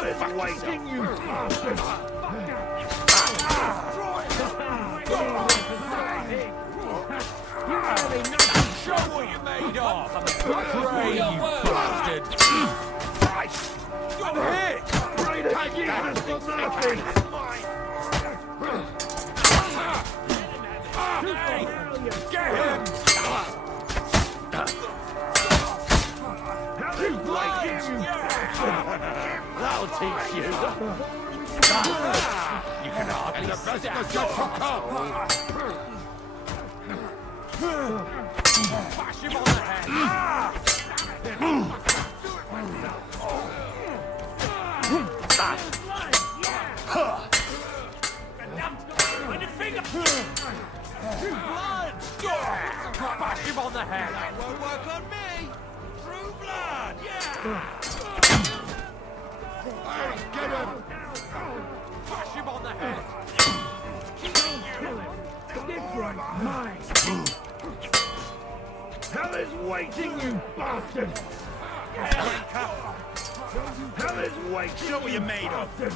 Go waiting, you bastard! Show what you're made of! Pray, you bastard! You're hit! Pray to Jesus for mercy! Get him! Keep waiting, you bastard! That'll teach you! You can hardly The best stand is yet to come! Bash him on the head! Bash him on the head! That won't work on me! True blood, yeah! Hey, get him! Bash him on the head! Different mine! Hell is waiting, you bastard! Hell is waiting! Show what you're made of! Send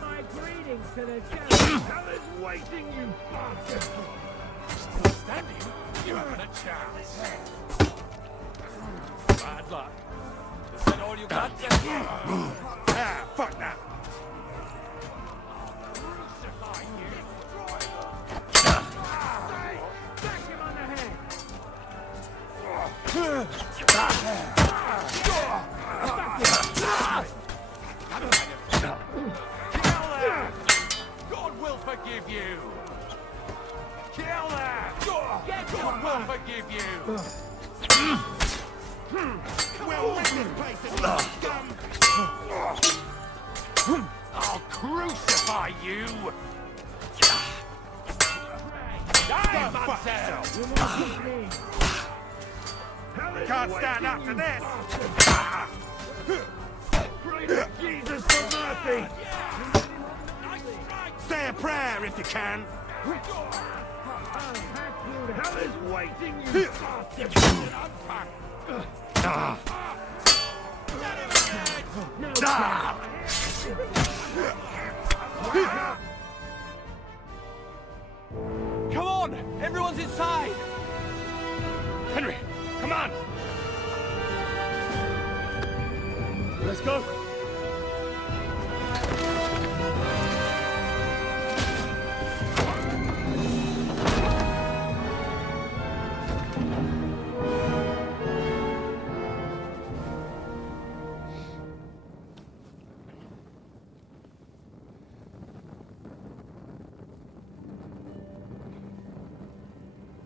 my greetings to the general! Hell is waiting, you bastard! Still standing? You haven't a chance. Bad luck. Is that all you got? Ah, fuck that! Back him on the head! God will forgive you. Kill that. God will forgive you. We'll win this place and you scum! I'll crucify you. Die, fuck Mansell. Can't stand up to this! Pray to Jesus for mercy! Say a prayer if you can! Hell is waiting, you bastard! Come on, everyone's inside. Henry, come on! Let's go!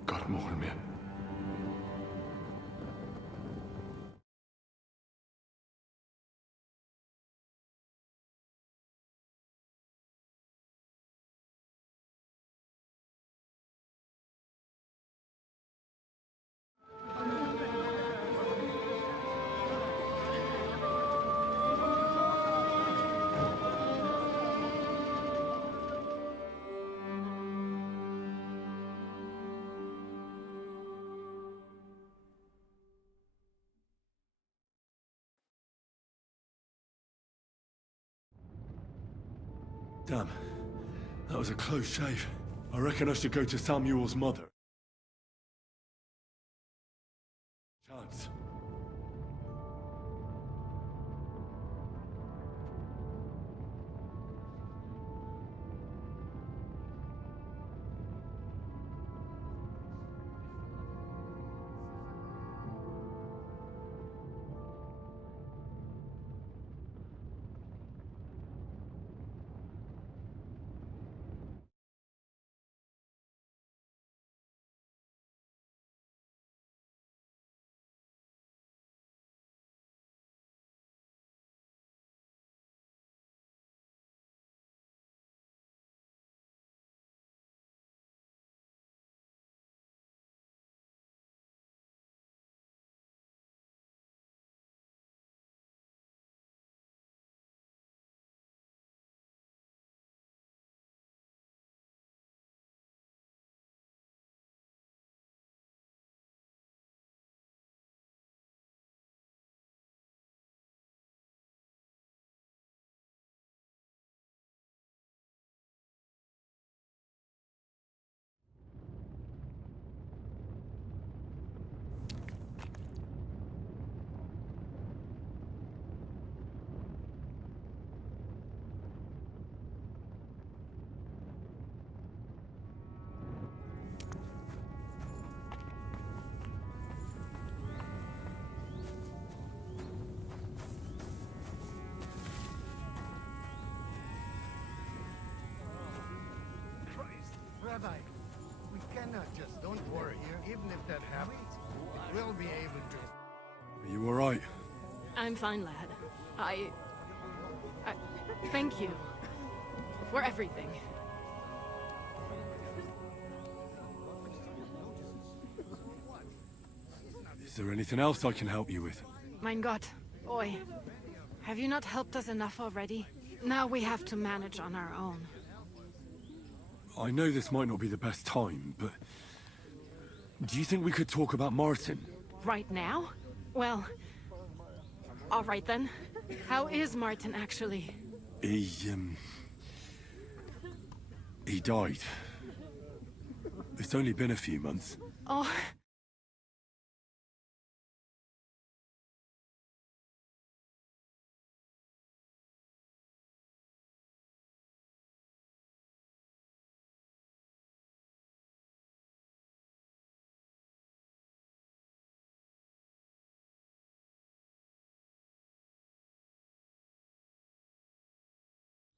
God mogen meer. Damn, that was a close shave. I reckon I should go to Samuel's mother. Chance. even if that happens, we'll be able to. Are you alright? I'm fine, lad. I thank you for everything. Is there anything else I can help you with? Mein Gott, boy. Have you not helped us enough already? Now we have to manage on our own. I know this might not be the best time, but... do you think we could talk about Martin? Right now? Well, all right then. How is Martin actually? He died. It's only been a few months. Oh,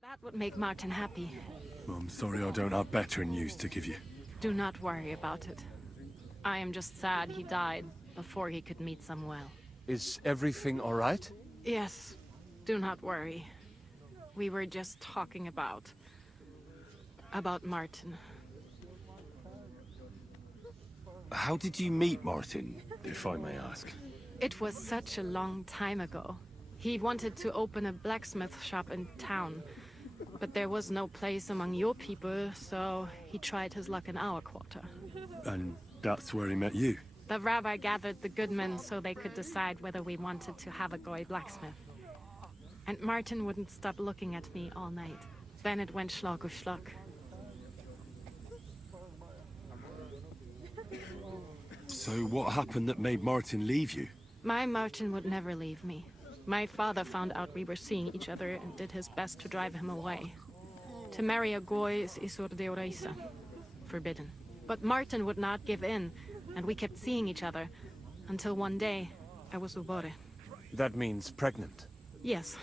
that would make Martin happy. I'm sorry I don't have better news to give you. Do not worry about it. I am just sad he died before he could meet Samuel. Is everything all right? Yes, do not worry. We were just talking about Martin. How did you meet Martin, if I may ask? It was such a long time ago. He wanted to open a blacksmith shop in town, but there was no place among your people, so he tried his luck in our quarter. And that's where he met you? The rabbi gathered the good men so they could decide whether we wanted to have a goy blacksmith. And Martin wouldn't stop looking at me all night. Then it went Schlag auf Schlag. So what happened that made Martin leave you? My Martin would never leave me. My father found out we were seeing each other and did his best to drive him away. To marry a goy is isur deoraisa, forbidden. But Martin would not give in, and we kept seeing each other, until one day, I was ubore. That means pregnant. Yes.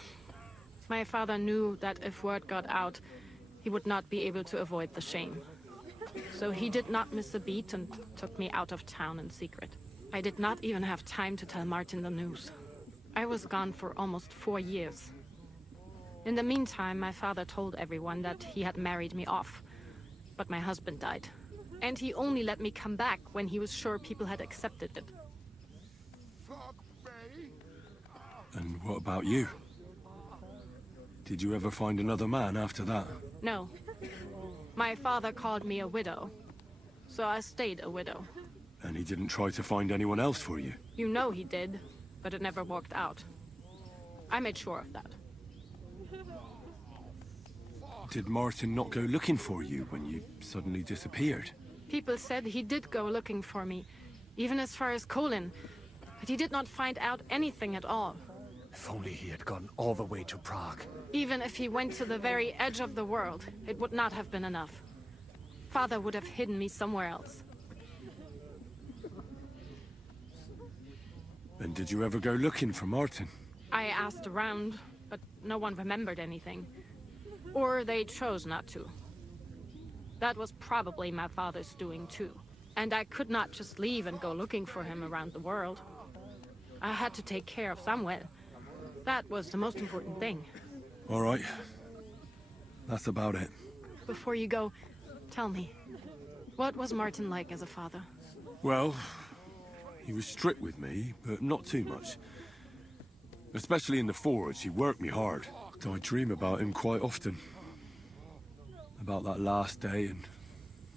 My father knew that if word got out, he would not be able to avoid the shame. So he did not miss a beat and took me out of town in secret. I did not even have time to tell Martin the news. I was gone for almost 4 years. In the meantime, my father told everyone that he had married me off. But my husband died. And he only let me come back when he was sure people had accepted it. Fuck me. And what about you? Did you ever find another man after that? No. My father called me a widow. So I stayed a widow. And he didn't try to find anyone else for you? You know he did, but it never worked out. I made sure of that. Did Martin not go looking for you when you suddenly disappeared? People said he did go looking for me, even as far as Colin, but he did not find out anything at all. If only he had gone all the way to Prague. Even if he went to the very edge of the world, it would not have been enough. Father would have hidden me somewhere else. And did you ever go looking for Martin? I asked around, but no one remembered anything. Or they chose not to. That was probably my father's doing too. And I could not just leave and go looking for him around the world. I had to take care of Samuel. That was the most important thing. All right. That's about it. Before you go, tell me, what was Martin like as a father? Well, he was strict with me, but not too much. Especially in the forge, he worked me hard. I dream about him quite often. About that last day and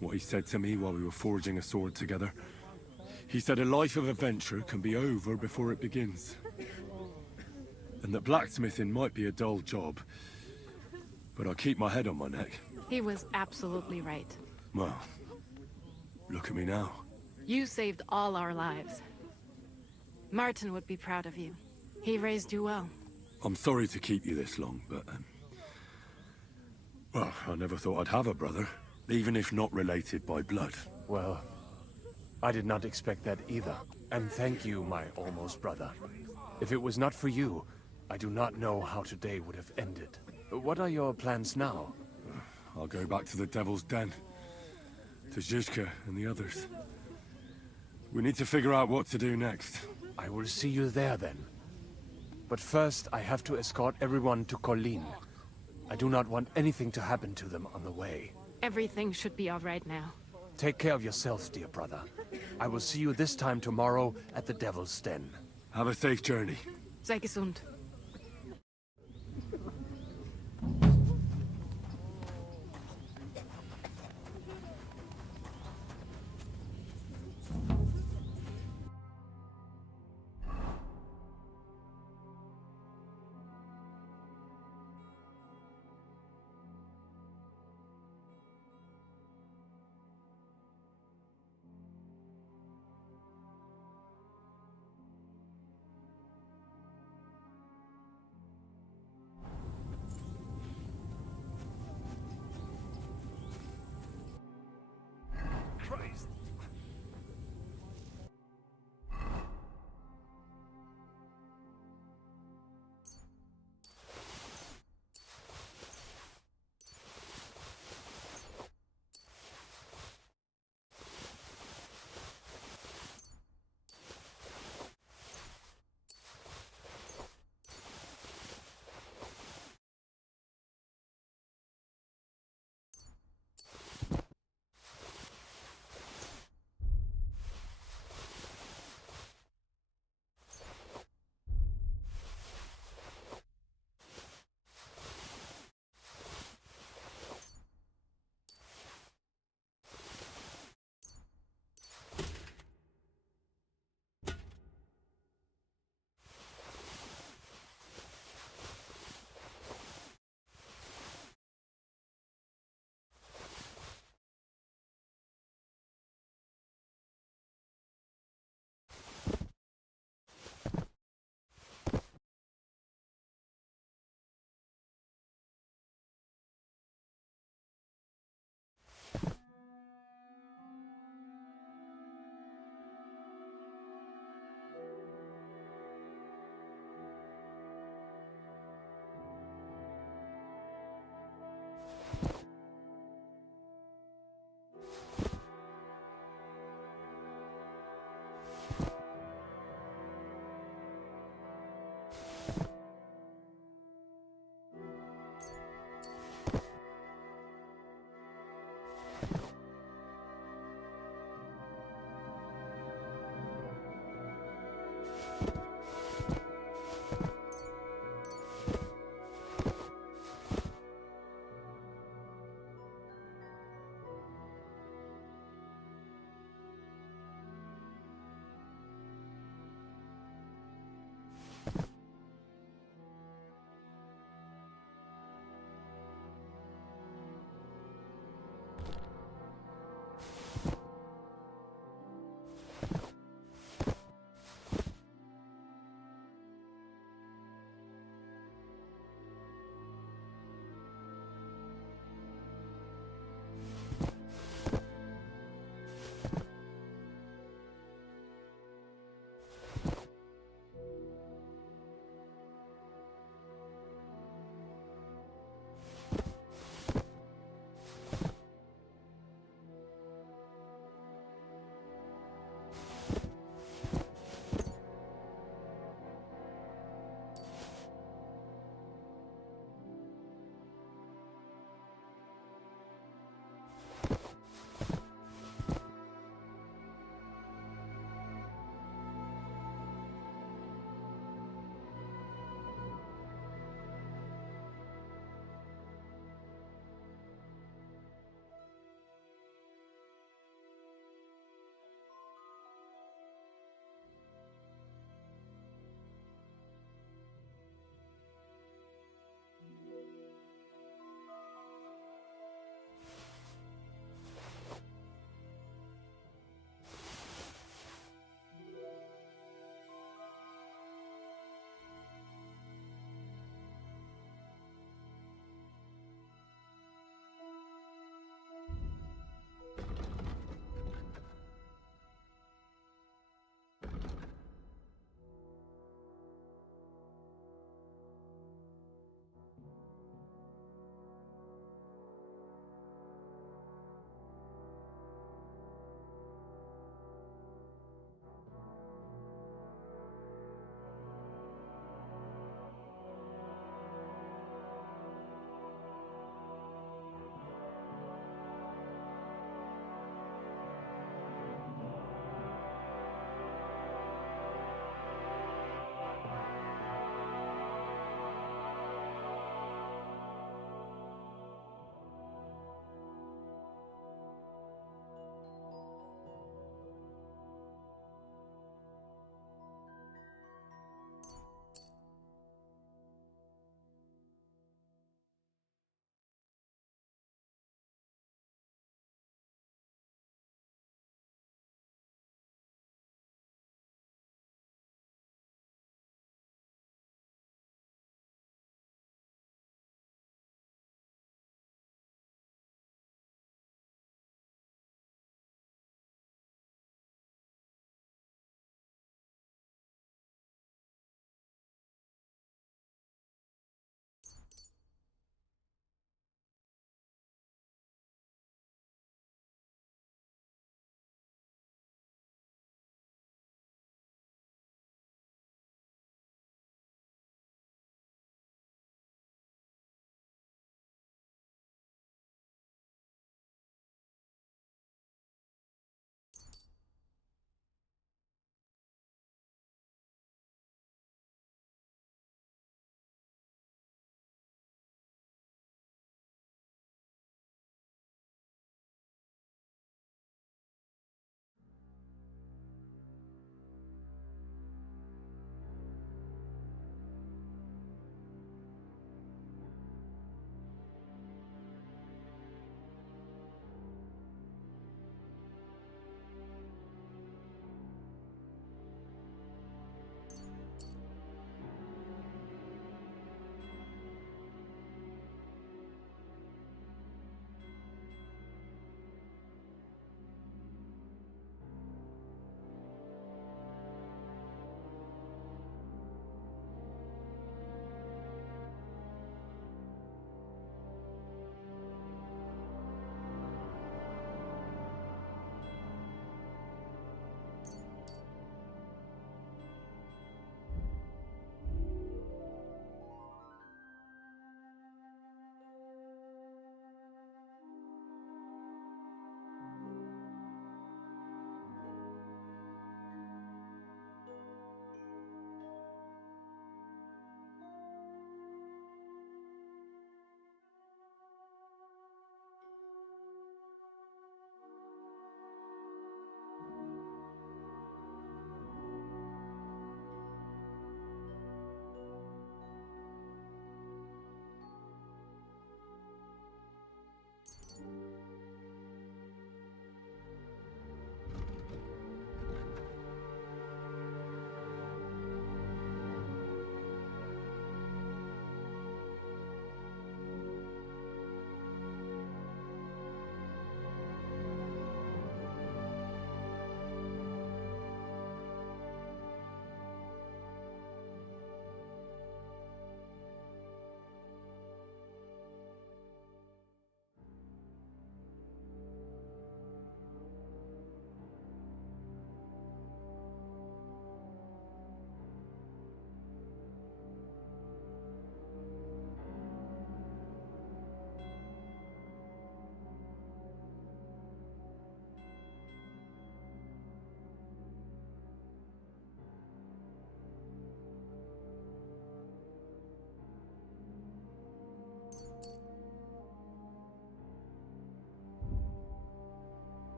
what he said to me while we were forging a sword together. He said a life of adventure can be over before it begins. And that blacksmithing might be a dull job, but I keep my head on my neck. He was absolutely right. Well, look at me now. You saved all our lives. Martin would be proud of you. He raised you well. I'm sorry to keep you this long, but... well, I never thought I'd have a brother, even if not related by blood. Well, I did not expect that either. And thank you, my almost brother. If it was not for you, I do not know how today would have ended. What are your plans now? I'll go back to the Devil's Den. To Zizka and the others. We need to figure out what to do next. I will see you there then. But first, I have to escort everyone to Colleen. I do not want anything to happen to them on the way. Everything should be all right now. Take care of yourself, dear brother. I will see you this time tomorrow at the Devil's Den. Have a safe journey. Sei gesund. Christ.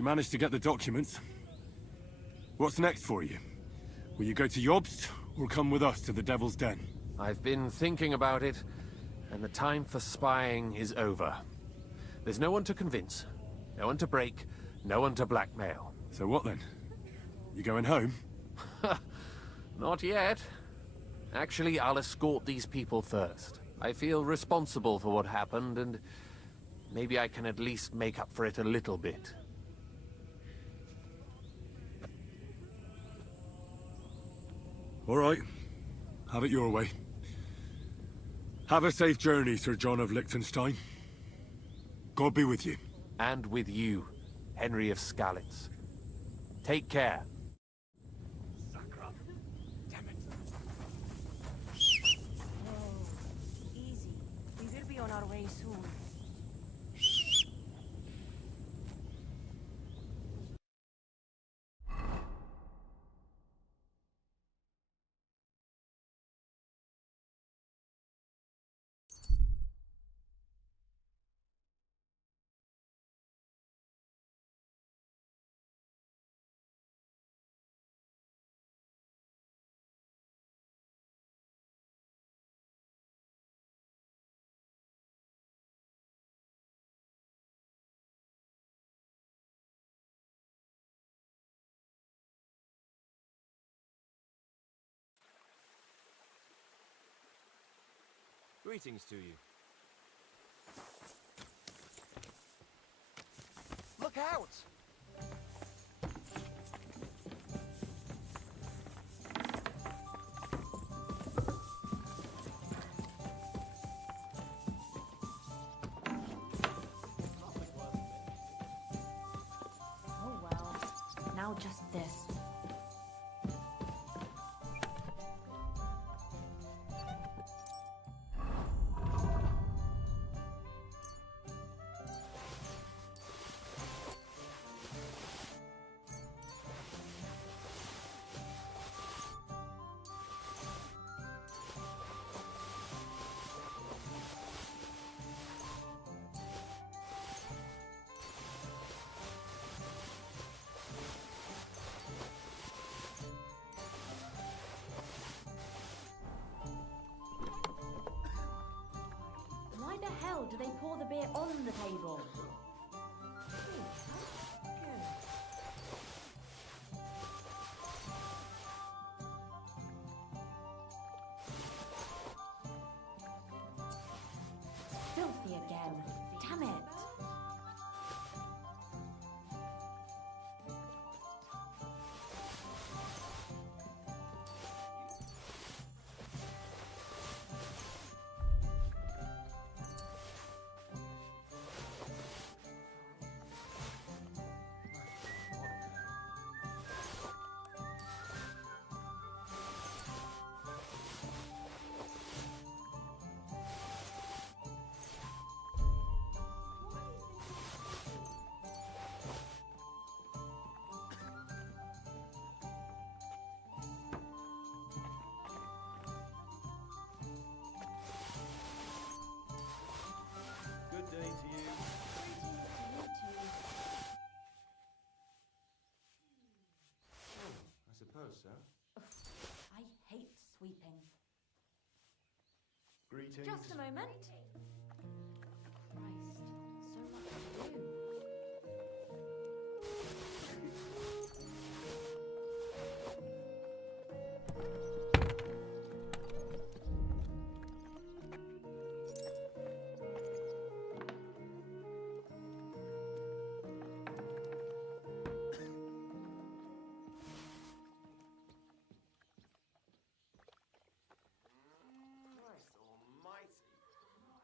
You managed to get the documents. What's next for you? Will you go to Yobst, or come with us to the Devil's Den? I've been thinking about it, and the time for spying is over. There's no one to convince, no one to break, no one to blackmail. So what then? You going home? Not yet. Actually, I'll escort these people first. I feel responsible for what happened, and maybe I can at least make up for it a little bit. All right. Have it your way. Have a safe journey, Sir John of Liechtenstein. God be with you. And with you, Henry of Skalitz. Take care. Easy. We will be on our way soon. Greetings to you. Look out! Oh well. Now just this. Why the hell do they pour the beer on the table? Filthy again. Damn it. Good day to you. I suppose so. I hate sweeping. Greetings. Just a moment. Christ, so much to do. Christ almighty.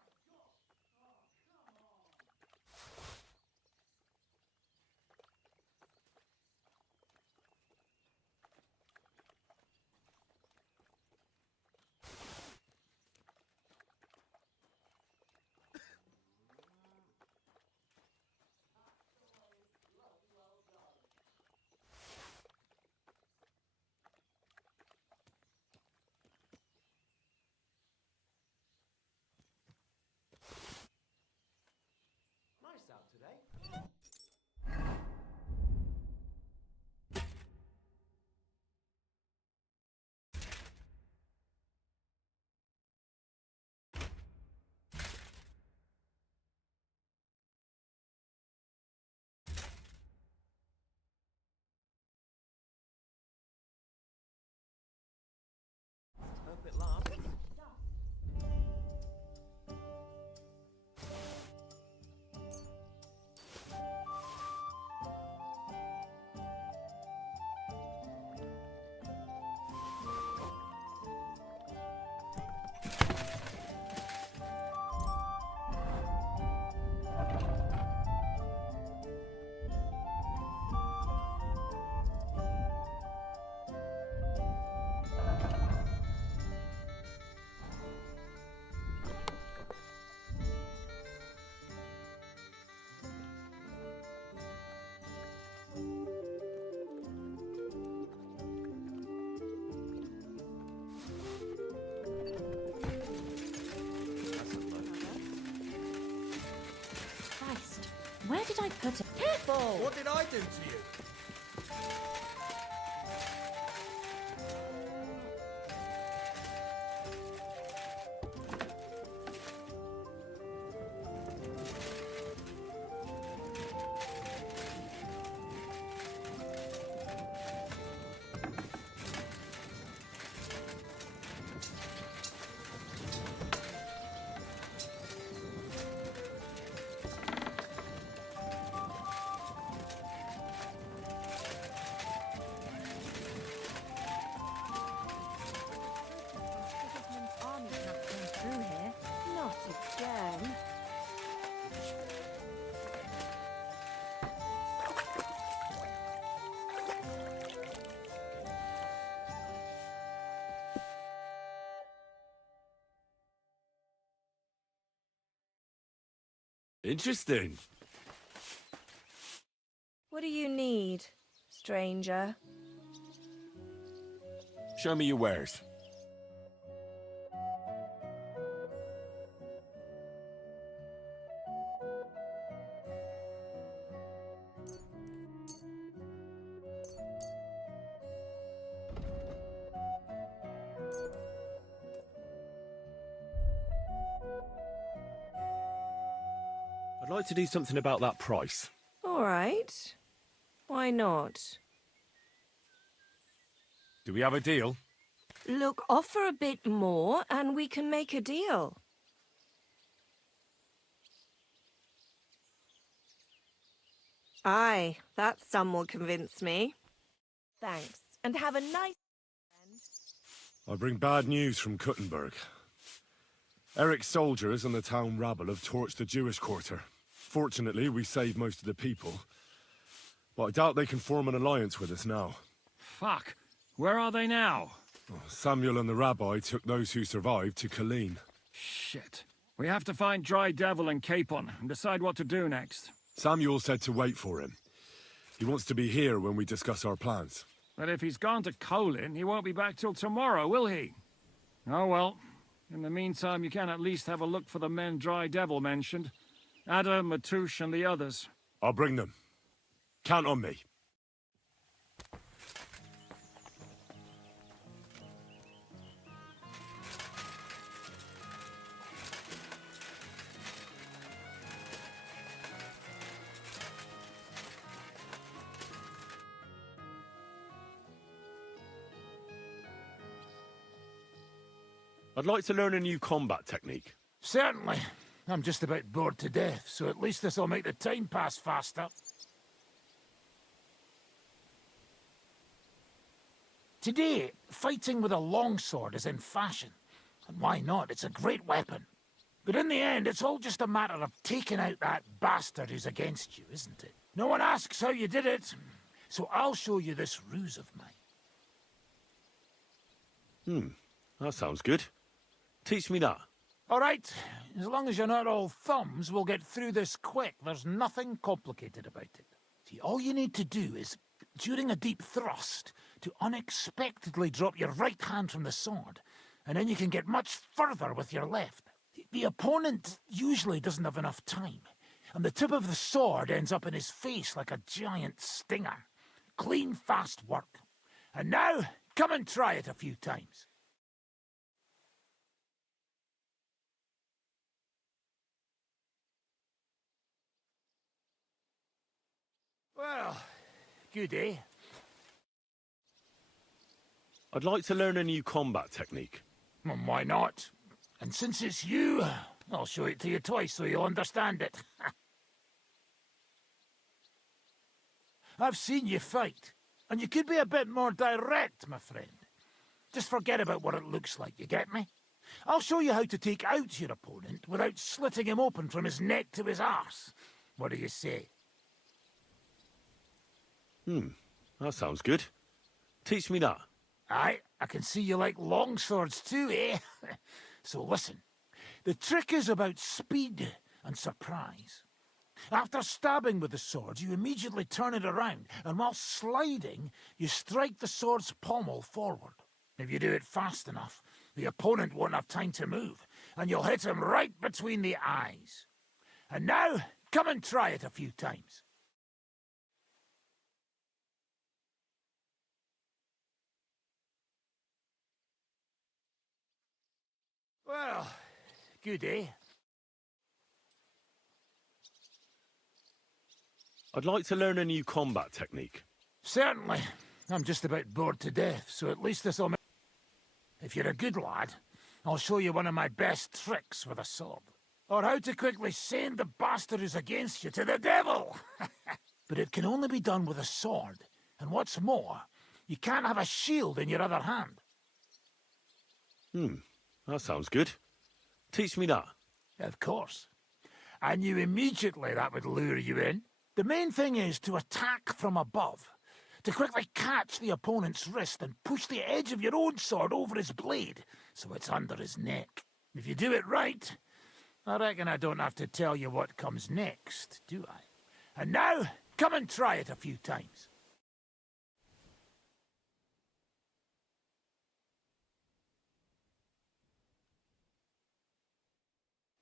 put it. Careful! What did I do to you? Sigismund's army's not going through here. Not again. Interesting. What do you need, stranger? Show me your wares. I'd like to do something about that price. All right. Why not? Do we have a deal? Look, offer a bit more and we can make a deal. Aye, that sum will convince me. Thanks, and have a nice... I bring bad news from Kuttenberg. Eric's soldiers and the town rabble have torched the Jewish quarter. Fortunately, we saved most of the people. But I doubt they can form an alliance with us now. Fuck. Where are they now? Samuel and the rabbi took those who survived to Colleen. Shit. We have to find Dry Devil and Capon and decide what to do next. Samuel said to wait for him. He wants to be here when we discuss our plans. But if he's gone to Colin, he won't be back till tomorrow, will he? Oh well. In the meantime, you can at least have a look for the men Dry Devil mentioned. Adam, Matouche, and the others. I'll bring them. Count on me. I'd like to learn a new combat technique. Certainly. I'm just about bored to death, so at least this'll make the time pass faster. Today, fighting with a longsword is in fashion. And why not? It's a great weapon. But in the end, it's all just a matter of taking out that bastard who's against you, isn't it? No one asks how you did it, so I'll show you this ruse of mine. That sounds good. Teach me that. All right, as long as you're not all thumbs, we'll get through this quick. There's nothing complicated about it. See, all you need to do is, during a deep thrust, to unexpectedly drop your right hand from the sword, and then you can get much further with your left. The opponent usually doesn't have enough time, and the tip of the sword ends up in his face like a giant stinger. Clean, fast work. And now, come and try it a few times. Well, good, eh? I'd like to learn a new combat technique. Why not? And since it's you, I'll show it to you twice so you'll understand it. I've seen you fight, and you could be a bit more direct, my friend. Just forget about what it looks like, you get me? I'll show you how to take out your opponent without slitting him open from his neck to his arse. What do you say? That sounds good. Teach me that. Aye, I can see you like longswords too, eh? So listen, the trick is about speed and surprise. After stabbing with the sword, you immediately turn it around, and while sliding, you strike the sword's pommel forward. If you do it fast enough, the opponent won't have time to move, and you'll hit him right between the eyes. And now, come and try it a few times. Well, good, eh? I'd like to learn a new combat technique. Certainly. I'm just about bored to death, so at least this'll make... If you're a good lad, I'll show you one of my best tricks with a sword. Or how to quickly send the bastard who's against you to the devil! But it can only be done with a sword. And what's more, you can't have a shield in your other hand. That sounds good. Teach me that. Of course. I knew immediately that would lure you in. The main thing is to attack from above. To quickly catch the opponent's wrist and push the edge of your own sword over his blade, so it's under his neck. If you do it right, I reckon I don't have to tell you what comes next, do I? And now, come and try it a few times.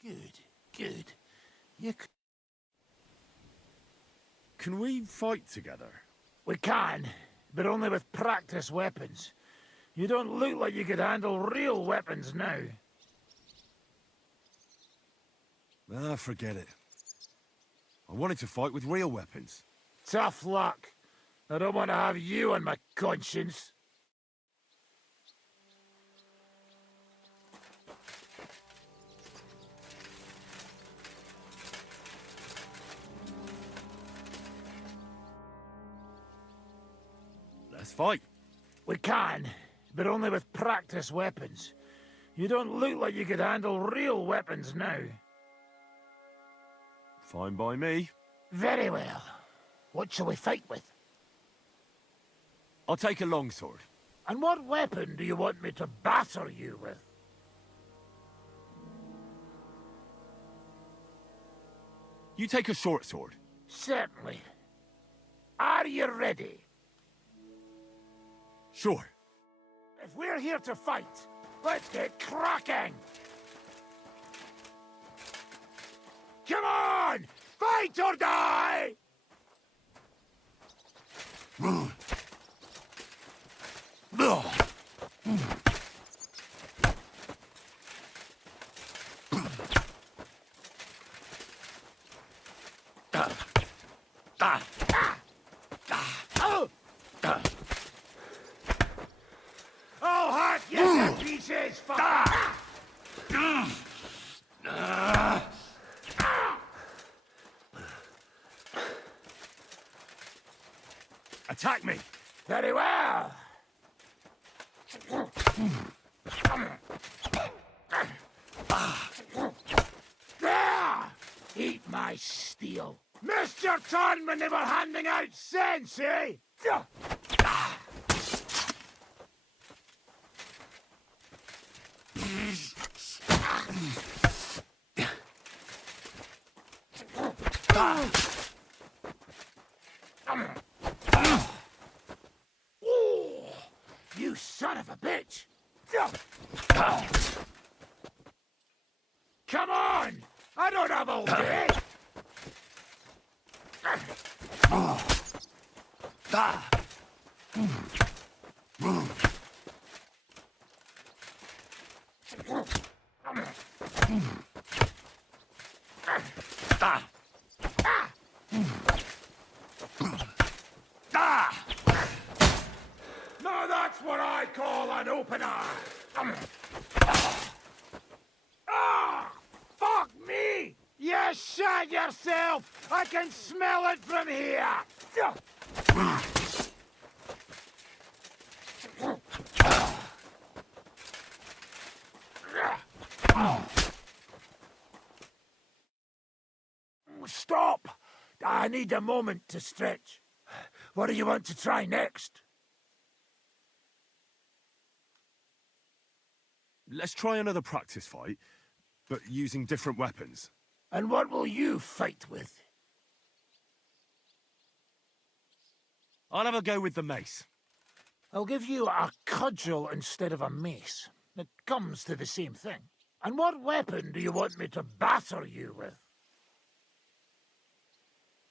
Good, good. Can we fight together? We can, but only with practice weapons. You don't look like you could handle real weapons now. Ah, forget it. I wanted to fight with real weapons. Tough luck. I don't want to have you on my conscience. Let's fight. We can, but only with practice weapons. You don't look like you could handle real weapons now. Fine by me. Very well. What shall we fight with? I'll take a longsword. And what weapon do you want me to batter you with? You take a short sword. Certainly. Are you ready? Sure. If we're here to fight, let's get cracking! Come on! Fight or die! Oh, heart, yes, to pieces! Attack me! Very well! There! Eat my steel! Missed your turn when they were handing out sense, eh? You son of a bitch! Come on! I don't have all day! Now that's what I call an opener! Fuck me! You shot yourself! I can smell it from here! Stop! I need a moment to stretch. What do you want to try next? Let's try another practice fight, but using different weapons. And what will you fight with? I'll have a go with the mace. I'll give you a cudgel instead of a mace. It comes to the same thing. And what weapon do you want me to batter you with?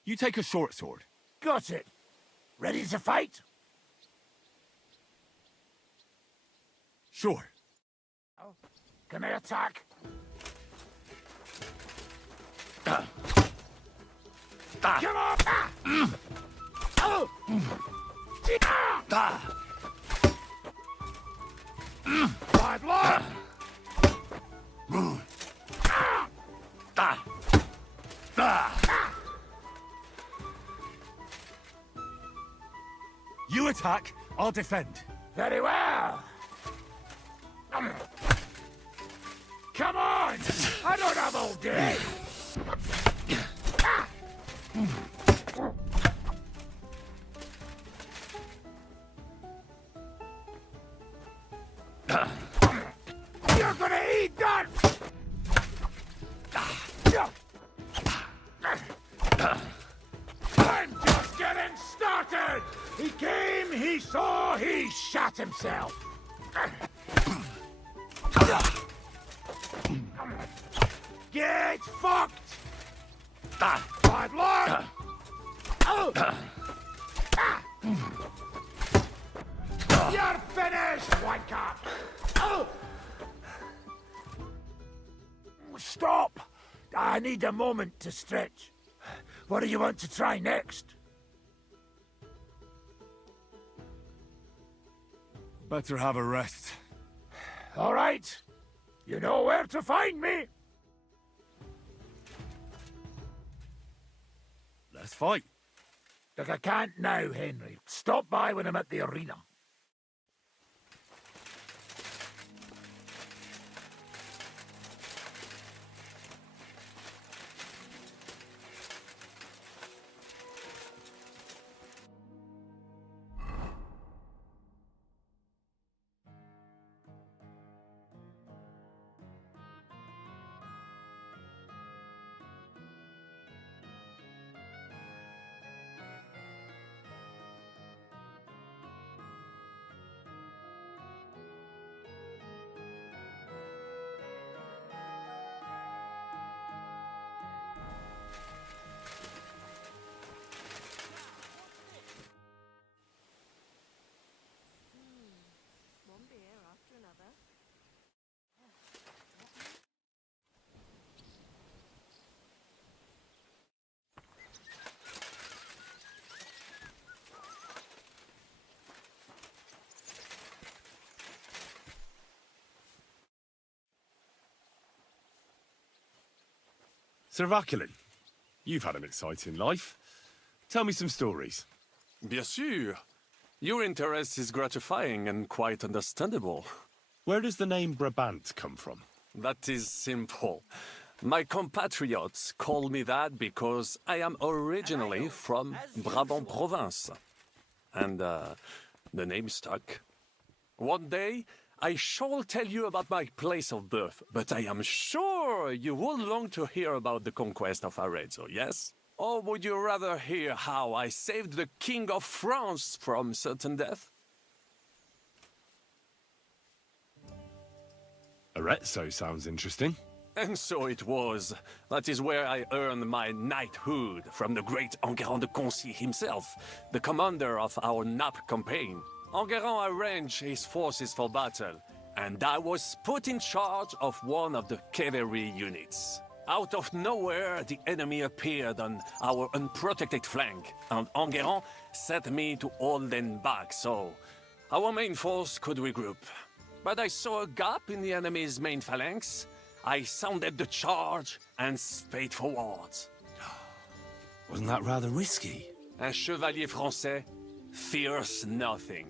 You take a short sword. Got it. Ready to fight? Sure. Can I attack? Come on! Oh! Bad luck! You attack, I'll defend. Very well. Come on! I don't have all day. You're gonna eat that! I'm just getting started! He came, he saw, he shot himself! Get fucked! Bad luck! You're finished, wanker! Stop! I need a moment to stretch. What do you want to try next? Better have a rest. All right. You know where to find me. Let's fight. Look, I can't now, Henry. Stop by when I'm at the arena. Sir Vaculin, you've had an exciting life. Tell me some stories. Bien sûr. Your interest is gratifying and quite understandable. Where does the name Brabant come from? That is simple. My compatriots call me that because I am originally from Brabant province. And, the name stuck. One day, I shall tell you about my place of birth, but I am sure you will long to hear about the conquest of Arezzo, yes? Or would you rather hear how I saved the King of France from certain death? Arezzo sounds interesting. And so it was. That is where I earned my knighthood from the great Enguerrand de Concy himself, the commander of our Naples campaign. Enguerrand arranged his forces for battle, and I was put in charge of one of the cavalry units. Out of nowhere, the enemy appeared on our unprotected flank, and Enguerrand set me to hold them back so our main force could regroup. But I saw a gap in the enemy's main phalanx. I sounded the charge and sped forwards. Wasn't that rather risky? Un chevalier français fears nothing.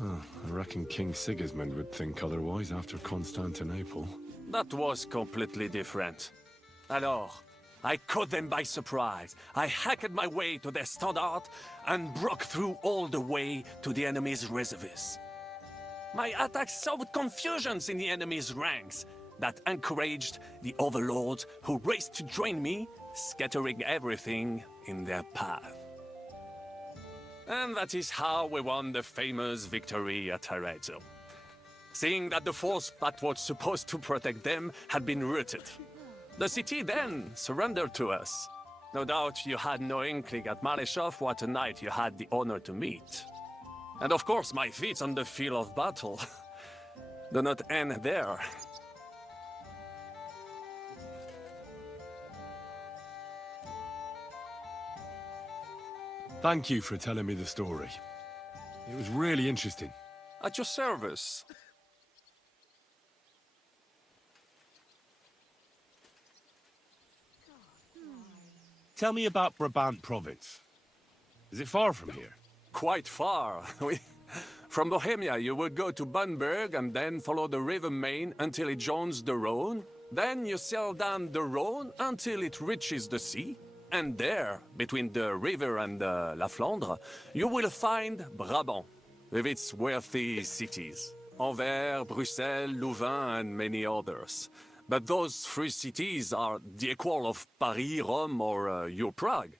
I reckon King Sigismund would think otherwise after Constantinople. That was completely different. Alors, I caught them by surprise. I hacked my way to their standard and broke through all the way to the enemy's reserves. My attack sowed confusions in the enemy's ranks that encouraged the overlords who raced to join me, scattering everything in their path. And that is how we won the famous victory at Arezzo. Seeing that the force that was supposed to protect them had been routed. The city then surrendered to us. No doubt you had no inkling at Maleshov what a knight you had the honor to meet. And of course my feats on the field of battle do not end there. Thank you for telling me the story. It was really interesting. At your service. Tell me about Brabant province. Is it far from here? Quite far. From Bohemia, you would go to Bunburg and then follow the river Main until it joins the Rhone. Then you sail down the Rhone until it reaches the sea. And there, between the river and La Flandre, you will find Brabant, with its wealthy cities. Anvers, Bruxelles, Louvain, and many others. But those three cities are the equal of Paris, Rome, or your Prague.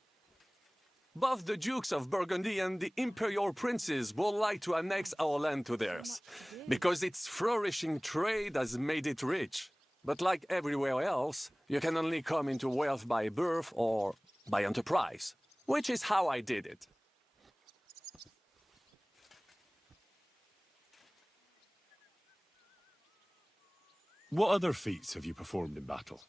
Both the Dukes of Burgundy and the Imperial Princes would like to annex our land to theirs, because its flourishing trade has made it rich. But like everywhere else, you can only come into wealth by birth or by enterprise, which is how I did it. What other feats have you performed in battle?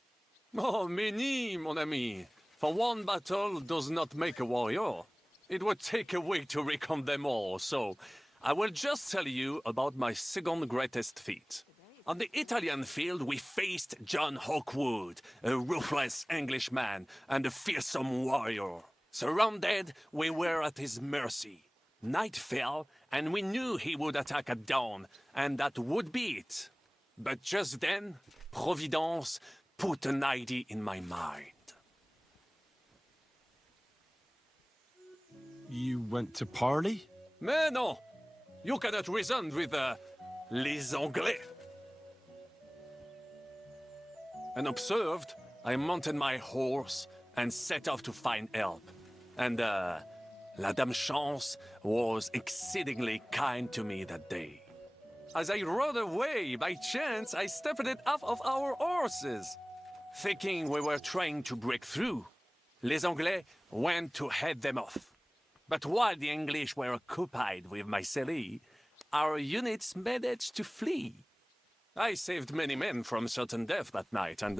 Oh, many, mon ami. For one battle does not make a warrior. It would take a week to recount them all, so I will just tell you about my second greatest feat. On the Italian field, we faced John Hawkwood, a ruthless Englishman and a fearsome warrior. Surrounded, we were at his mercy. Night fell, and we knew he would attack at dawn, and that would be it. But just then, Providence put an idea in my mind. You went to parley? Mais non! You cannot reason with les Anglais. Unobserved, I mounted my horse and set off to find help. And, La Dame Chance was exceedingly kind to me that day. As I rode away, by chance, I stepped it off of our horses. Thinking we were trying to break through, les Anglais went to head them off. But while the English were occupied with my Marseille, our units managed to flee. I saved many men from certain death that night, and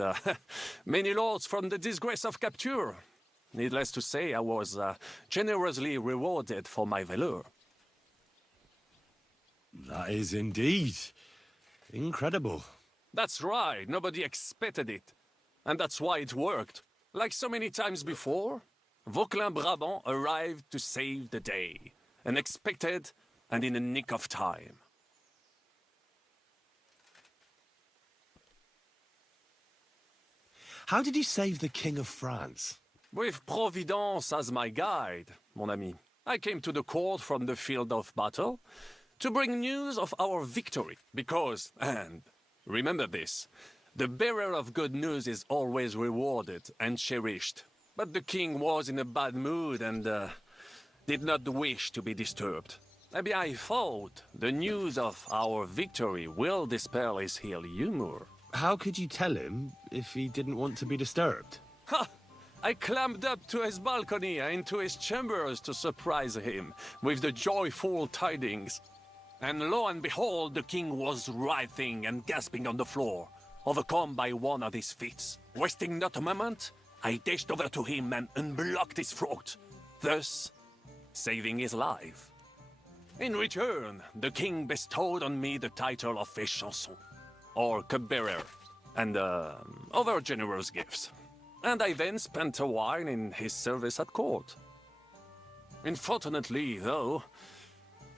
many lords from the disgrace of capture. Needless to say, I was generously rewarded for my valor. That is indeed incredible. That's right, nobody expected it. And that's why it worked. Like so many times before, Vauquelin-Brabant arrived to save the day. Unexpected and in the nick of time. How did you save the King of France? With Providence as my guide, mon ami. I came to the court from the field of battle to bring news of our victory. Because, and remember this, the bearer of good news is always rewarded and cherished. But the king was in a bad mood and did not wish to be disturbed. Maybe I thought the news of our victory will dispel his ill humor. How could you tell him if he didn't want to be disturbed? Ha! I climbed up to his balcony and into his chambers to surprise him with the joyful tidings. And lo and behold, the king was writhing and gasping on the floor, overcome by one of his fits. Wasting not a moment, I dashed over to him and unblocked his throat, thus saving his life. In return, the king bestowed on me the title of Échanson, or cupbearer, and other generous gifts. And I then spent a while in his service at court. Unfortunately, though,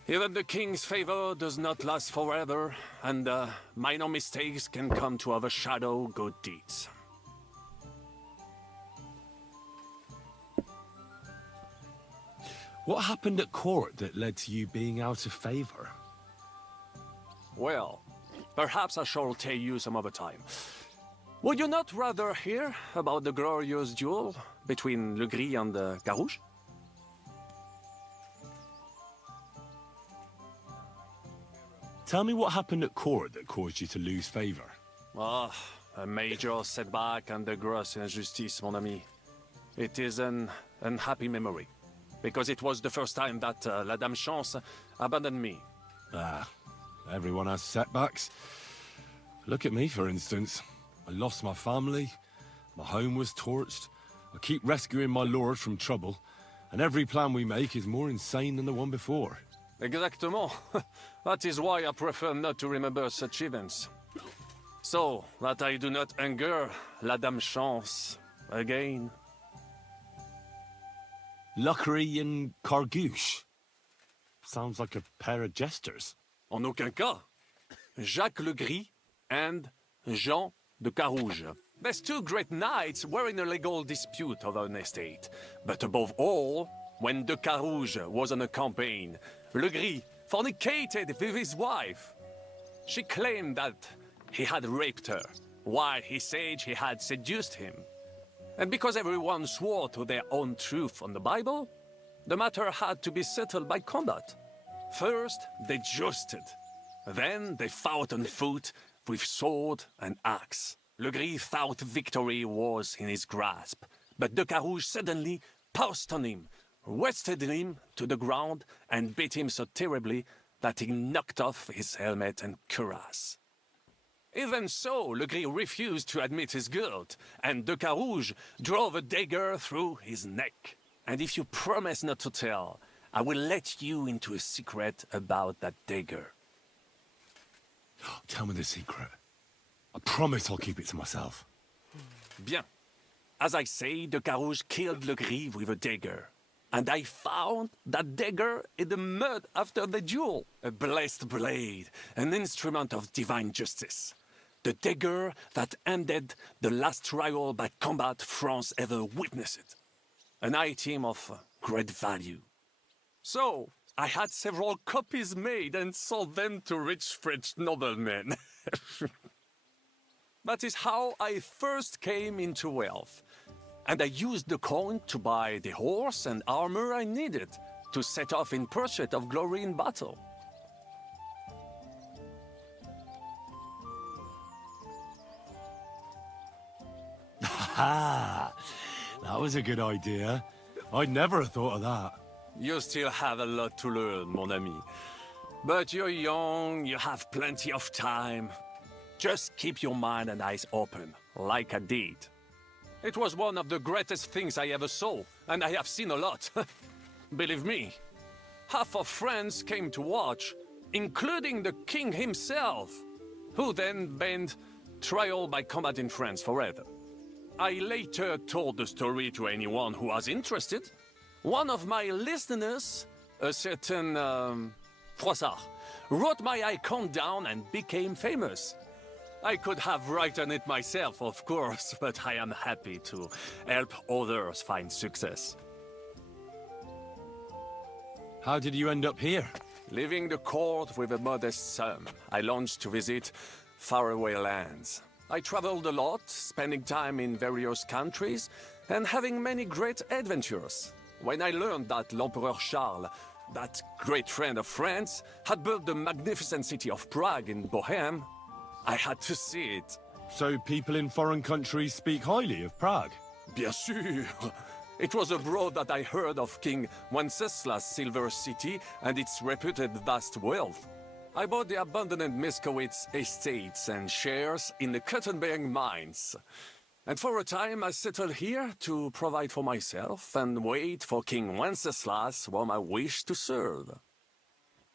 even the king's favor does not last forever, and minor mistakes can come to overshadow good deeds. What happened at court that led to you being out of favor? Well, perhaps I shall tell you some other time. Would you not rather hear about the glorious duel between Le Gris and Carouge? Tell me what happened at court that caused you to lose favor. Ah, a major setback and a gross injustice, mon ami. It is an unhappy memory, because it was the first time that La Dame Chance abandoned me. Ah, everyone has setbacks. Look at me, for instance. I lost my family, my home was torched, I keep rescuing my lord from trouble, And every plan we make is more insane than the one before. Exactement. That is why I prefer not to remember such events. So that I do not anger la Dame Chance again. Luckery and Cargouche. Sounds like a pair of jesters. En aucun cas. Jacques le Gris and Jean de Carouge. These two great knights were in a legal dispute over an estate. But above all, when de Carouge was on a campaign, Le Gris fornicated with his wife. She claimed that he had raped her, while he said he had seduced him. And because everyone swore to their own truth on the Bible, the matter had to be settled by combat. First, they jousted. Then they fought on foot with sword and axe. Le Gris thought victory was in his grasp, but de Carouge suddenly pounced on him, wrested him to the ground, and beat him so terribly that he knocked off his helmet and cuirass. Even so, Le Gris refused to admit his guilt, and de Carouge drove a dagger through his neck. And if you promise not to tell, I will let you into a secret about that dagger. Tell me the secret. I promise I'll keep it to myself. Bien. As I say, de Carouge killed Le Gris with a dagger. And I found that dagger in the mud after the duel. A blessed blade, an instrument of divine justice. The dagger that ended the last trial by combat France ever witnessed. An item of great value. So, I had several copies made and sold them to rich French noblemen. That is how I first came into wealth. And I used the coin to buy the horse and armor I needed to set off in pursuit of glory in battle. Ha! That was a good idea. I'd never have thought of that. You still have a lot to learn, mon ami. But you're young, you have plenty of time. Just keep your mind and eyes open, like I did. It was one of the greatest things I ever saw, and I have seen a lot. Believe me, half of France came to watch, including the king himself, who then banned trial by combat in France forever. I later told the story to anyone who was interested. One of my listeners, a certain Froissart, wrote my icon down and became famous. I could have written it myself, of course, but I am happy to help others find success. How did you end up here? Leaving the court with a modest sum, I launched to visit faraway lands. I traveled a lot, spending time in various countries, and having many great adventures. When I learned that l'Empereur Charles, that great friend of France, had built the magnificent city of Prague in Bohème, I had to see it. So people in foreign countries speak highly of Prague? Bien sûr! It was abroad that I heard of King Wenceslas' Silver City and its reputed vast wealth. I bought the abandoned Miskowitz estates and shares in the cotton-bearing mines. And for a time I settled here to provide for myself and wait for King Wenceslas, whom I wished to serve.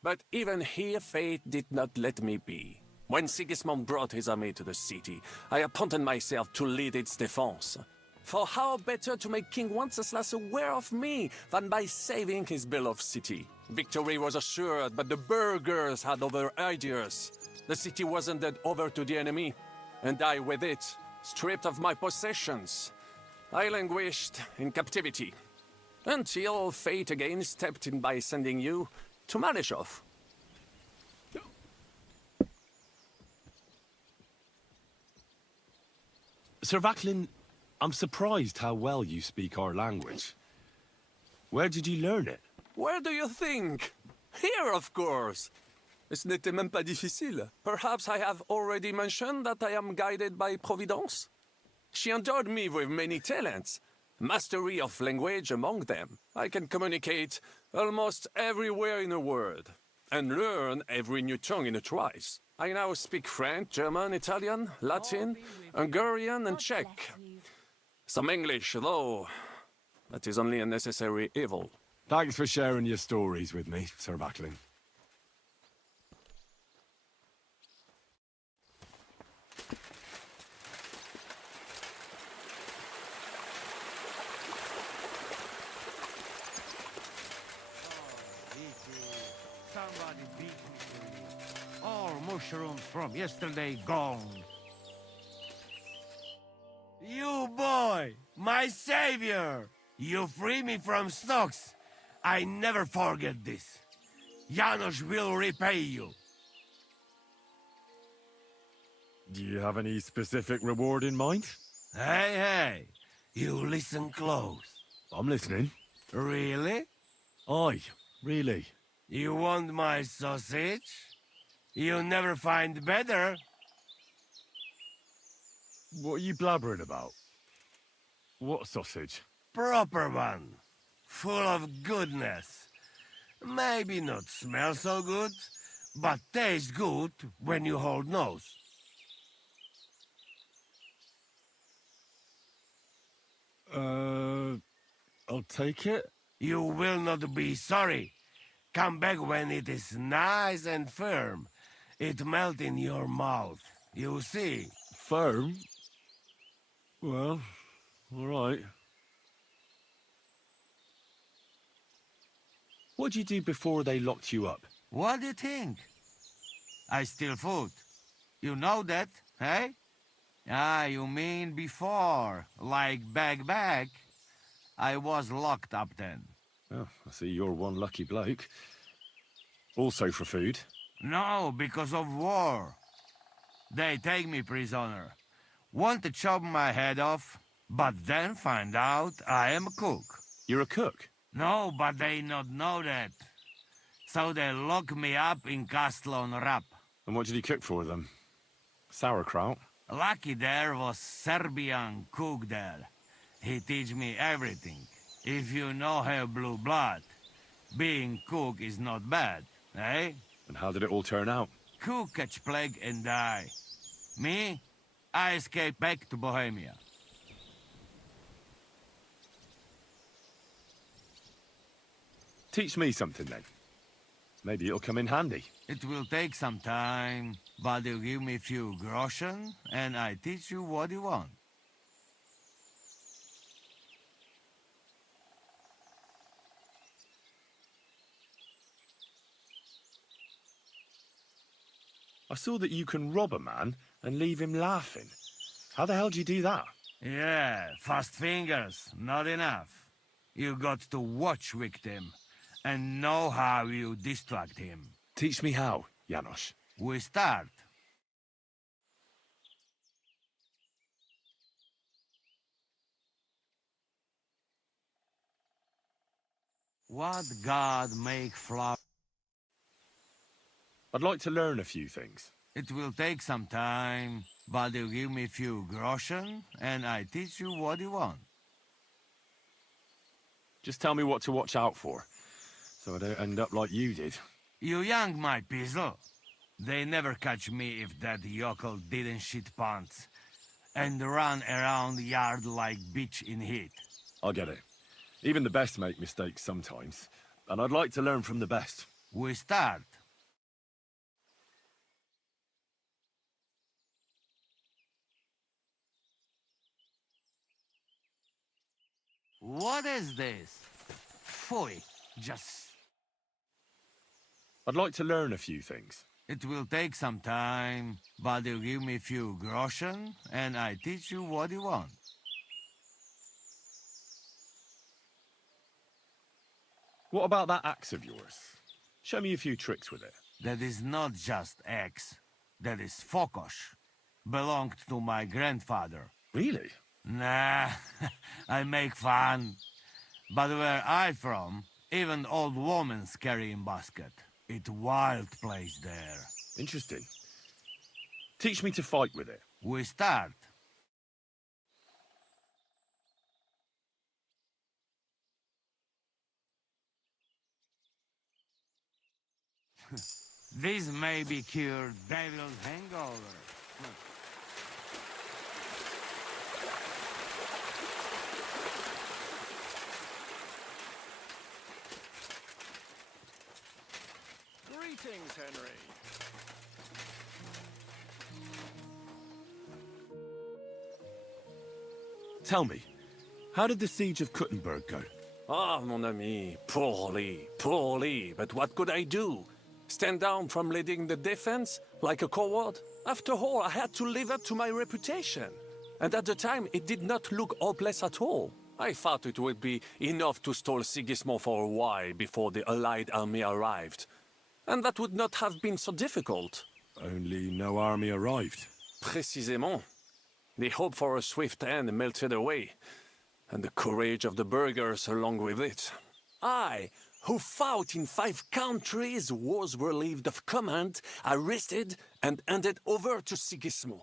But even here fate did not let me be. When Sigismund brought his army to the city, I appointed myself to lead its defense. For how better to make King Wenceslas aware of me than by saving his beloved city? Victory was assured, but the burghers had other ideas. The city was handed over to the enemy, and I with it, stripped of my possessions. I languished in captivity, until fate again stepped in by sending you to Malishov. Sir Vaclin, I'm surprised how well you speak our language. Where did you learn it? Where do you think? Here, of course. Ce n'était même pas difficile. Perhaps I have already mentioned that I am guided by Providence? She endowed me with many talents, mastery of language among them. I can communicate almost everywhere in the world, and learn every new tongue in a trice. I now speak French, German, Italian, Latin, Hungarian, and Czech. Some English, though That is only a necessary evil. Thanks for sharing your stories with me, Sir Backlin. Somebody beat me to you. All mushrooms from yesterday gone. You boy, my savior! You free me from stocks. I never forget this. Janos will repay you. Do you have any specific reward in mind? Hey, you listen close. I'm listening. Really? Aye, really. You want my sausage? You'll never find better. What are you blabbering about? What sausage? Proper one. Full of goodness. Maybe not smell so good, but taste good when you hold nose. I'll take it. You will not be sorry. Come back when it is nice and firm. It melt in your mouth. You see. Firm? Well, all right. What'd you do before they locked you up? What do you think? I steal food. You know that, hey? Ah, you mean before, like back. I was locked up then. Oh, I see you're one lucky bloke. Also for food. No, because of war. They take me prisoner. Want to chop my head off, but then find out I am a cook. You're a cook? No, but they not know that. So they lock me up in Castle on Rap. And what did you cook for them? Sauerkraut? Lucky there was Serbian cook there. He teach me everything. If you no have blue blood, being cook is not bad, eh? And how did it all turn out? Cook catch plague and die. Me? I escape back to Bohemia. Teach me something then. Maybe it'll come in handy. It will take some time, but you give me few groschen, and I teach you what you want. I saw that you can rob a man and leave him laughing. How the hell do you do that? Yeah, fast fingers, not enough. You got to watch victim and know how you distract him. Teach me how, Janos. We start. What God make flower? I'd like to learn a few things. It will take some time, but you give me few groschen, and I teach you what you want. Just tell me what to watch out for, so I don't end up like you did. You young, my pizzle. They never catch me if that yokel didn't shit pants and run around the yard like bitch in heat. I get it. Even the best make mistakes sometimes, and I'd like to learn from the best. We start. What is this? Pfui, just... I'd like to learn a few things. It will take some time, but you give me few groschen, and I teach you what you want. What about that axe of yours? Show me a few tricks with it. That is not just axe. That is fokosh. Belonged to my grandfather. Really? Nah, I make fun. But where I from, even old women's carrying basket. It wild place there. Interesting. Teach me to fight with it. We start. This may be cured devil's hangover. Henry. Tell me, how did the siege of Kuttenberg go? Ah, mon ami, poorly, poorly. But what could I do? Stand down from leading the defense like a coward? After all, I had to live up to my reputation. And at the time, it did not look hopeless at all. I thought it would be enough to stall Sigismund for a while before the Allied army arrived. And that would not have been so difficult. Only no army arrived. Précisément. The hope for a swift end melted away, and the courage of the burghers along with it. I, who fought in 5 countries, was relieved of command, arrested, and handed over to Sigismund.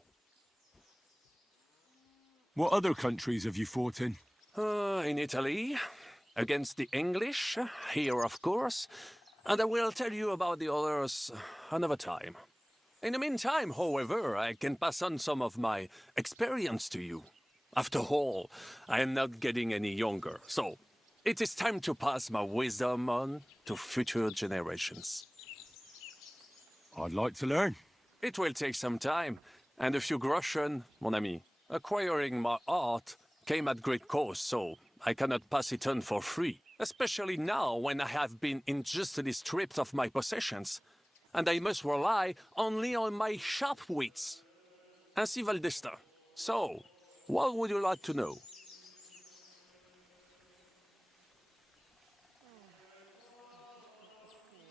What other countries have you fought in? In Italy, against the English, here of course, and I will tell you about the others another time. In the meantime, however, I can pass on some of my experience to you. After all, I am not getting any younger, so it is time to pass my wisdom on to future generations. I'd like to learn. It will take some time, and a few groschen, mon ami. Acquiring my art came at great cost, so I cannot pass it on for free. Especially now, when I have been unjustly stripped of my possessions, and I must rely only on my sharp wits. Ainsi va le destin. So, what would you like to know?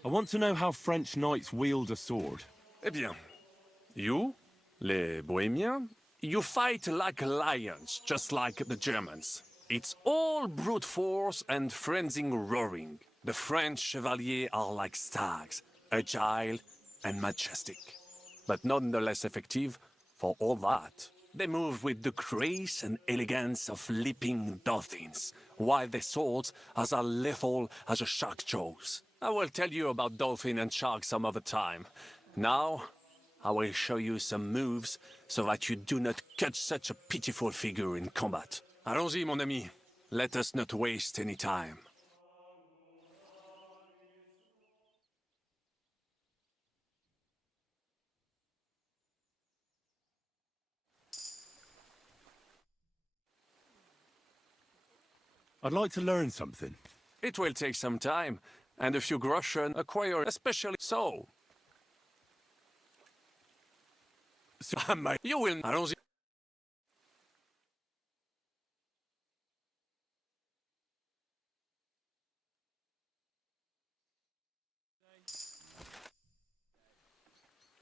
I want to know how French knights wield a sword. Eh bien, you, les Bohemians, you fight like lions, just like the Germans. It's all brute force and frenzied roaring. The French chevaliers are like stags, agile and majestic, but nonetheless effective for all that. They move with the grace and elegance of leaping dolphins, while their swords are as lethal as a shark's jaws. I will tell you about dolphin and shark some other time. Now, I will show you some moves so that you do not cut such a pitiful figure in combat. Allons-y, mon ami. Let us not waste any time. I'd like to learn something. It will take some time, and a few groschen acquire, especially so. You will. Allons-y.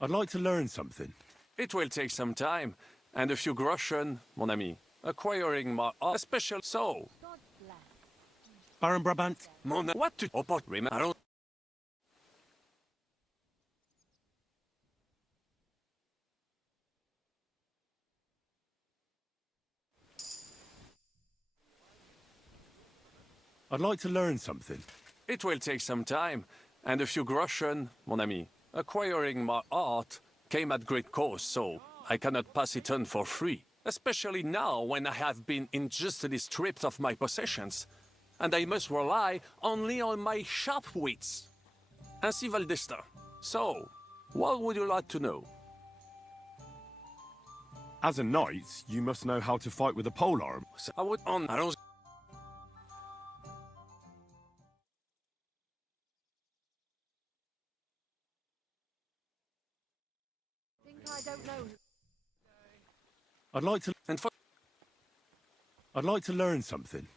I'd like to learn something. It will take some time, and a few groschen, mon ami. Acquiring my art, especially so. Baron Brabant? Mon what to opport remain. I'd like to learn something. It will take some time, and a few groschen, mon ami. Acquiring my art came at great cost, so I cannot pass it on for free. Especially now, when I have been unjustly stripped of my possessions, and I must rely only on my sharp wits. Ainsi va le destin. So, what would you like to know? As a knight, you must know how to fight with a polearm. I would on. Allons. I don't know. I'd like to learn something.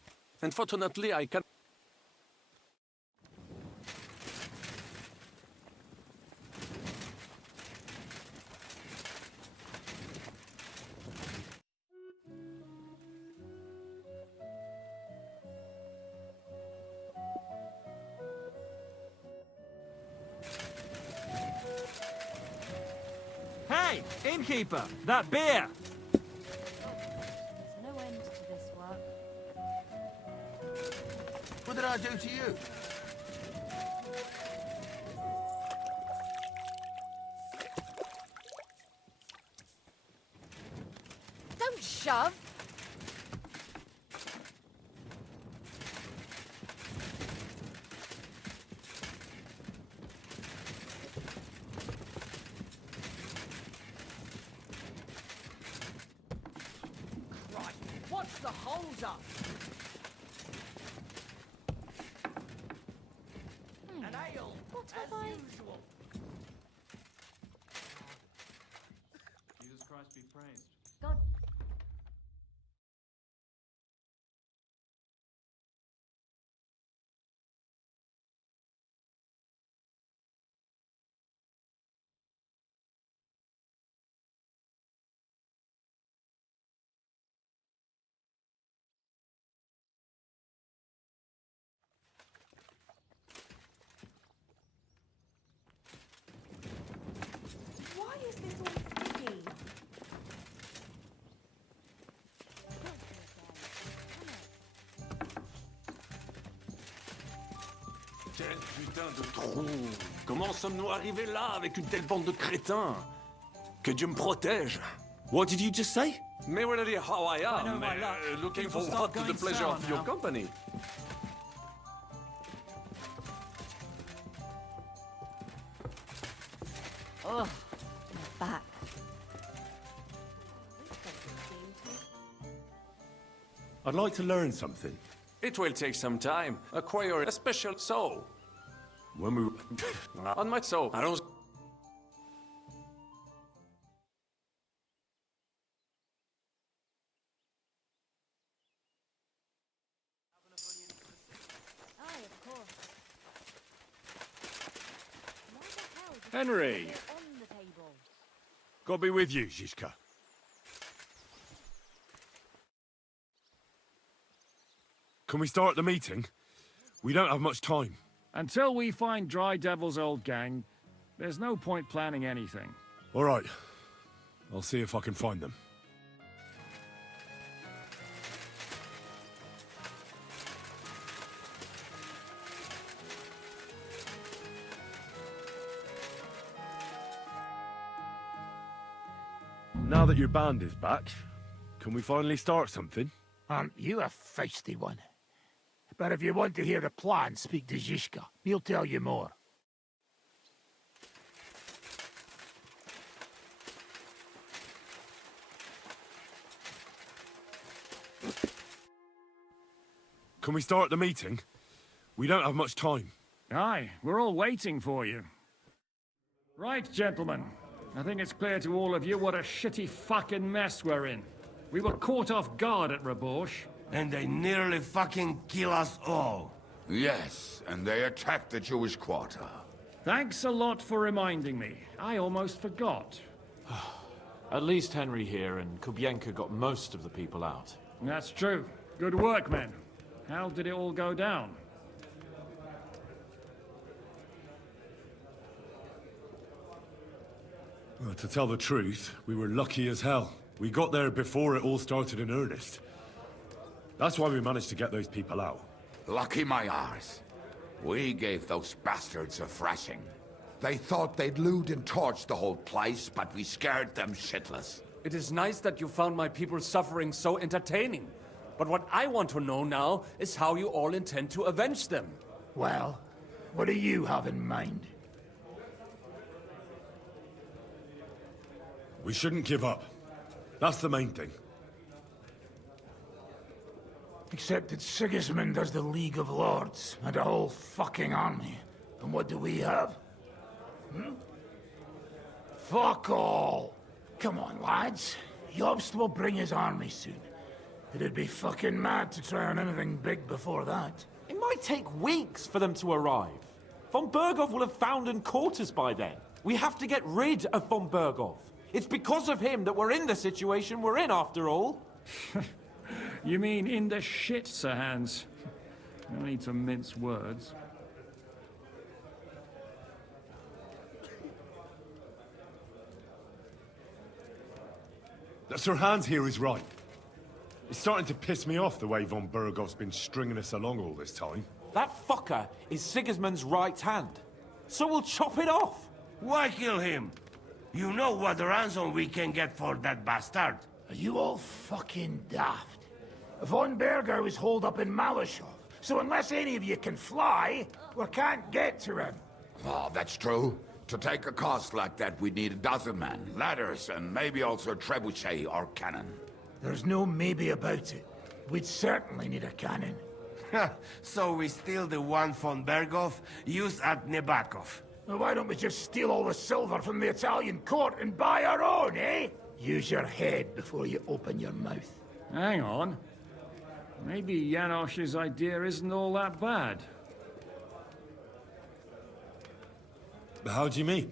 Unfortunately, I can. Hey, innkeeper, that beer! There's no end to this work. What did I do to you? Don't shove! What's the hold-up? An ale, as usual. Jesus Christ be praised. God. Why is this all sticky? Quel putain de trou! Comment sommes-nous arrivés là avec une telle bande de crétins? Que Dieu me protège! What did you just say? Merely how I know am, my luck. looking Things will forward start to the going pleasure sour of your now. company. Ugh, my back. I'd like to learn something. It will take some time. Acquire a special soul. When we... On my soul. Allons. Aye, of course. Why the hell did Henry, they put it on the table? God be with you, Zizka. Can we start the meeting? We don't have much time. until we find Dry Devil's old gang, there's no point planning anything. All right. I'll see if I can find them. Now that your band is back, can we finally start something? Aren't you a feisty one? But if you want to hear the plan, speak to Zizka. He'll tell you more. Can we start the meeting? We don't have much time. Aye, we're all waiting for you. Right, gentlemen. I think it's clear to all of you what a shitty fucking mess we're in. We were caught off guard at Rabosh. And they nearly fucking kill us all. Yes, and they attacked the Jewish quarter. Thanks a lot for reminding me. I almost forgot. At least Henry here and Kubienka got most of the people out. That's true. Good work, men. How did it all go down? Well, to tell the truth, we were lucky as hell. We got there before it all started in earnest. That's why we managed to get those people out. Lucky my arse. We gave those bastards a thrashing. They thought they'd loot and torch the whole place, but we scared them shitless. It is nice that you found my people's suffering so entertaining. But what I want to know now is how you all intend to avenge them. Well, what do you have in mind? We shouldn't give up. That's the main thing. Except that Sigismund has the League of Lords and a whole fucking army. And what do we have? Hmm? Fuck all! Come on, lads. Jobst will bring his army soon. It'd be fucking mad to try on anything big before that. It might take weeks for them to arrive. Von Berghoff will have found and caught us by then. We have to get rid of Von Berghoff. It's because of him that we're in the situation we're in, after all. You mean in the shit, Sir Hans? No need to mince words. Sir Hans here is right. It's starting to piss me off the way von Berghoff's been stringing us along all this time. That fucker is Sigismund's right hand. So we'll chop it off. Why kill him? You know what ransom we can get for that bastard. Are you all fucking daft? Von Berger is holed up in Malashov, so unless any of you can fly, we can't get to him. Oh, that's true. To take a cost like that, we'd need a dozen men, ladders, and maybe also a trebuchet or cannon. There's no maybe about it. We'd certainly need a cannon. So we steal the one von Berghoff used at Nebakov. Well, why don't we just steal all the silver from the Italian court and buy our own, eh? Use your head before you open your mouth. Hang on. Maybe Janosch's idea isn't all that bad. How do you mean?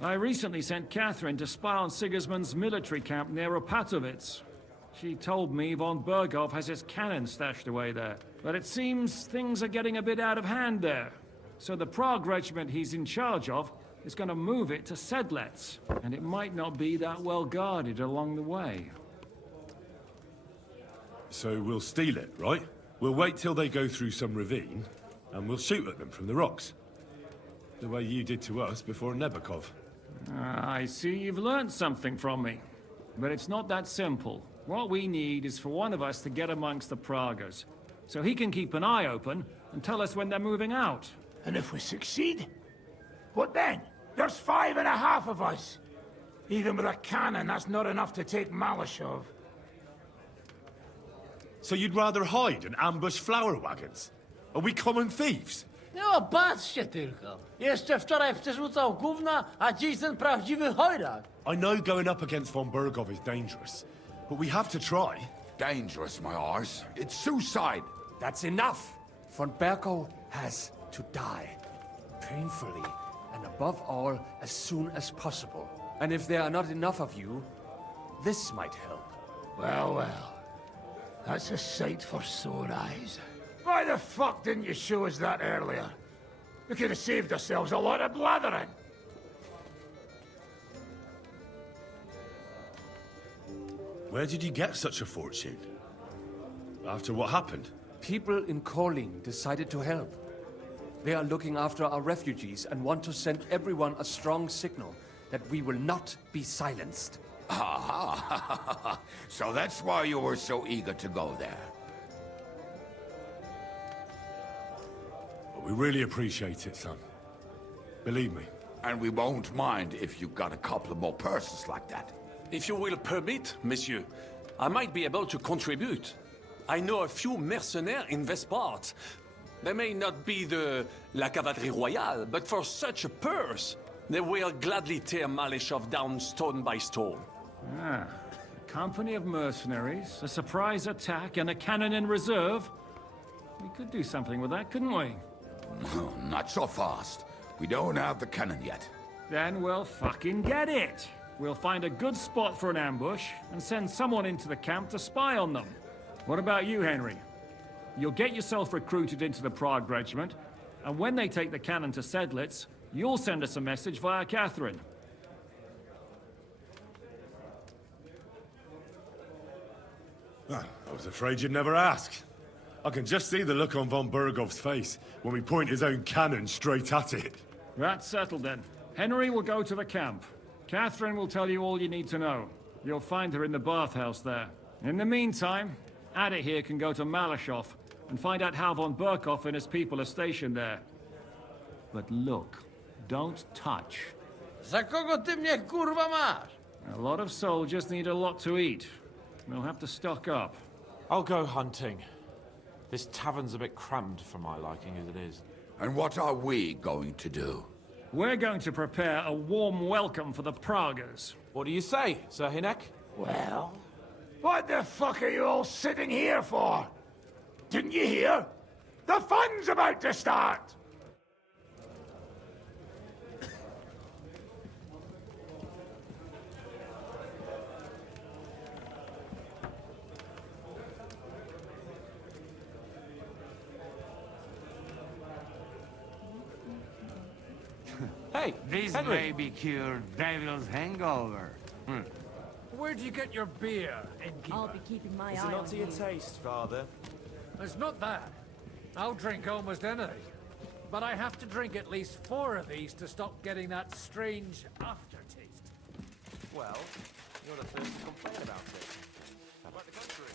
I recently sent Catherine to spy on Sigismund's military camp near Opatovitz. She told me von Berghoff has his cannon stashed away there. But it seems things are getting a bit out of hand there. So the Prague regiment he's in charge of is going to move it to Sedlec. And it might not be that well guarded along the way. So we'll steal it, right? We'll wait till they go through some ravine, and we'll shoot at them from the rocks. The way you did to us before Nebakov. I see you've learned something from me. But it's not that simple. What we need is for one of us to get amongst the Pragas, so he can keep an eye open and tell us when they're moving out. And if we succeed? What then? There's 5.5 of us. Even with a cannon, that's not enough to take Malashov. So you'd rather hide and ambush flower wagons? Are we common thieves? No, patrzcie tylko. Jeszcze wczoraj przerzucał gówna, a dziś ten prawdziwy chojrak. I know going up against von Berghoff is dangerous, but we have to try. Dangerous, my arse. It's suicide. That's enough! Von Berghoff has to die. Painfully, and above all, as soon as possible. And if there are not enough of you, this might help. Well, well. That's a sight for sore eyes. Why the fuck didn't you show us that earlier? We could have saved ourselves a lot of blathering. Where did you get such a fortune? After what happened? People in Kolin decided to help. They are looking after our refugees and want to send everyone a strong signal that we will not be silenced. Ah, so that's why you were so eager to go there. Well, we really appreciate it, son. Believe me. And we won't mind if you got a couple of more purses like that. If you will permit, monsieur, I might be able to contribute. I know a few mercenaires in this part. They may not be la cavalerie royale, but for such a purse, they will gladly tear Maleshov down stone by stone. Ah, a company of mercenaries, a surprise attack, and a cannon in reserve. We could do something with that, couldn't we? No, not so fast. We don't have the cannon yet. Then we'll fucking get it. We'll find a good spot for an ambush and send someone into the camp to spy on them. What about you, Henry? You'll get yourself recruited into the Prague regiment, and when they take the cannon to Sedlec, you'll send us a message via Catherine. I was afraid you'd never ask. I can just see the look on von Berghoff's face when we point his own cannon straight at it. That's settled then. Henry will go to the camp. Catherine will tell you all you need to know. You'll find her in the bathhouse there. In the meantime, Ada here can go to Malashov and find out how von Berghoff and his people are stationed there. But look, don't touch. Za kogo ty mnie kurwa masz? A lot of soldiers need a lot to eat. We'll have to stock up. I'll go hunting. This tavern's a bit crammed for my liking as it is. And what are we going to do? We're going to prepare a warm welcome for the Pragas. What do you say, Sir Hinek? Well, what the fuck are you all sitting here for? Didn't you hear? The fun's about to start! Hey, This Henry. may be cured devil's hangover. Where'd you get your beer, innkeeper? I'll be keeping my Is eye it not on to you. your taste, Father? It's not that. I'll drink almost anything. But I have to drink at least 4 of these to stop getting that strange aftertaste. Well, you're the first to complain about it. Quite the contrary.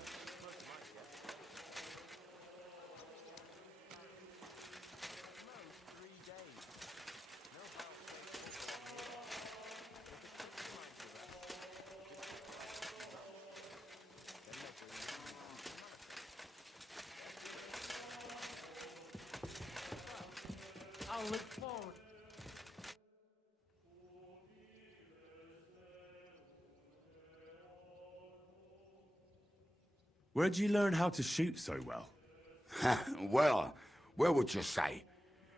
I'll look forward. Where'd you learn how to shoot so well? Well, where would you say?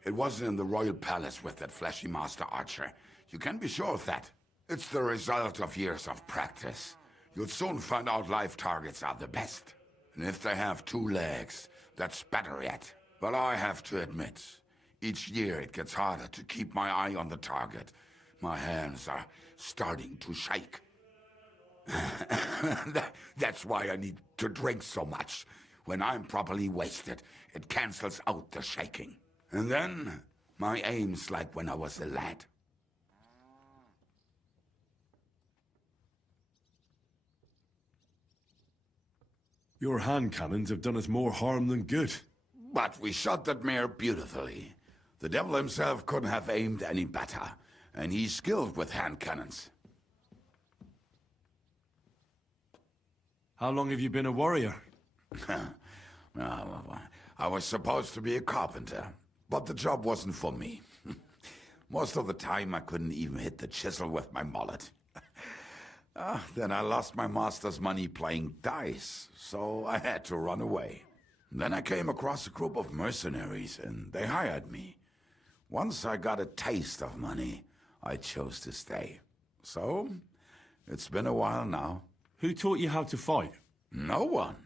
It wasn't in the royal palace with that fleshy master archer. You can be sure of that. It's the result of years of practice. You'll soon find out live targets are the best. And if they have 2 legs, that's better yet. But I have to admit, each year it gets harder to keep my eye on the target. My hands are starting to shake. That's why I need to drink so much. When I'm properly wasted, it cancels out the shaking. And then, my aim's like when I was a lad. Your hand cannons have done us more harm than good. But we shot that mare beautifully. The devil himself couldn't have aimed any better, and he's skilled with hand cannons. How long have you been a warrior? I was supposed to be a carpenter, but the job wasn't for me. Most of the time I couldn't even hit the chisel with my mallet. Then I lost my master's money playing dice, so I had to run away. Then I came across a group of mercenaries, and they hired me. Once I got a taste of money, I chose to stay. So, it's been a while now. Who taught you how to fight? No one.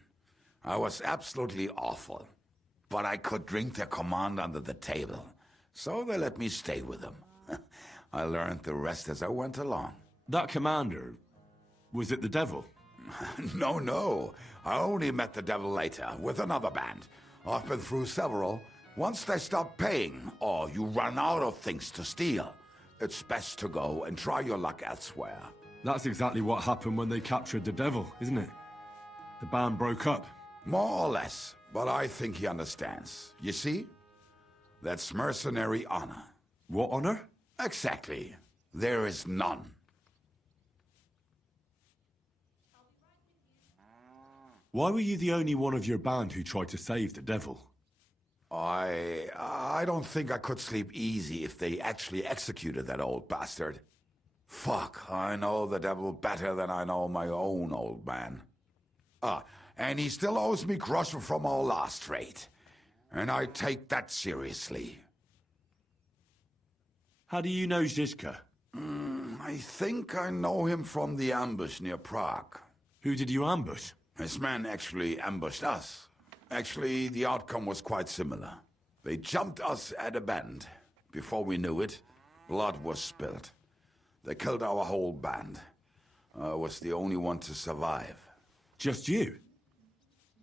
I was absolutely awful. But I could drink their command under the table, so they let me stay with them. I learned the rest as I went along. That commander, was it the devil? No. I only met the devil later, with another band. I've been through several. Once they stop paying, or you run out of things to steal, it's best to go and try your luck elsewhere. That's exactly what happened when they captured the devil, isn't it? The band broke up. More or less, but I think he understands. You see? That's mercenary honor. What honor? Exactly. There is none. Why were you the only one of your band who tried to save the devil? I don't think I could sleep easy if they actually executed that old bastard. Fuck, I know the devil better than I know my own old man. And he still owes me groschen from our last trade. And I take that seriously. How do you know Zizka? I think I know him from the ambush near Prague. Who did you ambush? His men actually ambushed us. Actually, the outcome was quite similar. They jumped us at a bend. Before we knew it, blood was spilled. They killed our whole band. I was the only one to survive. Just you?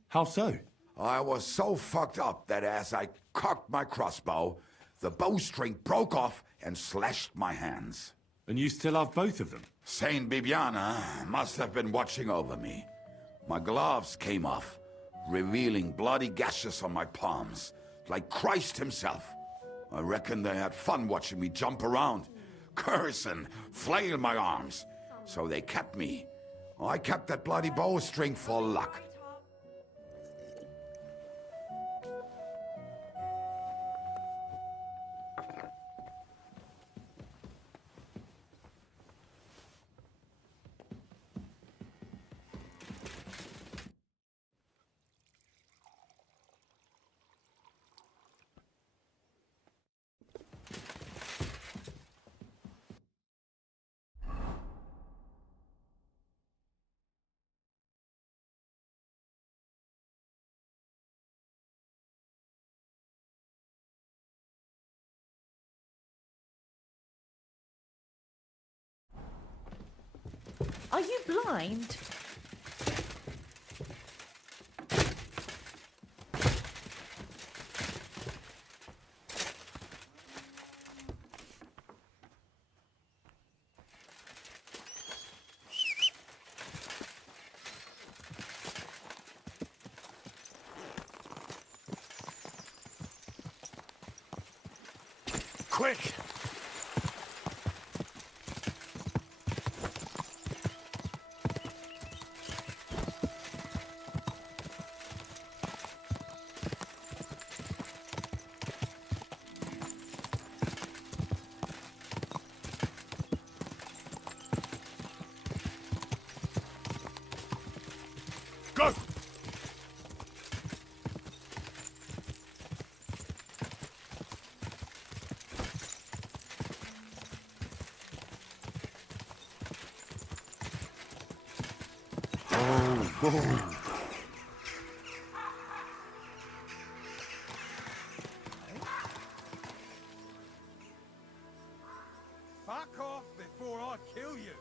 How so? I was so fucked up that as I cocked my crossbow, the bowstring broke off and slashed my hands. And you still have both of them? Saint Bibiana must have been watching over me. My gloves came off, revealing bloody gashes on my palms, like Christ himself. I reckon they had fun watching me jump around, curse and flail my arms. So they kept me. I kept that bloody bowstring for luck. Are you blind? Quick! Fuck off before I kill you.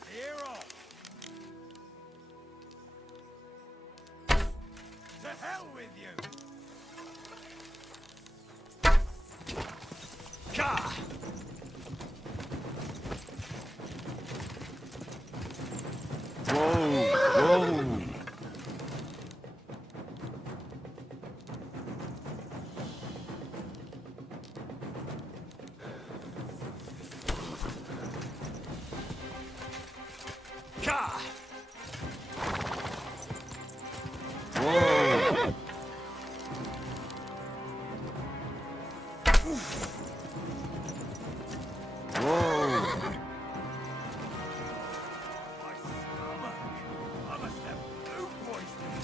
Clear off. To hell with you. Gah! Whoa, whoa. Gah! Whoa. Whoa. My stomach. I must have food poisoning.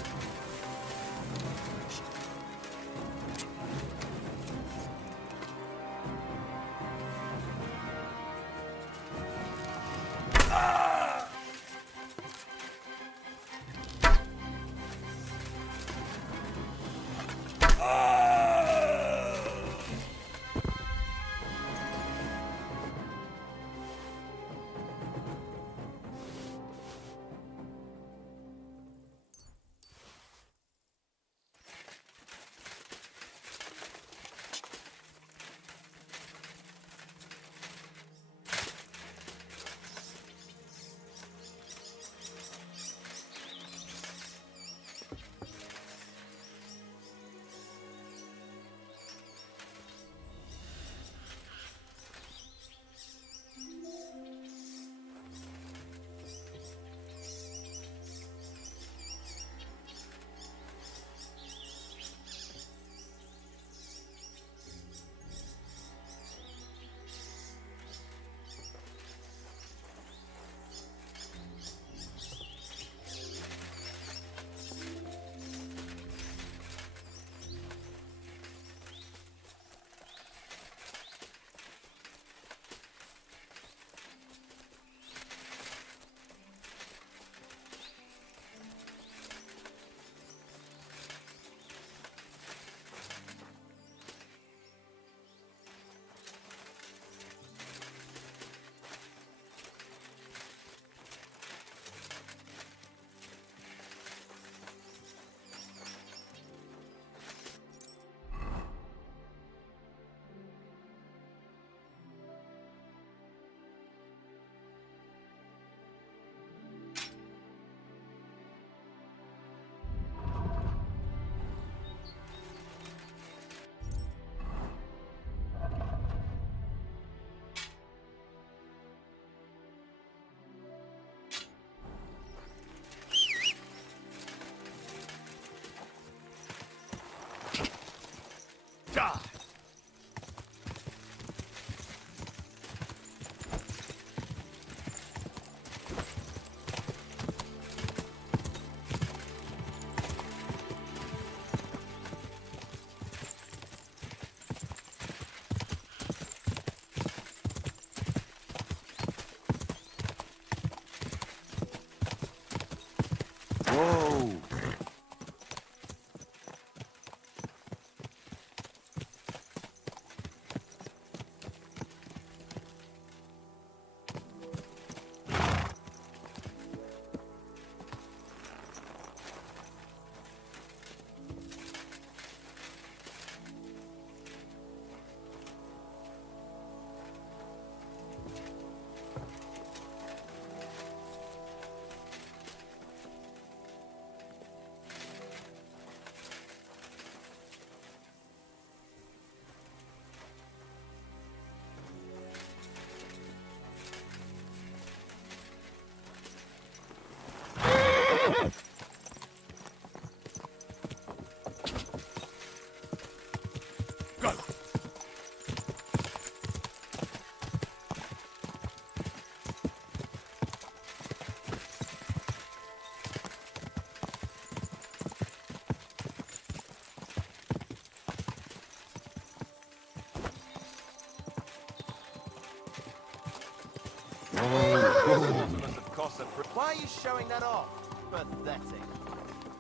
Must have cost a Why are you showing that off? Pathetic.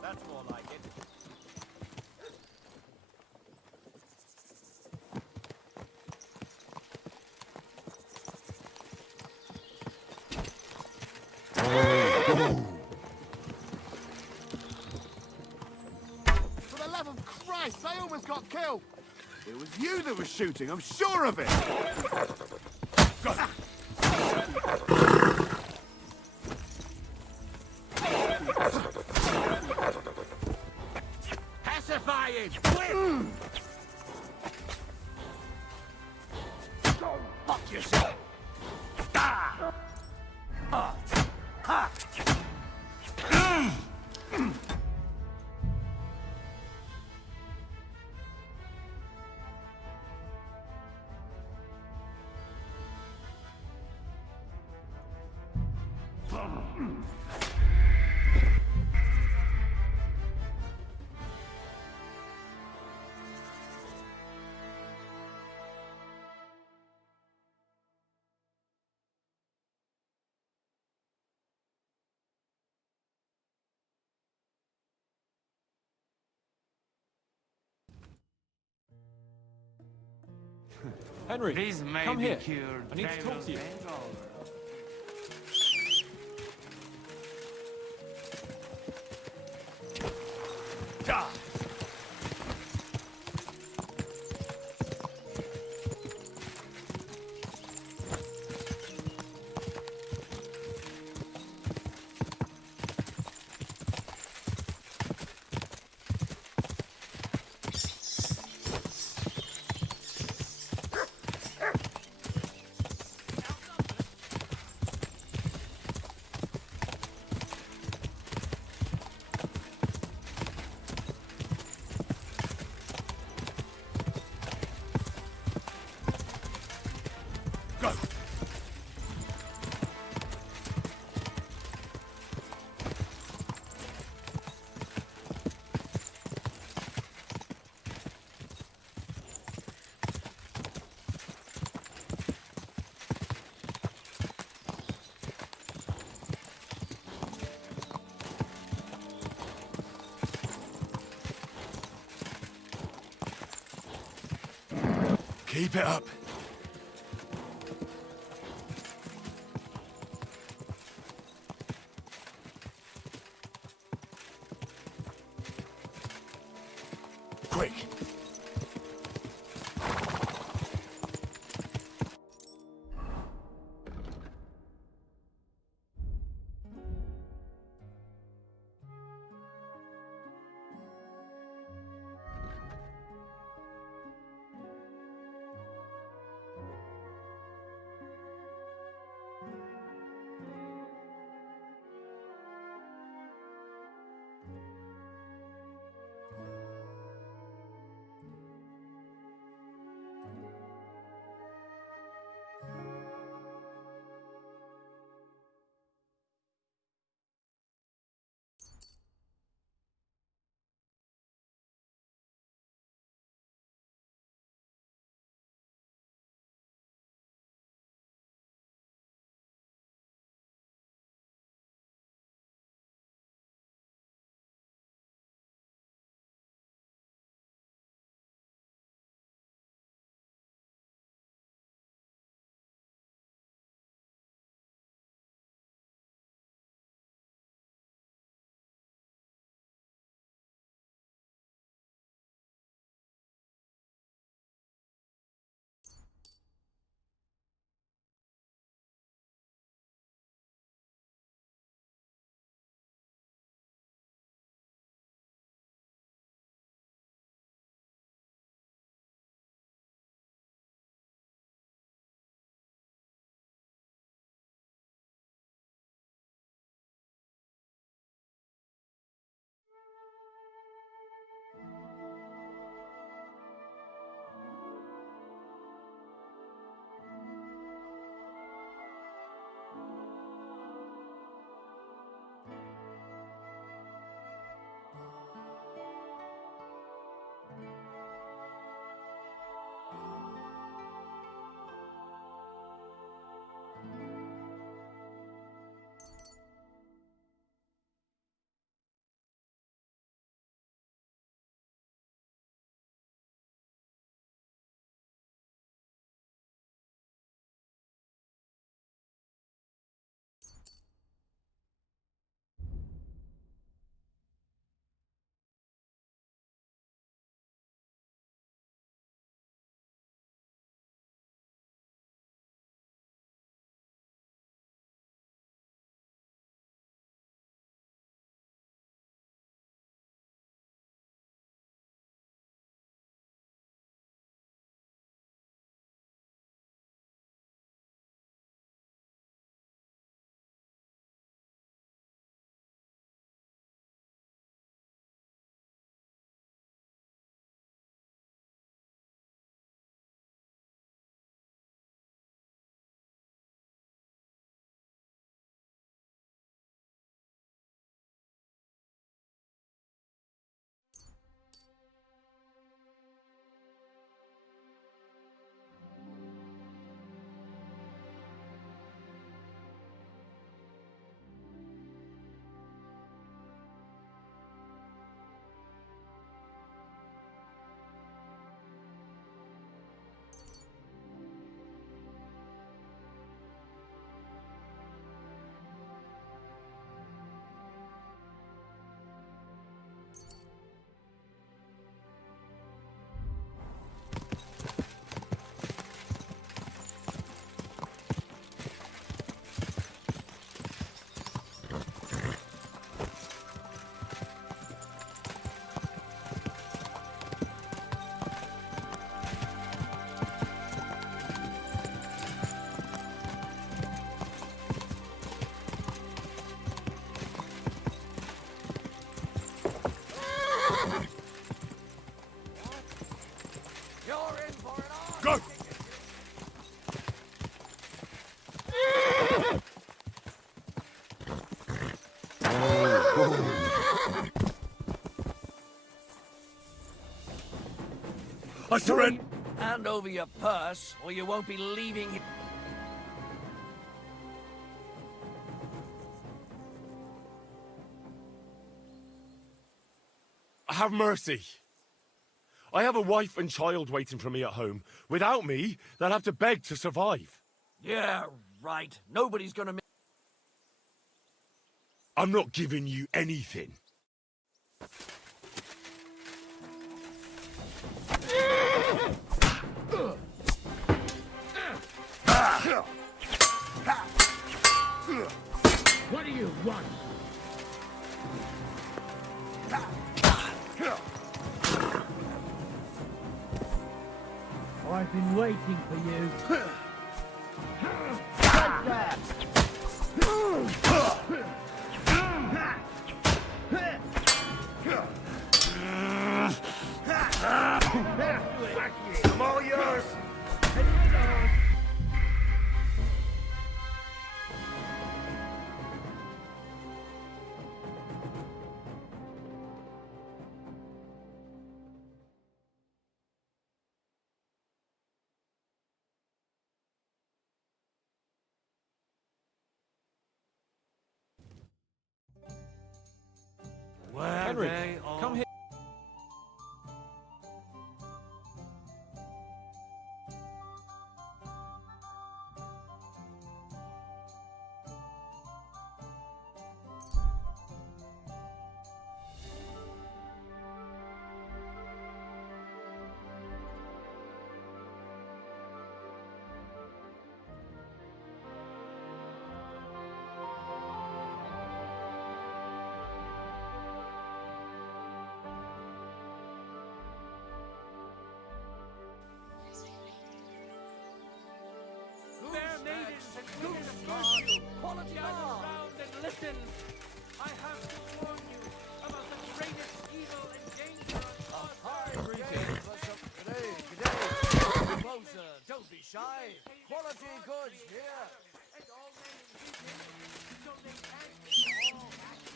That's more like it. For the love of Christ, I almost got killed! It was you that was shooting, I'm sure of it! Pacifying! Fuck yourself! Henry, This may come be here. cured. I need to talk to you. Keep it up. Quick. Catherine! Hand over your purse, or you won't be leaving here. Have mercy. I have a wife and child waiting for me at home. Without me, they'll have to beg to survive. Yeah, right. Nobody's gonna... I'm not giving you anything. What do you want? I've been waiting for you. Right there! I'm all yours! Henry, come here. Fair maidens and women of virtue, quality gather round and listen. I have to warn you about the greatest evil and danger on earth. G'day. Closer, don't be shy. Quality goods here. And all men in Egypt, so they can all act.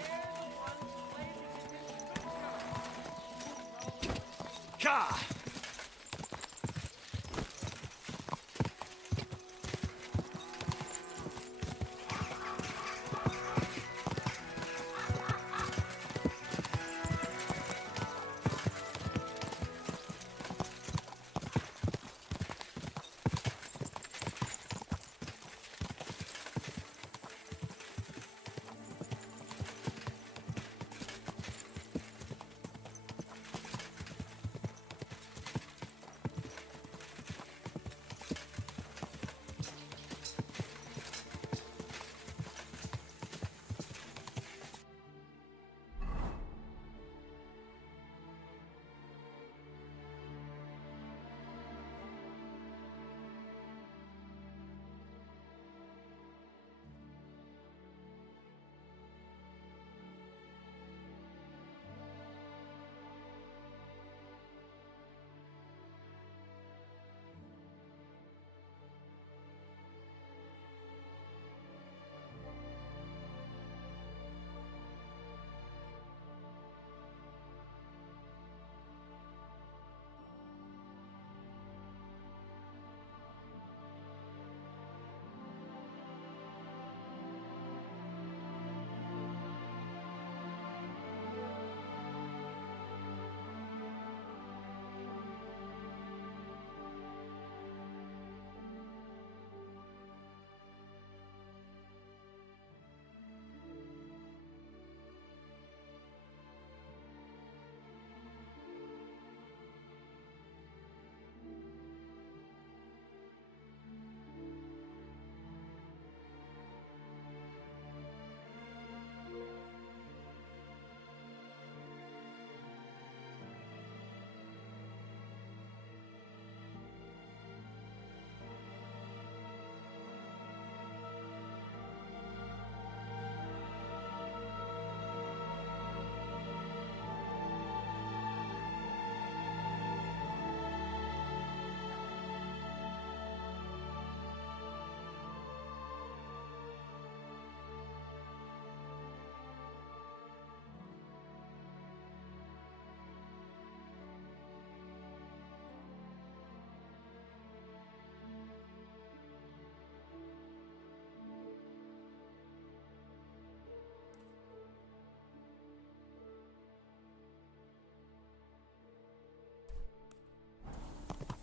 They're the ones blaming in this picture. Ka!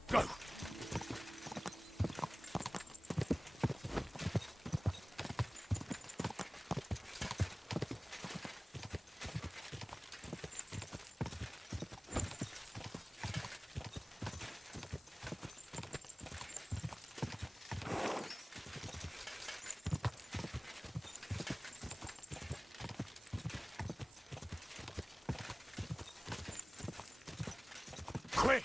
Go! Quick!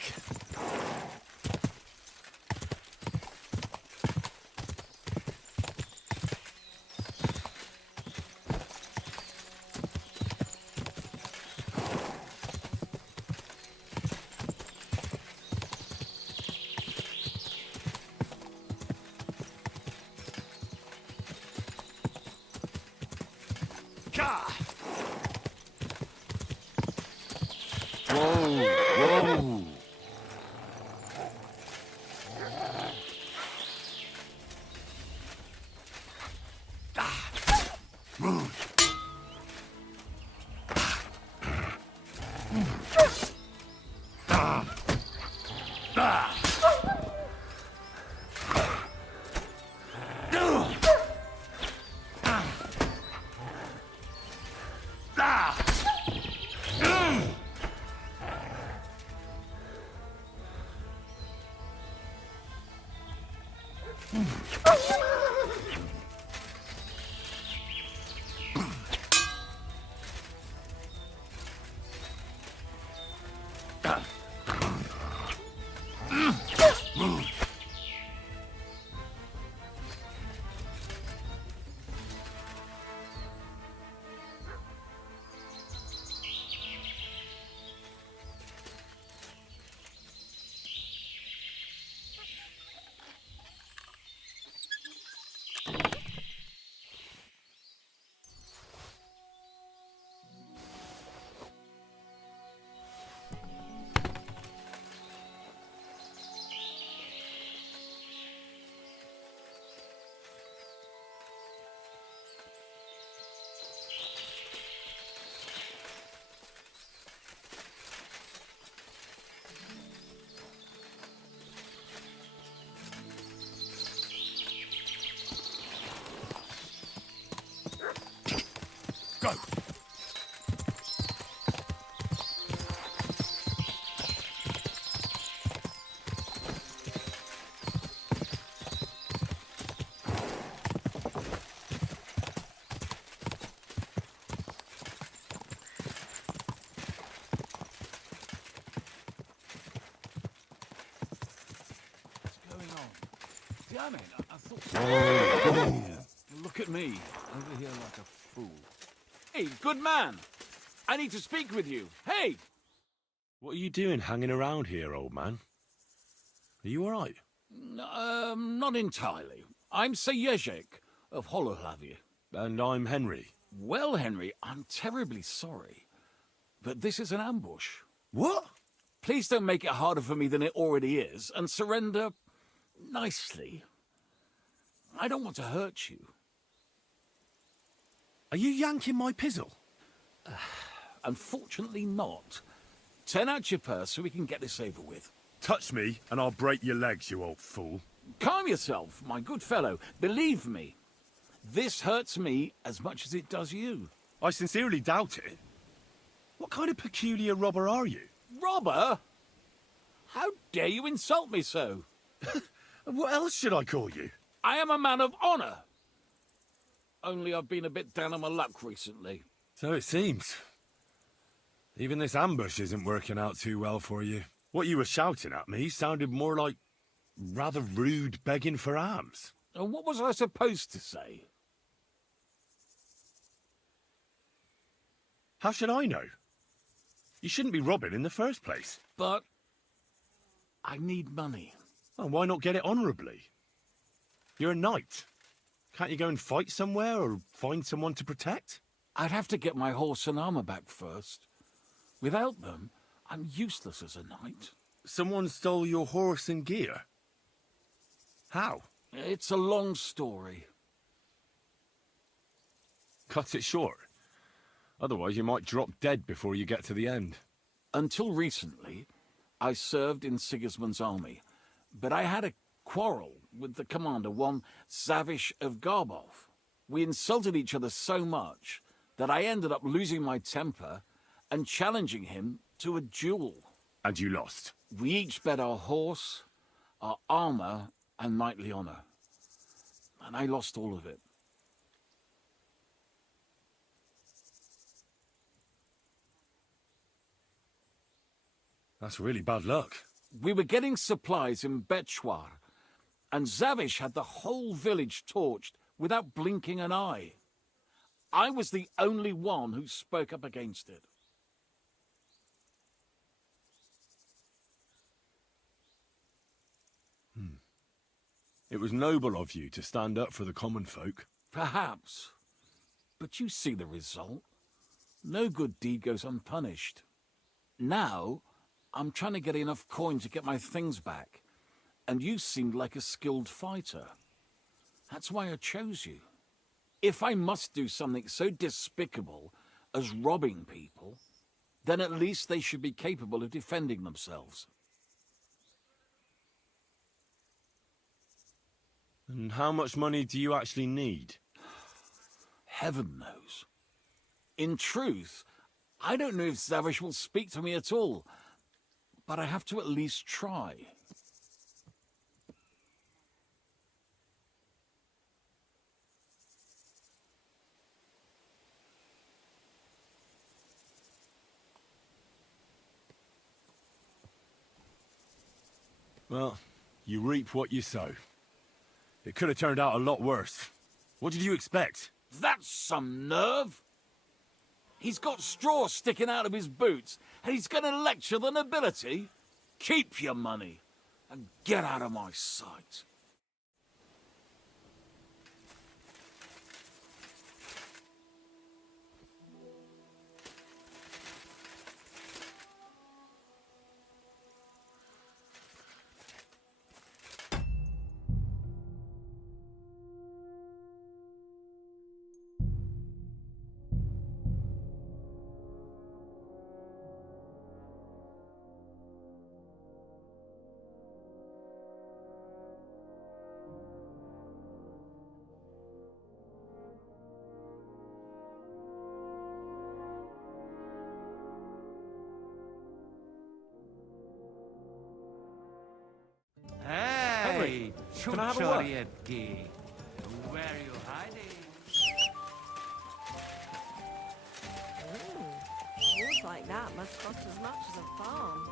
Whoa! Whoa! Go! Damn it, I thought... Look at me, over here like a fool. Hey, good man! I need to speak with you. Hey! What are you doing hanging around here, old man? Are you all right? Not entirely. I'm Sir Ježek of Holohlavie. And I'm Henry. Well, Henry, I'm terribly sorry, but this is an ambush. What? Please don't make it harder for me than it already is, and surrender nicely. I don't want to hurt you. Are you yanking my pizzle? Unfortunately not. Turn out your purse so we can get this over with. Touch me, and I'll break your legs, you old fool. Calm yourself, my good fellow. Believe me, this hurts me as much as it does you. I sincerely doubt it. What kind of peculiar robber are you? Robber? How dare you insult me so? What else should I call you? I am a man of honor. Only I've been a bit down on my luck recently. So it seems. Even this ambush isn't working out too well for you. What you were shouting at me sounded more like rather rude begging for alms. And what was I supposed to say? How should I know? You shouldn't be robbing in the first place. But I need money. And why not get it honourably? You're a knight. Can't you go and fight somewhere or find someone to protect? I'd have to get my horse and armor back first. Without them, I'm useless as a knight. Someone stole your horse and gear? How? It's a long story. Cut it short. Otherwise you might drop dead before you get to the end. Until recently, I served in Sigismund's army, But I had a quarrel with the commander, one Zavish of Garbov. We insulted each other so much that I ended up losing my temper and challenging him to a duel. And you lost? We each bet our horse, our armor, and knightly honor. And I lost all of it. That's really bad luck. We were getting supplies in Betchwar, and Zavish had the whole village torched without blinking an eye. I was the only one who spoke up against it. It was noble of you to stand up for the common folk. Perhaps. But you see the result. No good deed goes unpunished. Now, I'm trying to get enough coin to get my things back, and you seemed like a skilled fighter. That's why I chose you. If I must do something so despicable as robbing people, then at least they should be capable of defending themselves. And how much money do you actually need? Heaven knows. In truth, I don't know if Zavish will speak to me at all, but I have to at least try. Well, you reap what you sow. It could have turned out a lot worse. What did you expect? That's some nerve! He's got straw sticking out of his boots, and he's going to lecture the nobility? Keep your money, and get out of my sight. Hey, can I have a word? Churietki. Where are you hiding? Walls like that must cost as much as a farm.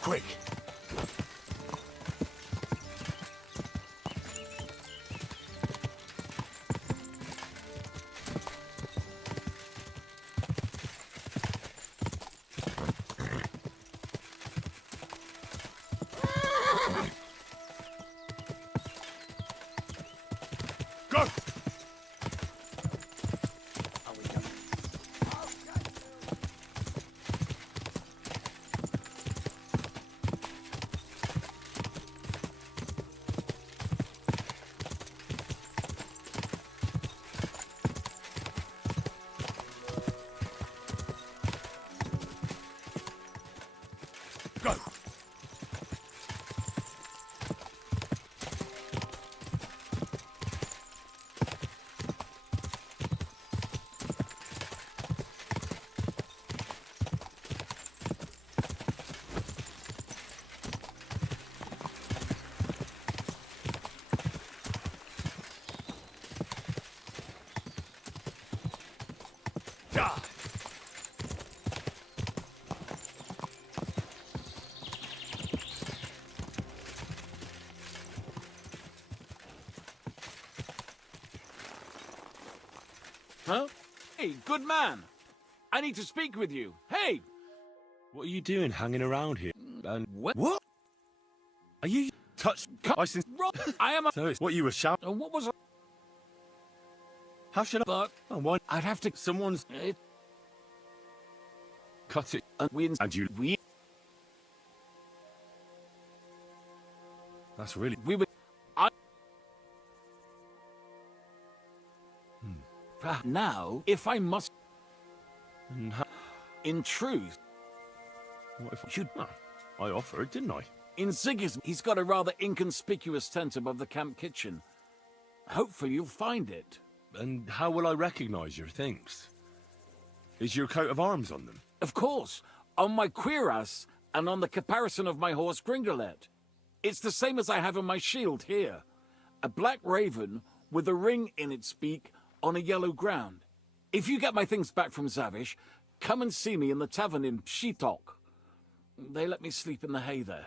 Quick! Go! Go! Huh? Hey, good man! I need to speak with you. Hey! What are you doing hanging around here? And What? Are you touched? I since I am a... So it's what you were shouting. What was... How should I? But... Oh, why? I'd have to... Someone's cut it. And And you. we... That's really... We would... Now, if I must... In truth... What if I offered, didn't I? In Sigismund, he's got a rather inconspicuous tent above the camp kitchen. Hopefully you'll find it. And how will I recognize your things? Is your coat of arms on them? Of course, on my cuirass and on the caparison of my horse Gringolet. It's the same as I have on my shield here. A black raven with a ring in its beak on a yellow ground. If you get my things back from Zavish, come and see me in the tavern in Pshitok. They let me sleep in the hay there.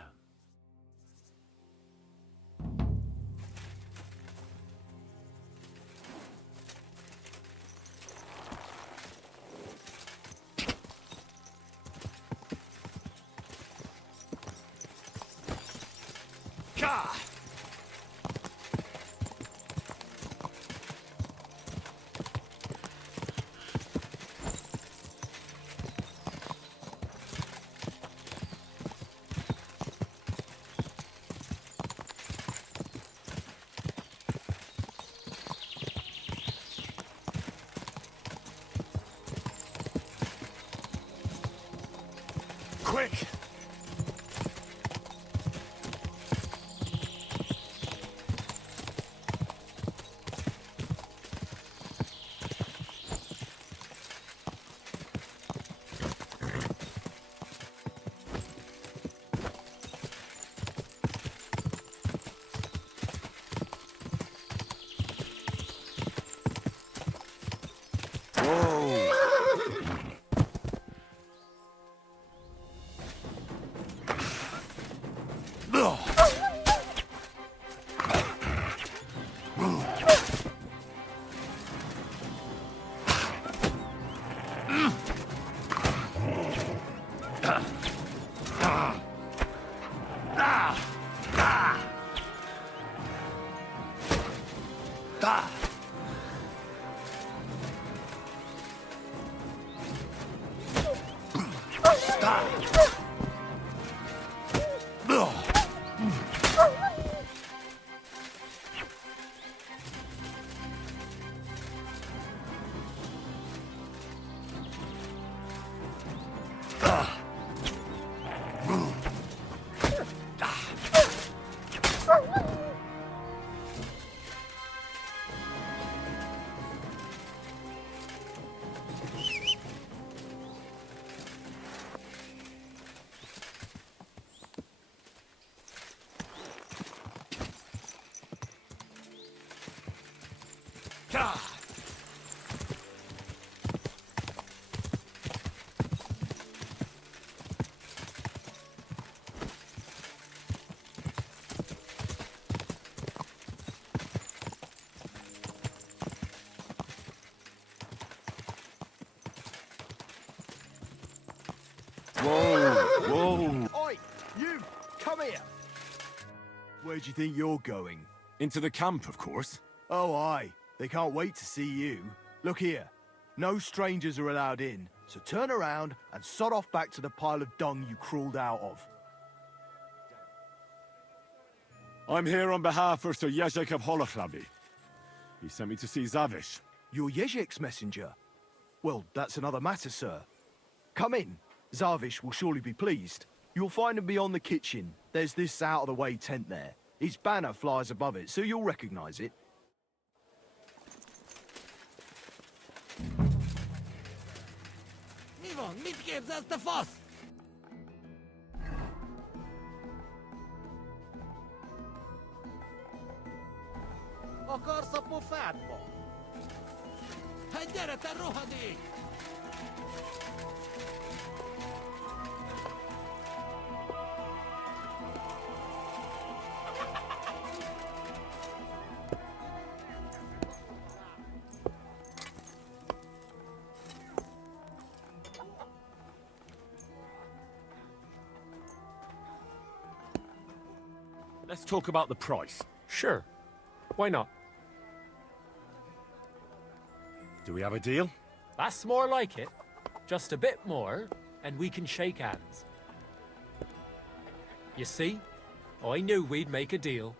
Quick! Whoa! Oi! You! Come here! Where do you think you're going? Into the camp, of course. Oh, aye. They can't wait to see you. Look here. No strangers are allowed in, so turn around and sod off back to the pile of dung you crawled out of. I'm here on behalf of Sir Jezek of Holoclavi. He sent me to see Zavish. You're Jezek's messenger? Well, that's another matter, sir. Come in. Zavish will surely be pleased. You'll find him beyond the kitchen. There's this out-of-the-way tent there. His banner flies above it, so you'll recognize it. Nivon, mitgib das the foss! Akar sa pofádba! Hát gyere, te rohadék! Let's talk about the price. Sure. Why not? Do we have a deal? That's more like it. Just a bit more, and we can shake hands. You see? I knew we'd make a deal.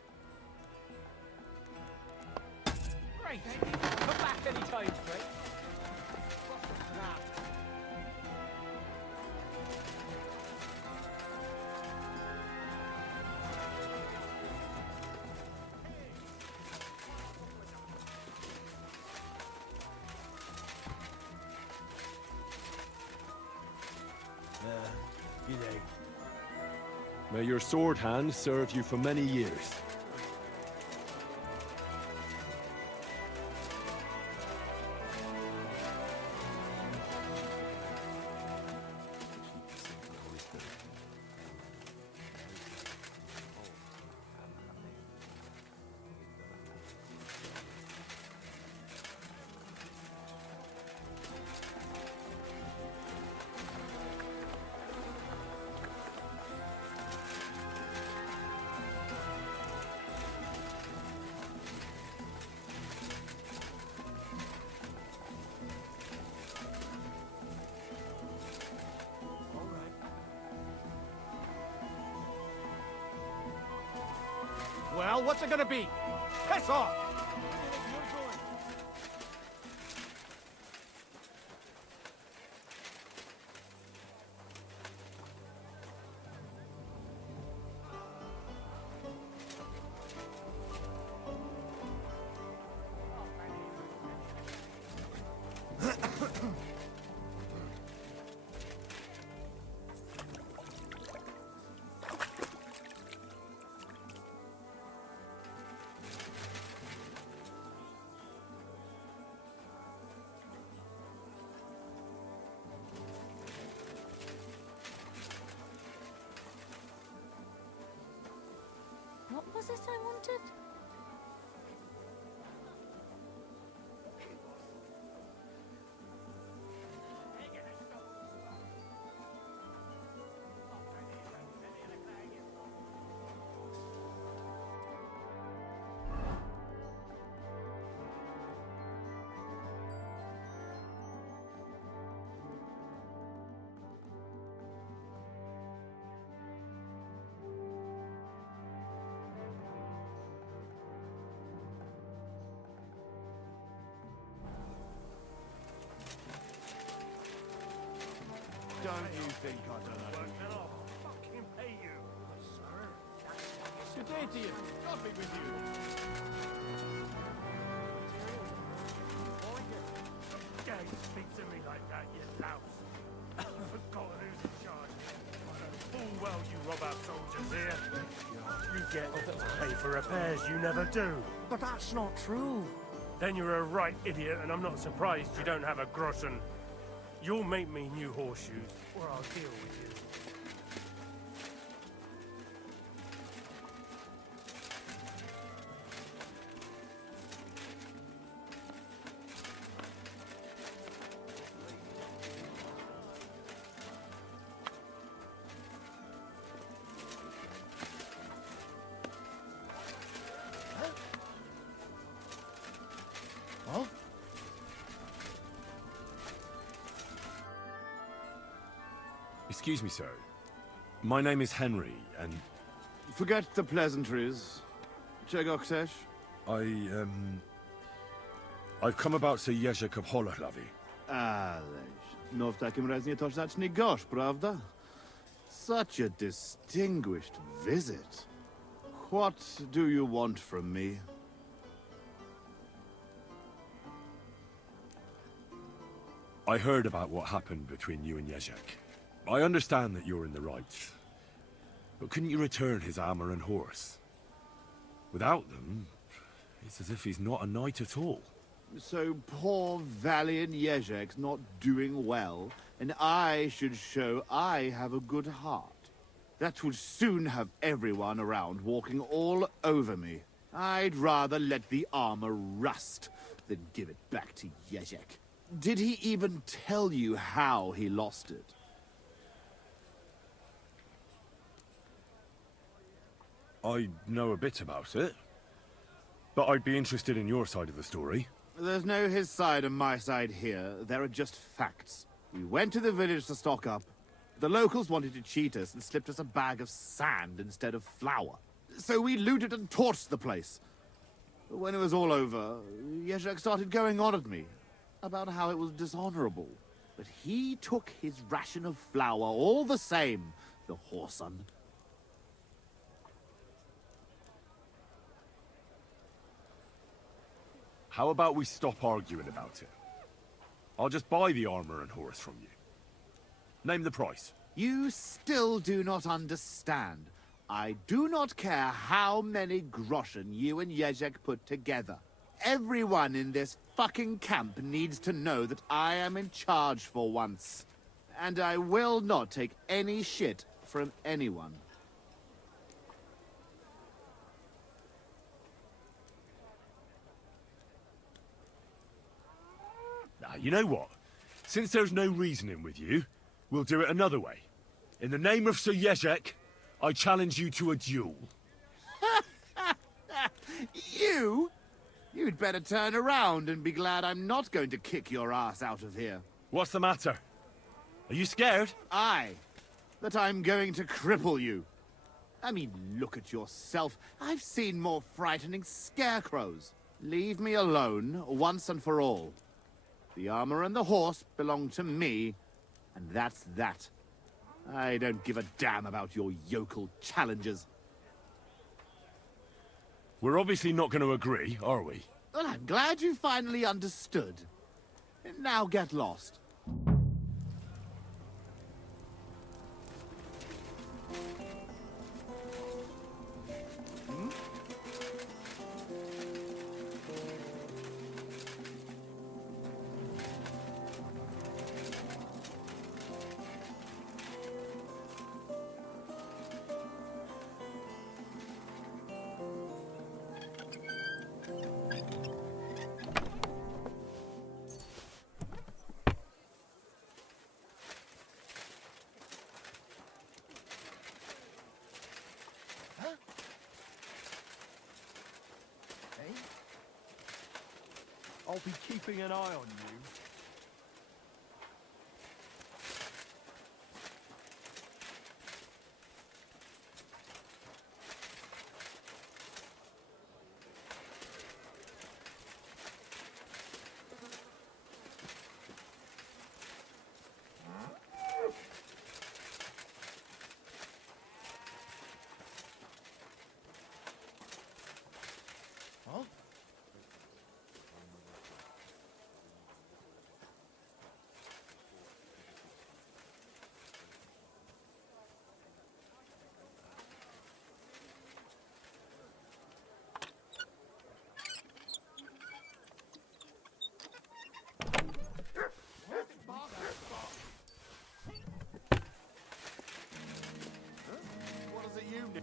Right, come back anytime, Frank. G'day. May your sword hand serve you for many years. Well, what's it gonna be? Piss off! What was it I wanted? Don't you think I don't know? And I'll fucking pay you. Sir, Good day to you. Coffee with you. Yeah, you speak to me like that, you louse. I've forgotten who's in charge. I know full well you rob our soldiers here. You get to pay for repairs you never do. But that's not true. Then you're a right idiot, and I'm not surprised you don't have a groschen. You'll make me new horseshoes, or I'll deal with you. Huh? Excuse me, sir. My name is Henry, and Forget the pleasantries. Czego I've come about Sir Jerzek of Holohlavi. Ależ, no w takim razie to zacznij gorzь, prawda? Such a distinguished visit. What do you want from me? I heard about what happened between you and Jerzek. I understand that you're in the right. But couldn't you return his armor and horse? Without them, it's as if he's not a knight at all. So poor valiant Jerzek's not doing well, and I should show I have a good heart. That would soon have everyone around walking all over me. I'd rather let the armor rust than give it back to Jerzek. Did he even tell you how he lost it? I know a bit about it. But I'd be interested in your side of the story. There's no his side and my side here. There are just facts. We went to the village to stock up. The locals wanted to cheat us and slipped us a bag of sand instead of flour. So we looted and torched the place. When it was all over, Jezek started going on at me about how it was dishonorable. But he took his ration of flour all the same, the whoreson. How about we stop arguing about it? I'll just buy the armor and horse from you. Name the price. You still do not understand. I do not care how many groschen you and Jezek put together. Everyone in this fucking camp needs to know that I am in charge for once. And I will not take any shit from anyone. Now, you know what? Since there's no reasoning with you, we'll do it another way. In the name of Sir Jezek, I challenge you to a duel. You? You'd better turn around and be glad I'm not going to kick your ass out of here. What's the matter? Are you scared? Aye. That I'm going to cripple you. I mean, look at yourself. I've seen more frightening scarecrows. Leave me alone, once and for all. The armor and the horse belong to me, and that's that. I don't give a damn about your yokel challenges. We're obviously not going to agree, are we? Well, I'm glad you finally understood. Now get lost. I'll be keeping an eye on you. Huh? What is it you need?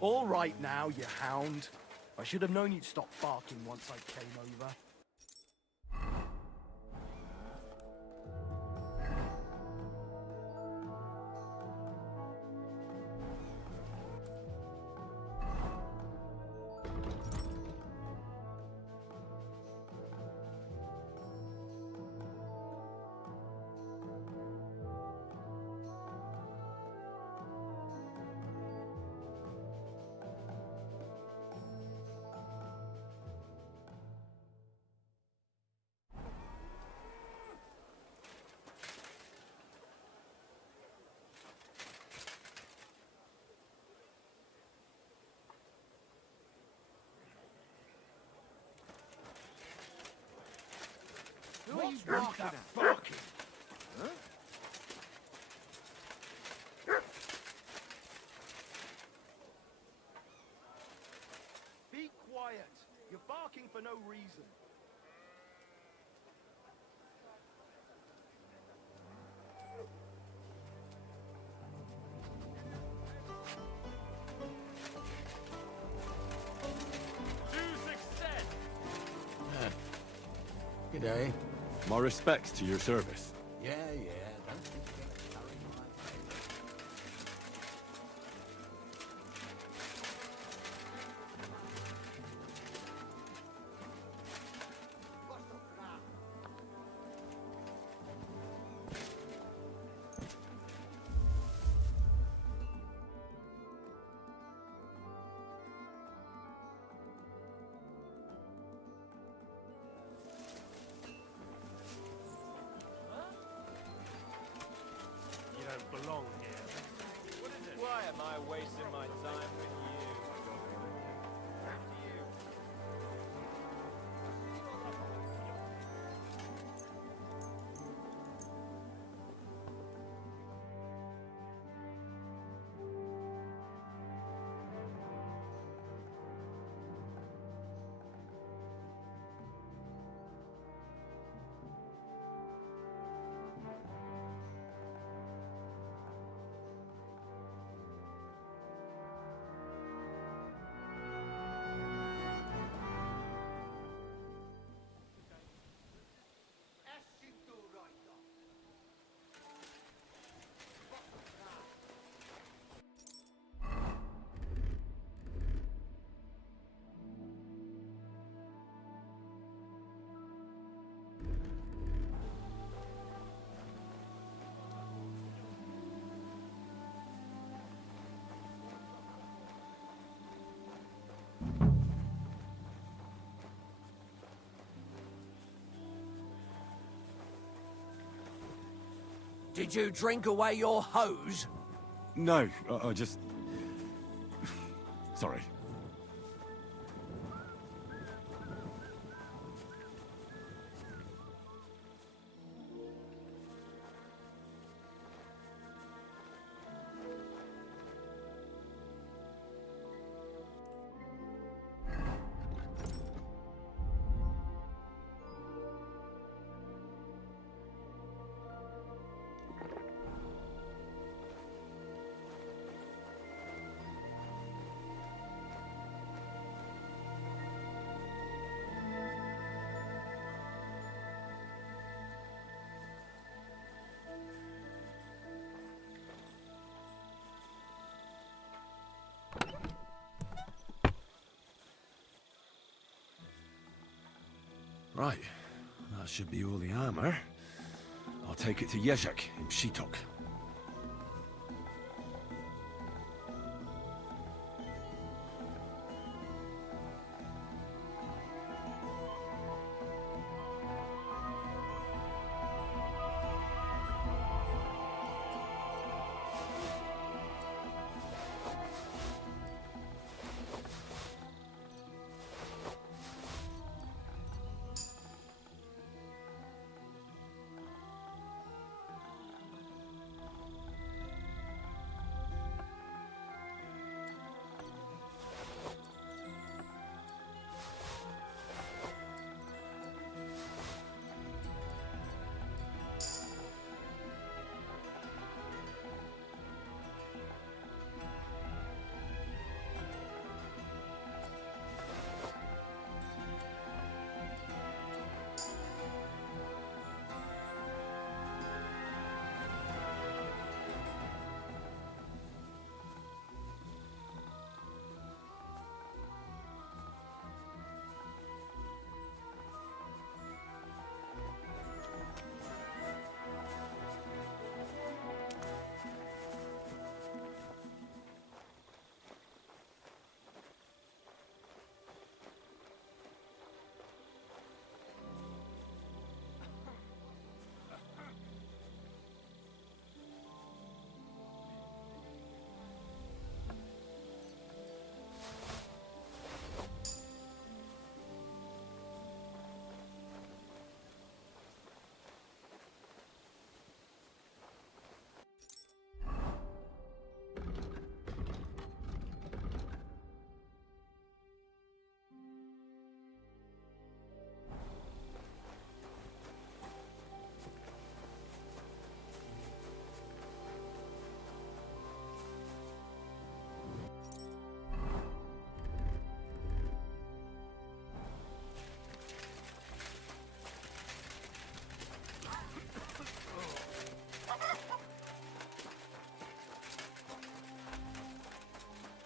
All right now, you hound. I should have known you'd stop barking once I came over. Who are you barking at? Barking? Huh? Be quiet. You're barking for no reason. G'day. My respects to your service. Yeah. Don't think you're gonna carry my belong here. What is it? Why am I wasting my time with you? After you. Did you drink away your hose? No, I just... Sorry. Right, that should be all the armor. I'll take it to Jezek in Pshitok.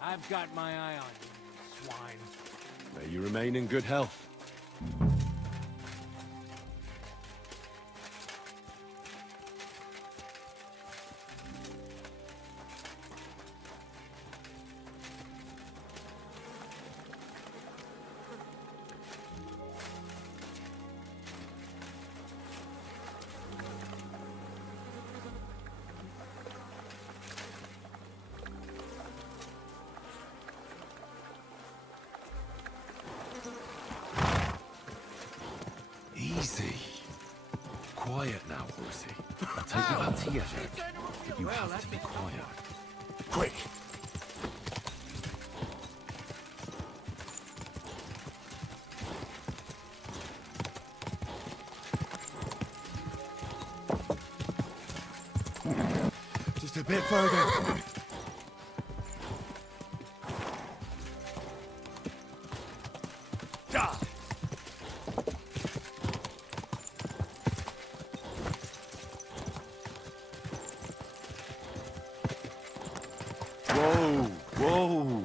I've got my eye on you, swine. May you remain in good health. mercy. I'll take you out to get but you have to be quiet. Quick! Just a bit further. Whoa, whoa.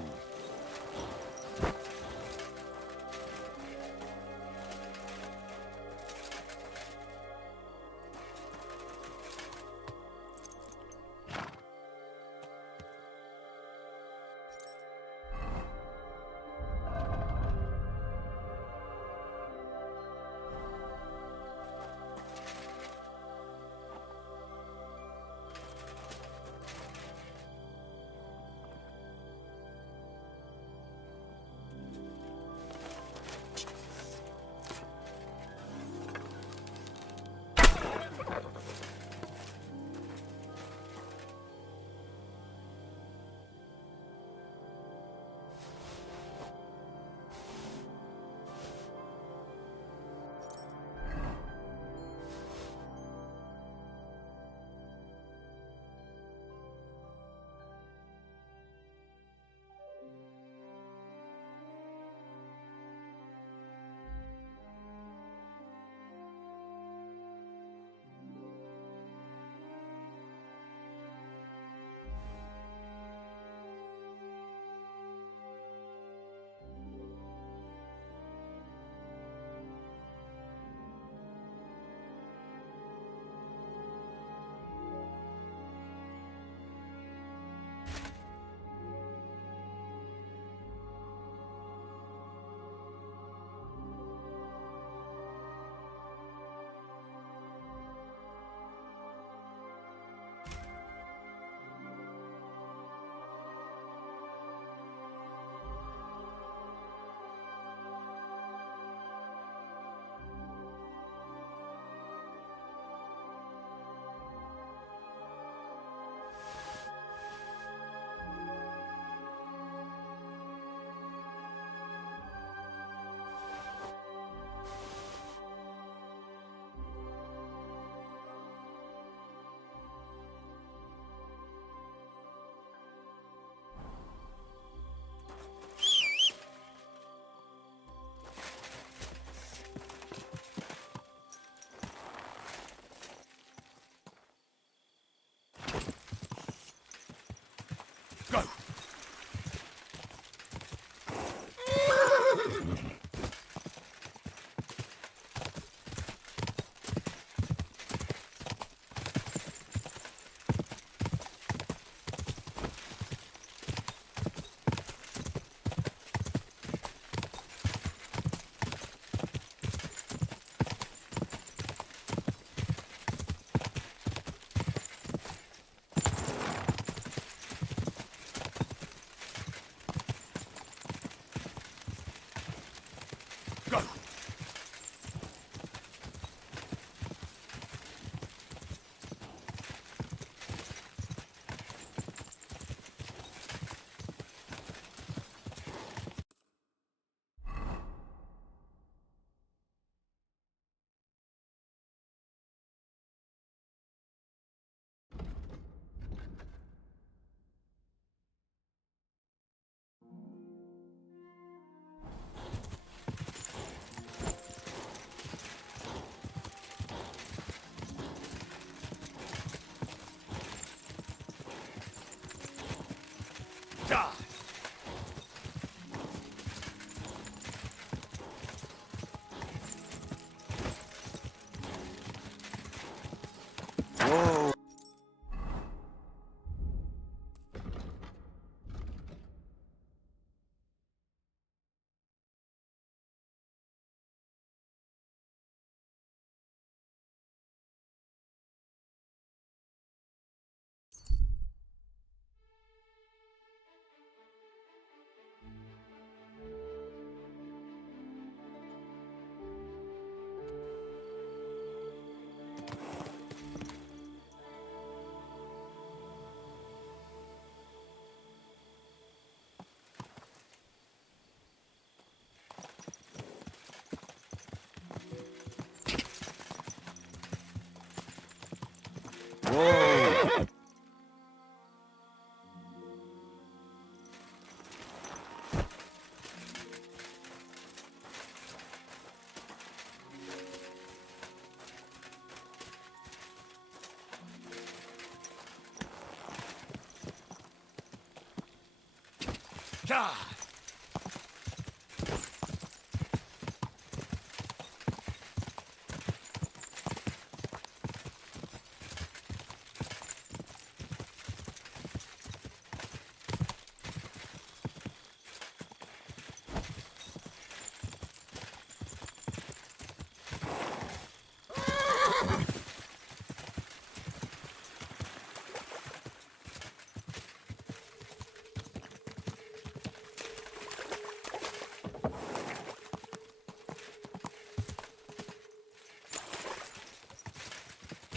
Whoa. God!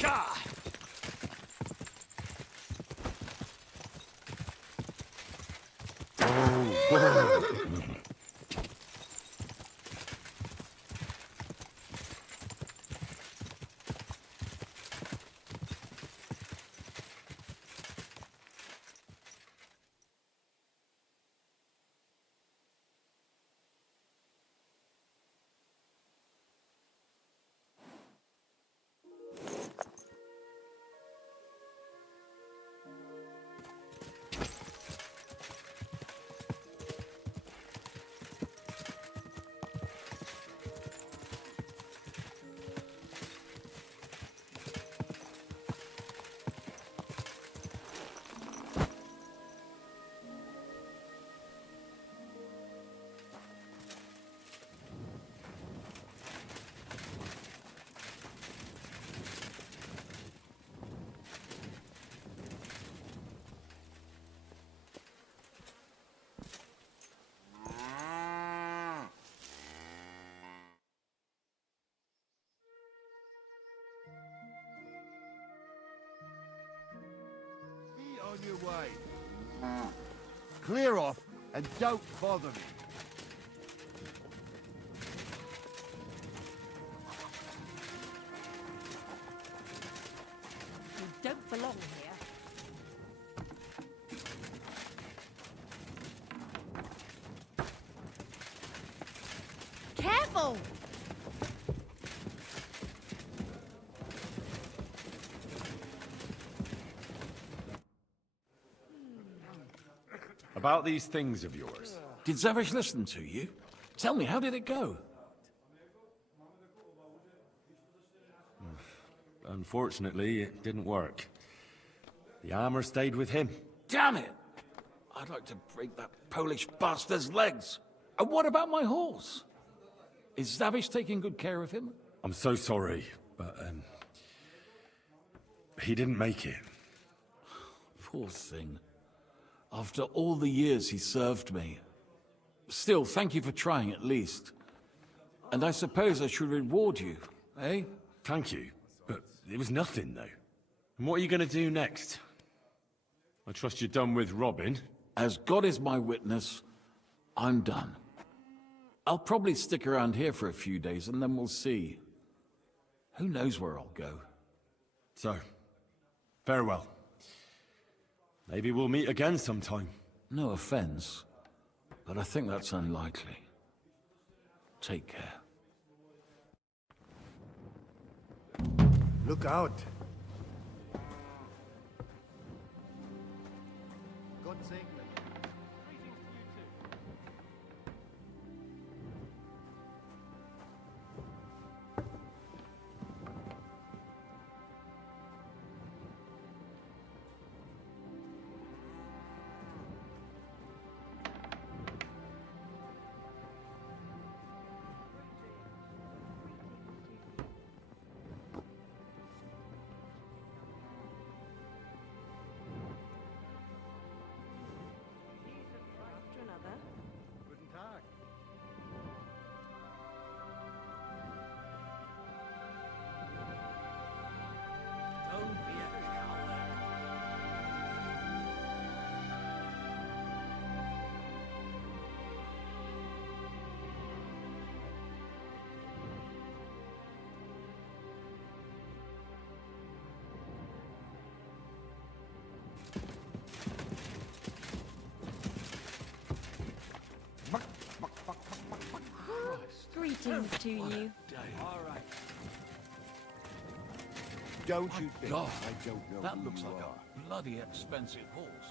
God! Be on your way. Clear off and don't bother me. You don't belong here. Careful! About these things of yours. Did Zavish listen to you? Tell me, how did it go? Unfortunately, it didn't work. The armor stayed with him. Damn it! I'd like to break that Polish bastard's legs. And what about my horse? Is Zavish taking good care of him? I'm so sorry, but, he didn't make it. Poor thing. After all the years he served me. Still, thank you for trying at least. And I suppose I should reward you, eh? Thank you, but it was nothing, though. And what are you going to do next? I trust you're done with Robin. As God is my witness, I'm done. I'll probably stick around here for a few days and then we'll see. Who knows where I'll go? So, farewell. Maybe we'll meet again sometime. No offense, but I think that's unlikely. Take care. Look out. God save them. Greetings to you. All right. Don't you think God, I don't know that who looks you like are? a bloody expensive horse.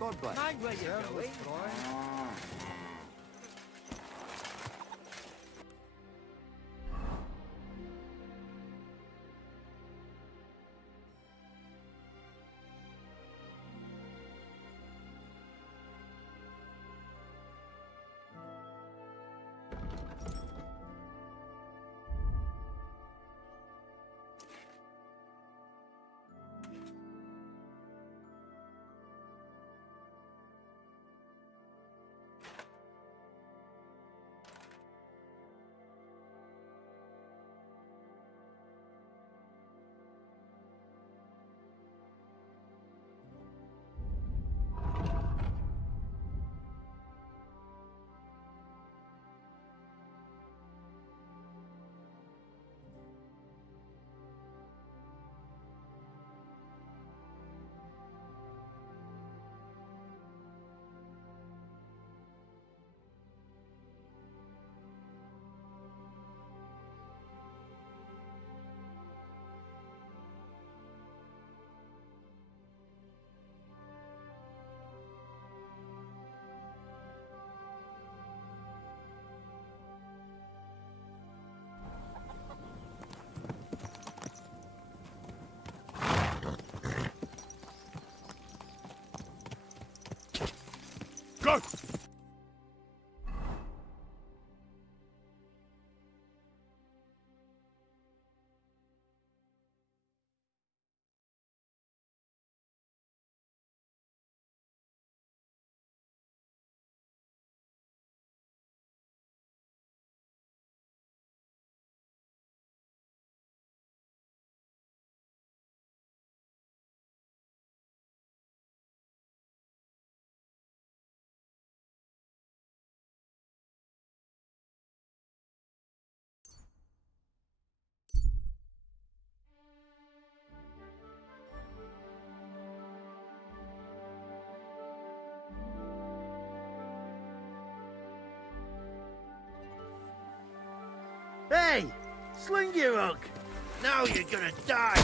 God bless. Mind where you're going. Go! Hey! Sling your hook! Now you're gonna die!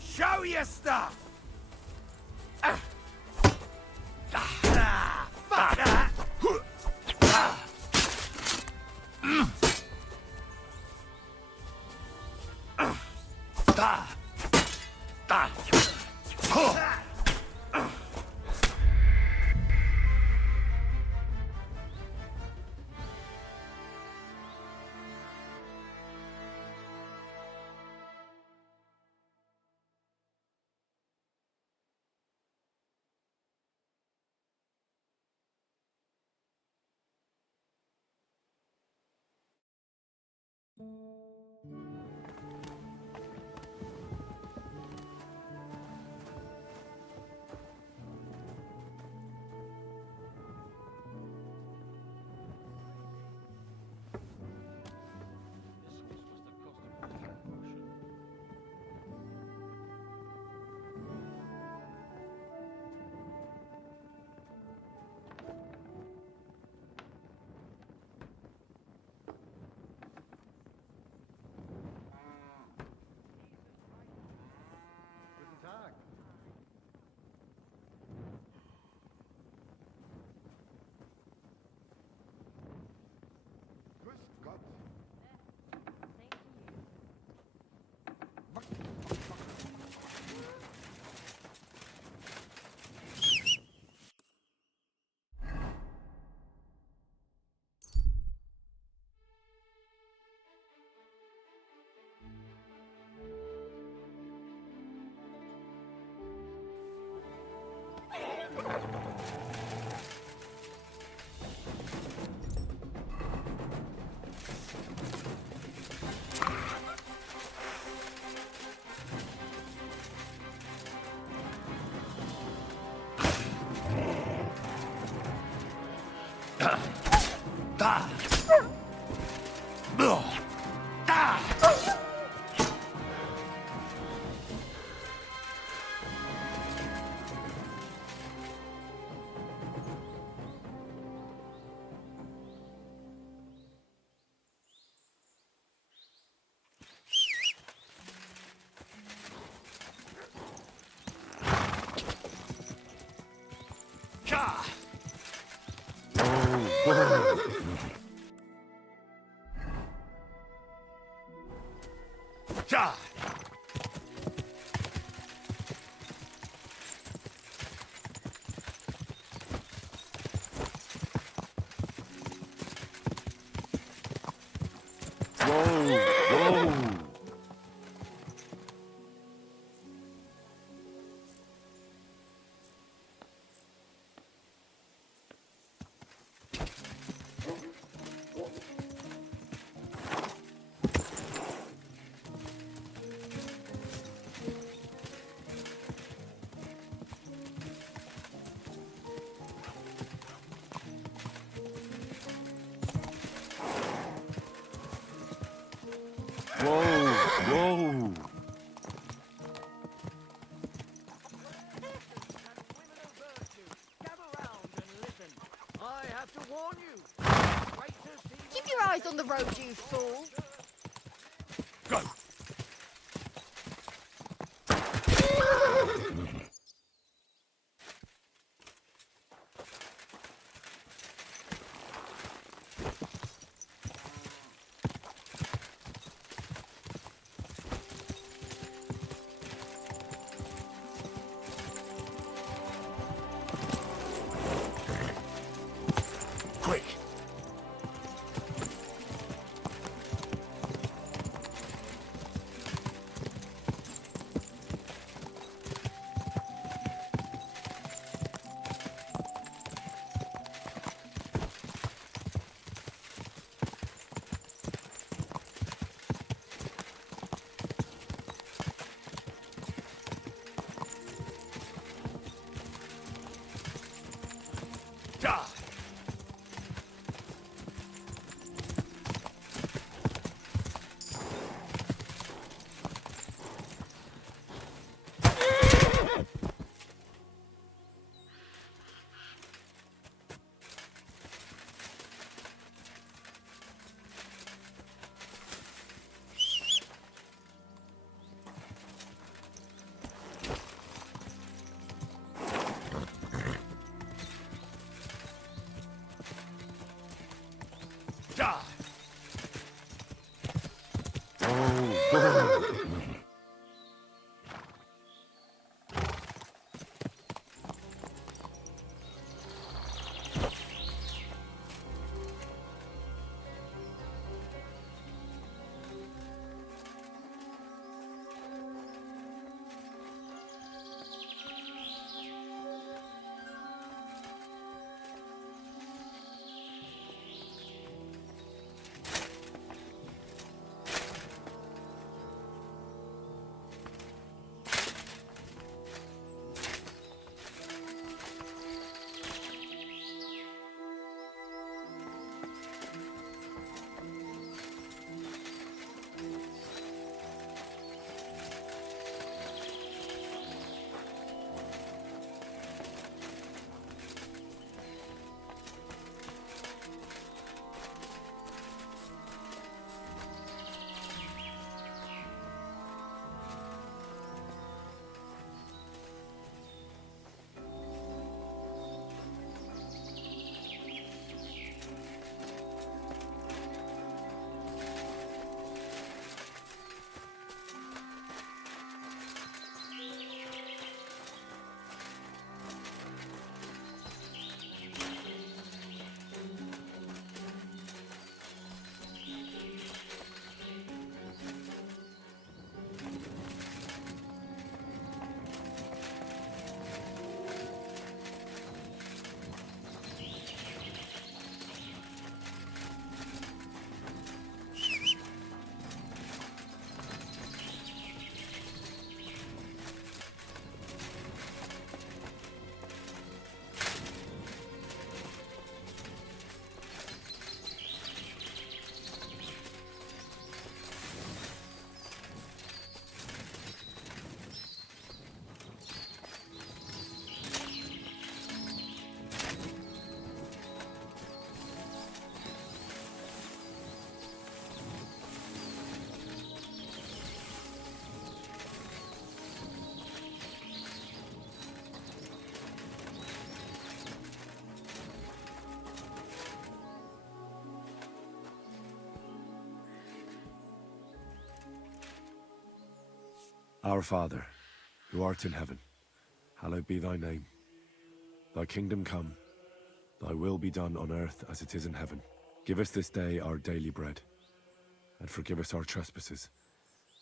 Show your stuff! Fuck that! Whoa! I have to warn you. Keep your eyes on the road, you fool. Go! Quick! Our Father, who art in heaven, hallowed be thy name. Thy kingdom come, thy will be done on earth as it is in heaven. Give us this day our daily bread, and forgive us our trespasses,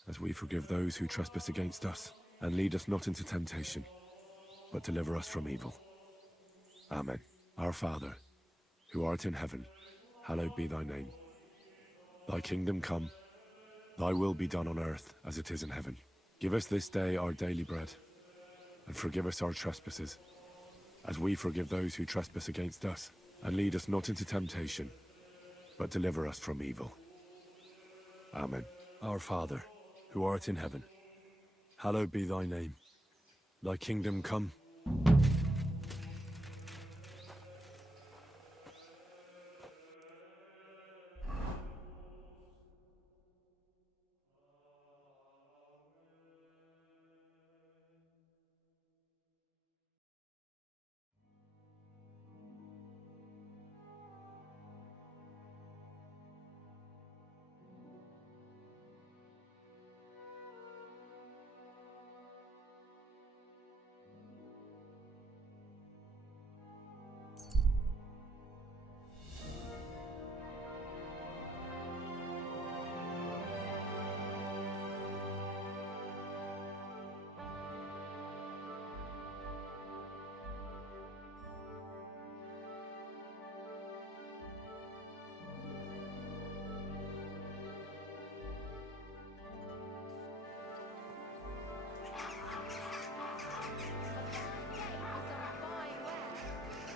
as we forgive those who trespass against us. And lead us not into temptation, but deliver us from evil. Amen. Our Father, who art in heaven, hallowed be thy name. Thy kingdom come, thy will be done on earth as it is in heaven. Give us this day our daily bread, and forgive us our trespasses, as we forgive those who trespass against us. And lead us not into temptation, but deliver us from evil. Amen. Our Father, who art in heaven, hallowed be thy name. Thy kingdom come.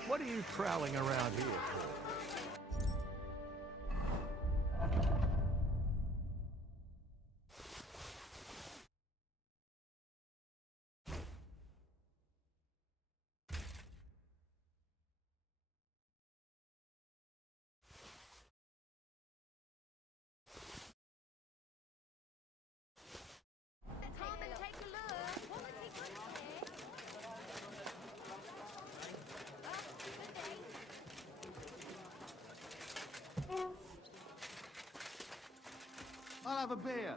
What are you prowling around here for? I'll have a beer.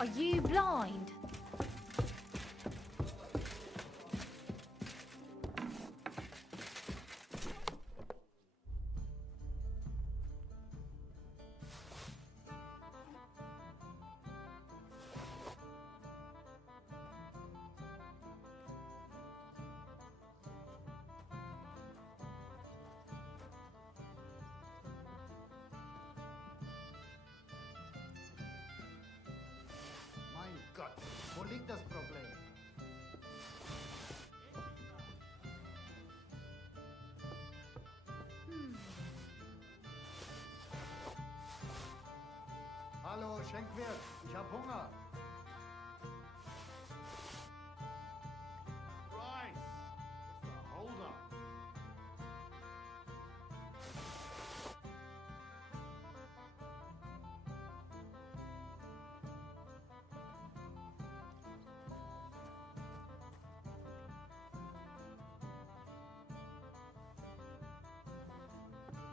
Are you blind? Mein Gott, wo liegt das Problem? Hallo, Schenkwirt, ich hab Hunger. Rice, hold up.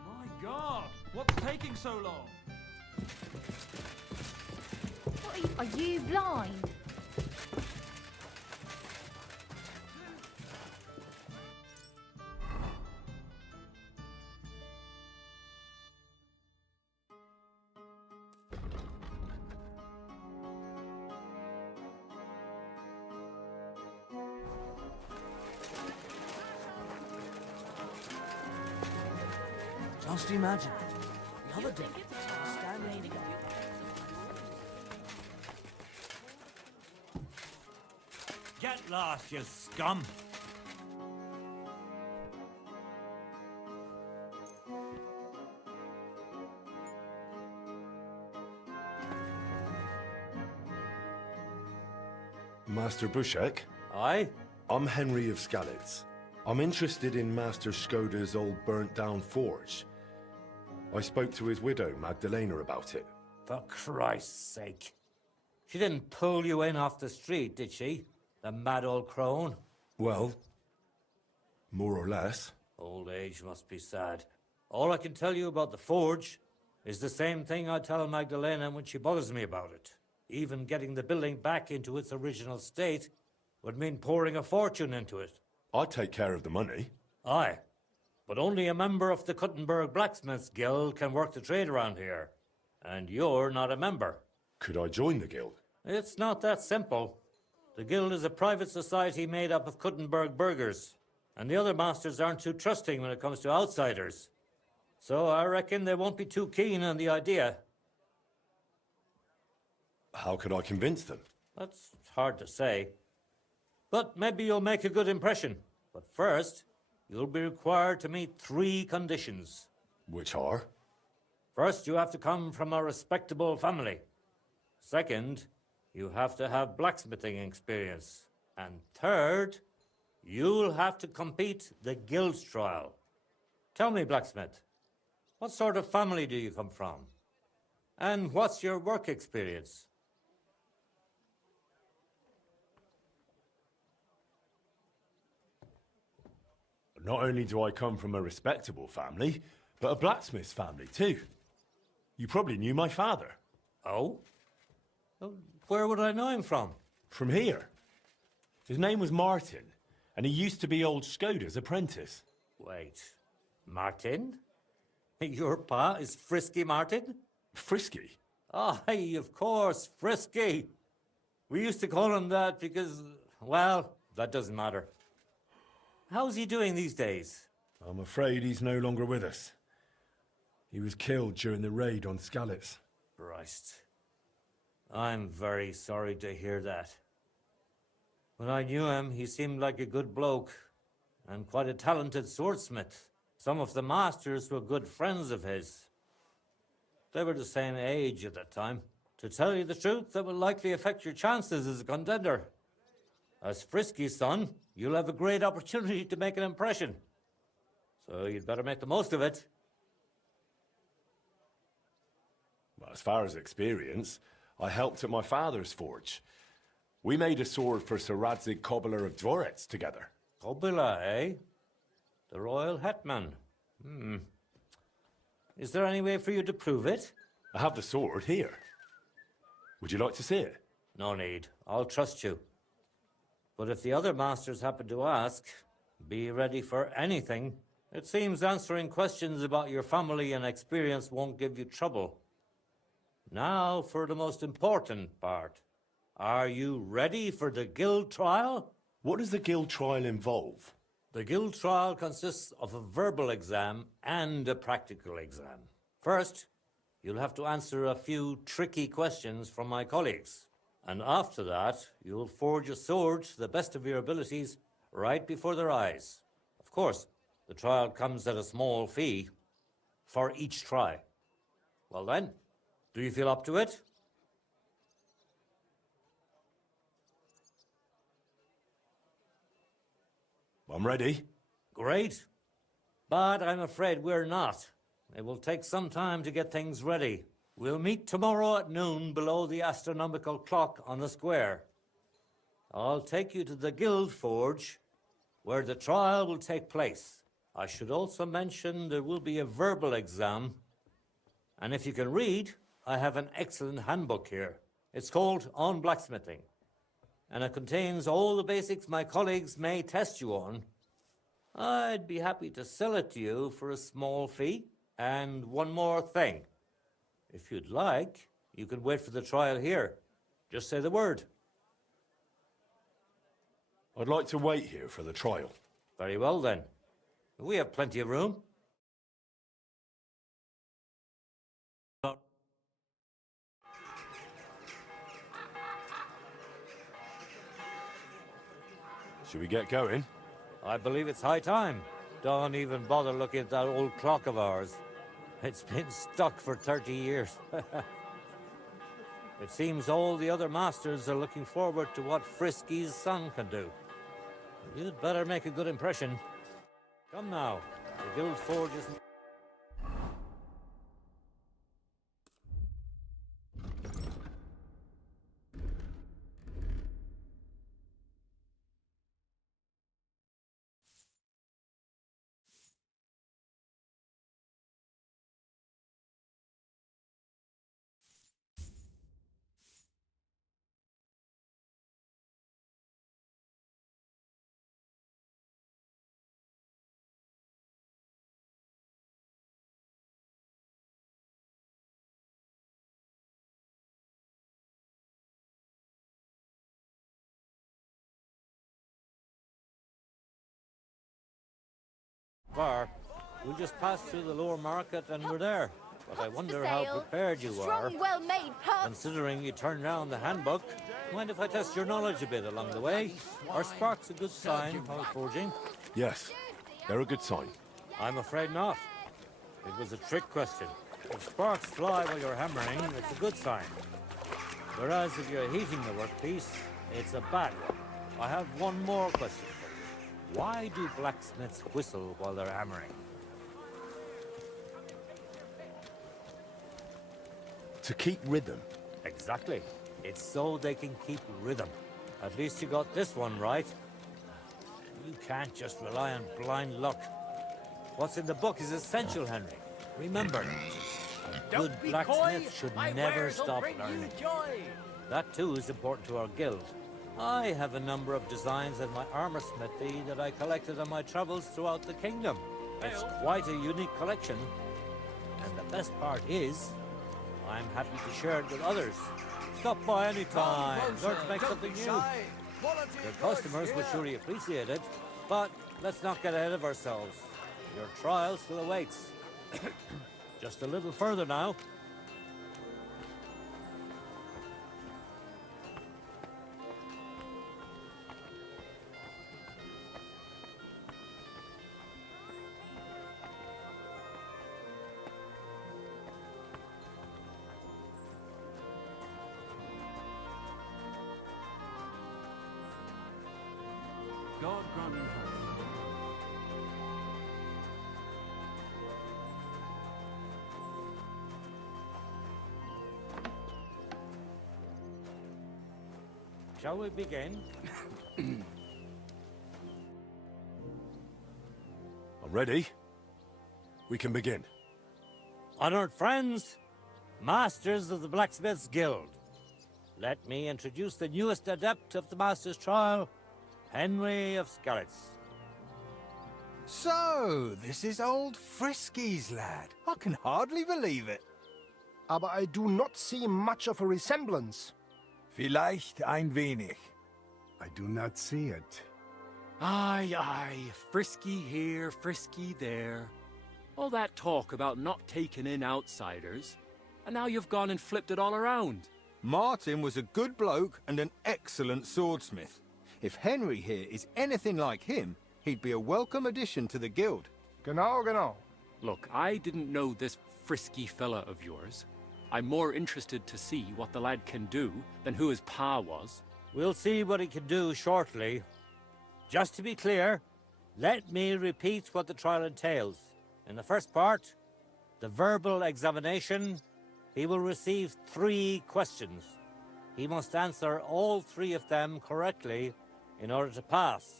My God, what's taking so long? Are you blind? Just imagine, the other day, I was standing... Get lost, you scum! Master Bushek? Aye? I'm Henry of Skalitz. I'm interested in Master Skoda's old burnt-down forge. I spoke to his widow, Magdalena, about it. For Christ's sake. She didn't pull you in off the street, did she? The mad old crone? Well, more or less. Old age must be sad. All I can tell you about the forge It's the same thing I tell Magdalena when she bothers me about it. Even getting the building back into its original state would mean pouring a fortune into it. I'd take care of the money. Aye, but only a member of the Kuttenberg Blacksmiths Guild can work the trade around here. And you're not a member. Could I join the guild? It's not that simple. The guild is a private society made up of Kuttenberg burghers, and the other masters aren't too trusting when it comes to outsiders. So I reckon they won't be too keen on the idea. How could I convince them? That's hard to say. But maybe you'll make a good impression. But first, you'll be required to meet 3 conditions. Which are? First, you have to come from a respectable family. Second, you have to have blacksmithing experience. And third, you'll have to compete the guild trial. Tell me, blacksmith, what sort of family do you come from? And what's your work experience? Not only do I come from a respectable family, but a blacksmith's family too. You probably knew my father. Oh? Where would I know him from? From here. His name was Martin, and he used to be old Skoda's apprentice. Wait, Martin? Your pa is Frisky Martin? Frisky? Aye, of course, Frisky. We used to call him that because, well, that doesn't matter. How's he doing these days? I'm afraid he's no longer with us. He was killed during the raid on Skalitz. Christ. I'm very sorry to hear that. When I knew him, he seemed like a good bloke and quite a talented swordsmith. Some of the masters were good friends of his. They were the same age at that time. To tell you the truth, that will likely affect your chances as a contender. As Frisky's son, you'll have a great opportunity to make an impression. So you'd better make the most of it. Well, as far as experience, I helped at my father's forge. We made a sword for Sir Radzig Cobbler of Dvorets together. Cobbler, eh? The royal hetman. Is there any way for you to prove it? I have the sword here. Would you like to see it? No need. I'll trust you. But if the other masters happen to ask, be ready for anything. It seems answering questions about your family and experience won't give you trouble. Now for the most important part. Are you ready for the guild trial? What does the guild trial involve? The guild trial consists of a verbal exam and a practical exam. First, you'll have to answer a few tricky questions from my colleagues. And after that, you'll forge a sword to the best of your abilities right before their eyes. Of course, the trial comes at a small fee for each try. Well then, do you feel up to it? I'm ready. Great. But I'm afraid we're not. It will take some time to get things ready. We'll meet tomorrow at noon below the astronomical clock on the square. I'll take you to the Guild Forge, where the trial will take place. I should also mention there will be a verbal exam. And if you can read, I have an excellent handbook here. It's called On Blacksmithing, and it contains all the basics my colleagues may test you on. I'd be happy to sell it to you for a small fee. And one more thing. If you'd like, you can wait for the trial here. Just say the word. I'd like to wait here for the trial. Very well then. We have plenty of room. Should we get going? I believe it's high time. Don't even bother looking at that old clock of ours. It's been stuck for 30 years. It seems all the other masters are looking forward to what Frisky's son can do. You'd better make a good impression. Come now, the Guild Forge isn't... far. We'll just pass through the lower market and we're there. But I wonder how prepared you are. Strong, well-made pots. Considering you turned down the handbook, mind if I test your knowledge a bit along the way? Are sparks a good sign while forging? Yes, they're a good sign. I'm afraid not. It was a trick question. If sparks fly while you're hammering, it's a good sign. Whereas if you're heating the workpiece, it's a bad one. I have one more question for you. Why do blacksmiths whistle while they're hammering? To keep rhythm. Exactly. It's so they can keep rhythm. At least you got this one right. You can't just rely on blind luck. What's in the book is essential, Henry. Remember, a good blacksmith should never stop learning. That too is important to our guild. I have a number of designs in my armor smithy that I collected on my travels throughout the kingdom. It's quite a unique collection. And the best part is, I'm happy to share it with others. Stop by any time, learn to make something new. Your customers will surely appreciate it, but let's not get ahead of ourselves. Your trial still awaits. Just a little further now. God grant you health. Shall we begin? I'm ready. We can begin. Honored friends, masters of the Blacksmiths Guild, let me introduce the newest adept of the Master's Trial, Henry of Skalitz. So, this is old Frisky's lad. I can hardly believe it. Aber I do not see much of a resemblance. Vielleicht ein wenig. I do not see it. Aye, aye, Frisky here, Frisky there. All that talk about not taking in outsiders, and now you've gone and flipped it all around. Martin was a good bloke and an excellent swordsmith. If Henry here is anything like him, he'd be a welcome addition to the guild. Genau, genau. Look, I didn't know this Frisky fella of yours. I'm more interested to see what the lad can do than who his pa was. We'll see what he can do shortly. Just to be clear, let me repeat what the trial entails. In the first part, the verbal examination, he will receive 3 questions. He must answer all 3 of them correctly in order to pass.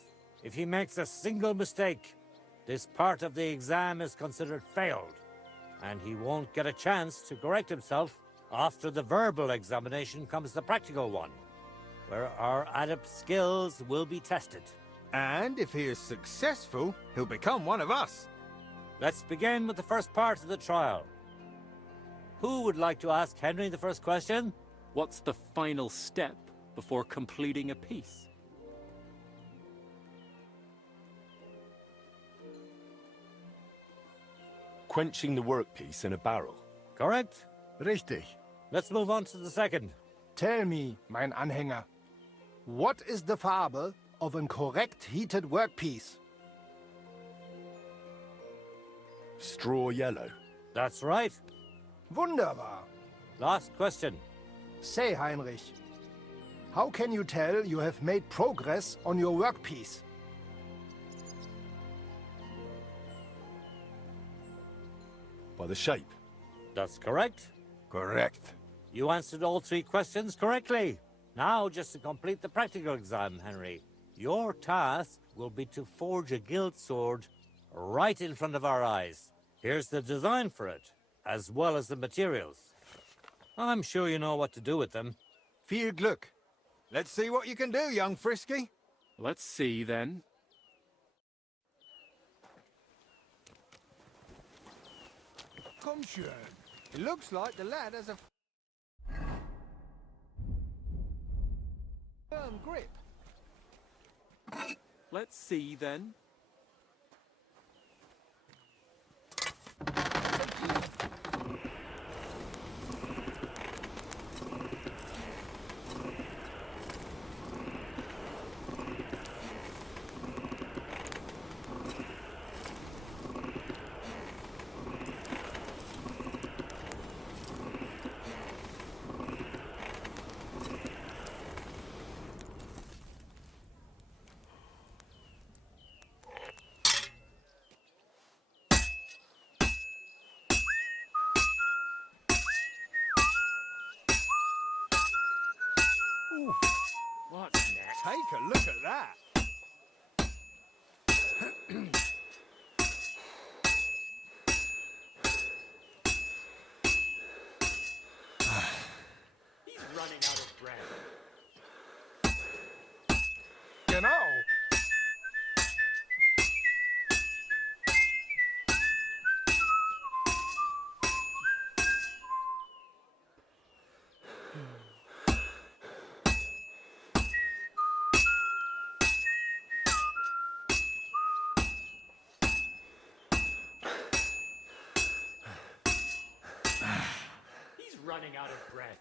If he makes a single mistake, this part of the exam is considered failed, and he won't get a chance to correct himself. After the verbal examination comes the practical one, where our adept skills will be tested. And if he is successful, he'll become one of us. Let's begin with the first part of the trial. Who would like to ask Henry the first question? What's the final step before completing a piece? Quenching the workpiece in a barrel. Correct? Richtig. Let's move on to the second. Tell me, mein Anhänger, what is the Farbe of a correct heated workpiece? Straw yellow. That's right. Wunderbar. Last question. Say, Heinrich, how can you tell you have made progress on your workpiece? By the shape. That's correct. Correct. You answered all 3 questions correctly. Now, just to complete the practical exam, Henry, your task will be to forge a guild sword right in front of our eyes. Here's the design for it, as well as the materials. I'm sure you know what to do with them. Viel Glück. Let's see what you can do, young Frisky. Let's see, then. Komm schön. It looks like the lad has a firm grip. Let's see, then. that. He's running out of breath. Genau. He's running out of breath.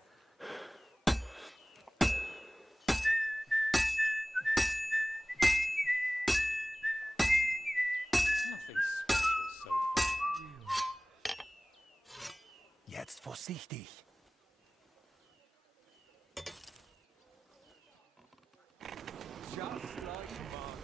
Nothing special so far. Jetzt vorsichtig. Just like mine.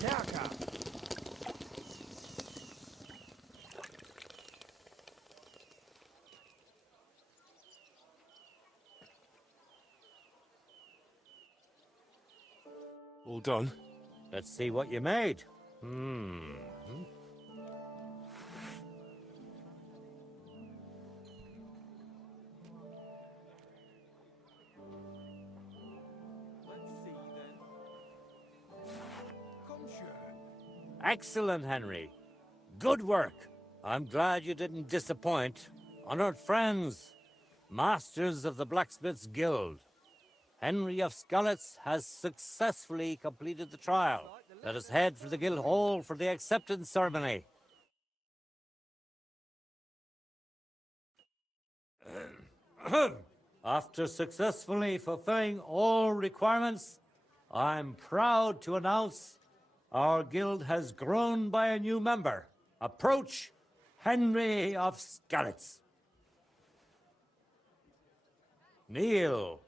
Stärker. All done? Let's see what you made. Excellent, Henry. Good work. I'm glad you didn't disappoint. Honored friends, masters of the Blacksmith's Guild, Henry of Skalitz has successfully completed the trial. Let us head for the guild hall for the acceptance ceremony. After successfully fulfilling all requirements, I'm proud to announce our guild has grown by a new member. Approach Henry of Skalitz. Kneel.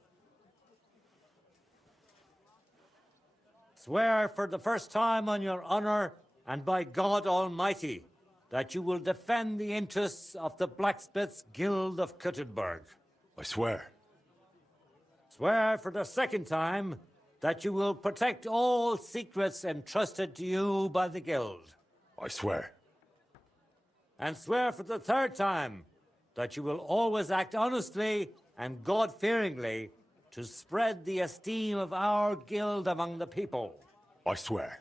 Swear for the first time on your honor and by God Almighty that you will defend the interests of the Blacksmiths Guild of Kuttenberg. I swear. Swear for the second time that you will protect all secrets entrusted to you by the Guild. I swear. And swear for the third time that you will always act honestly and God-fearingly to spread the esteem of our guild among the people. I swear.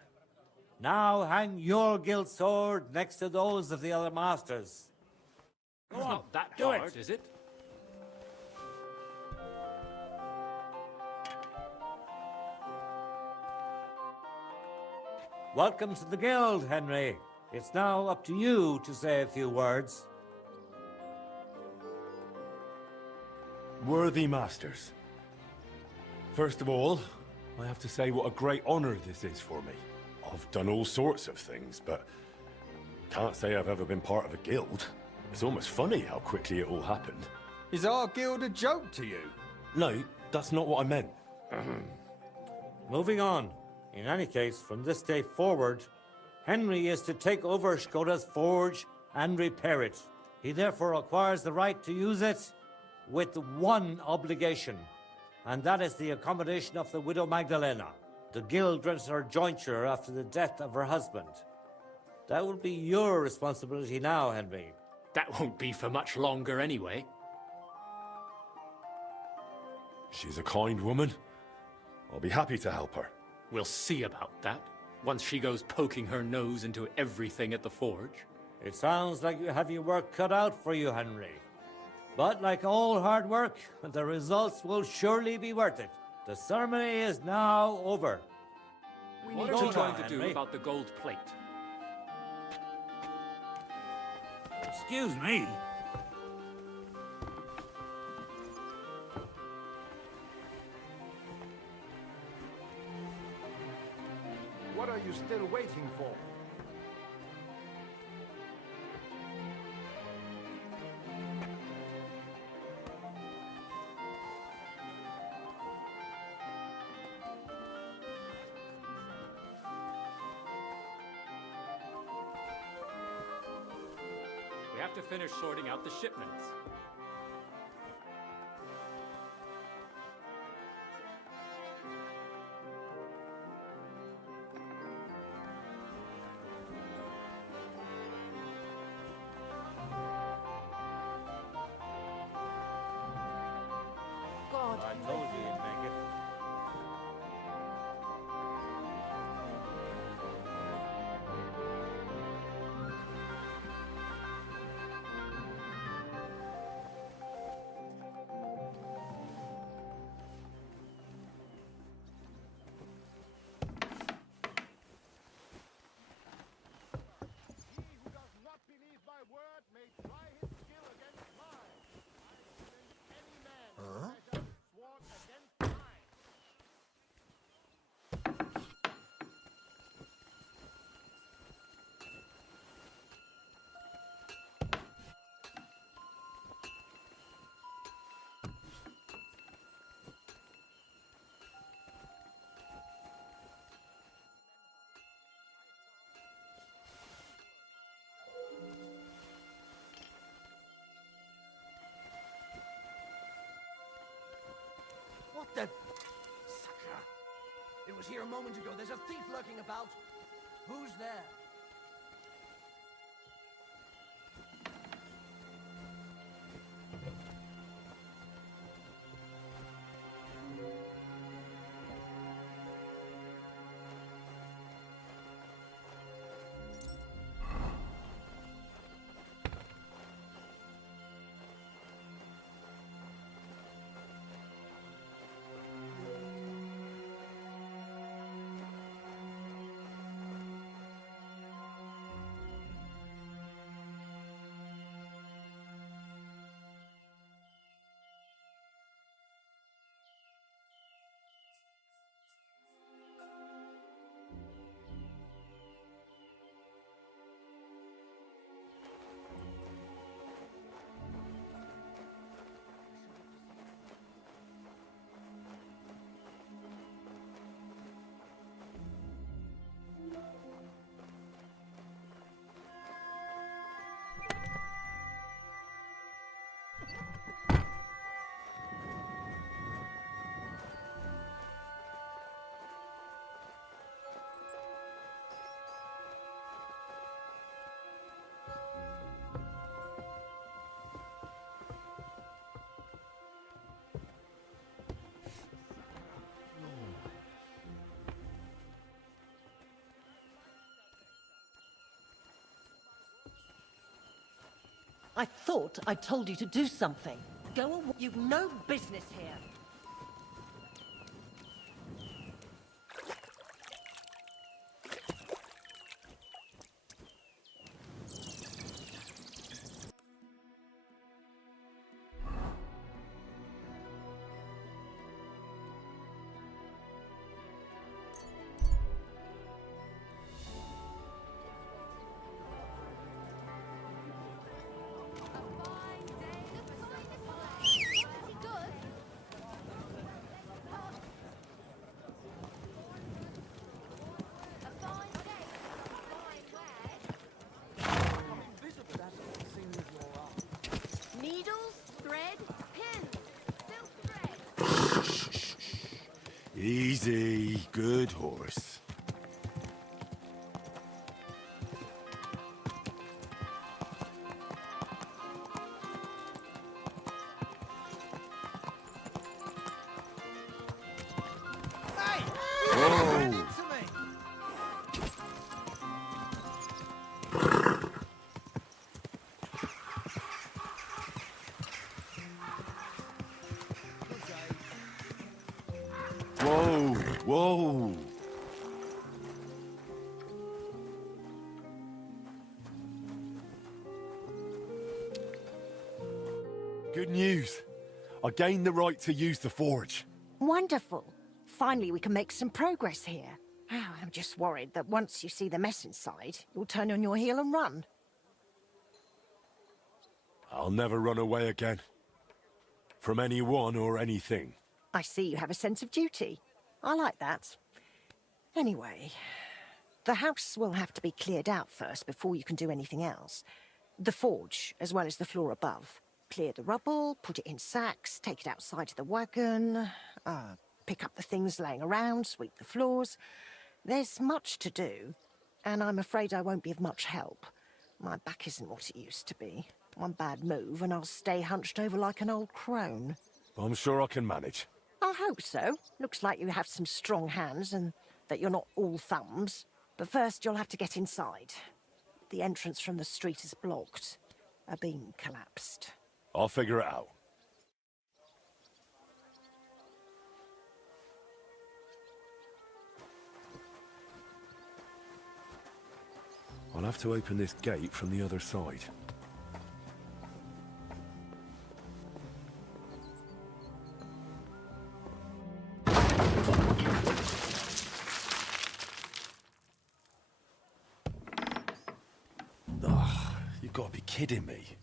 Now hang your guild sword next to those of the other masters. Go on, not that do hard, it. is it? Welcome to the guild, Henry. It's now up to you to say a few words. Worthy masters. First of all, I have to say what a great honor this is for me. I've done all sorts of things, but can't say I've ever been part of a guild. It's almost funny how quickly it all happened. Is our guild a joke to you? No, that's not what I meant. Moving on. In any case, from this day forward, Henry is to take over Skoda's forge and repair it. He therefore acquires the right to use it with one obligation, and that is the accommodation of the widow Magdalena. The guild rents her jointure after the death of her husband. That will be your responsibility now, Henry. That won't be for much longer anyway. She's a kind woman. I'll be happy to help her. We'll see about that, once she goes poking her nose into everything at the forge. It sounds like you have your work cut out for you, Henry. But like all hard work, the results will surely be worth it. The ceremony is now over. What are you trying to do about the gold plate? Excuse me. What are you still waiting for? have to finish sorting out the shipments. God, I told you you'd make it. He who does not believe my word may try his skill against mine. I challenge any man to measure his sword against mine. What the... Sucker! It was here a moment ago. There's a thief lurking about. Who's there? I thought I told you to do something. Go on. You've no business here. Needles, thread, pins, silk thread. Easy, good horse. Hey! Whoa. Ran into me! Whoa, whoa. Good news. I gained the right to use the forge. Wonderful. Finally, we can make some progress here. I'm just worried that once you see the mess inside, you'll turn on your heel and run. I'll never run away again. From anyone or anything. I see you have a sense of duty. I like that. Anyway, the house will have to be cleared out first before you can do anything else. The forge, as well as the floor above. Clear the rubble, put it in sacks, take it outside to the wagon, pick up the things laying around, sweep the floors. There's much to do, and I'm afraid I won't be of much help. My back isn't what it used to be. One bad move and I'll stay hunched over like an old crone. I'm sure I can manage. I hope so. Looks like you have some strong hands and that you're not all thumbs. But first you'll have to get inside. The entrance from the street is blocked. A beam collapsed. I'll figure it out. I'll have to open this gate from the other side. Oh, you've got to be kidding me.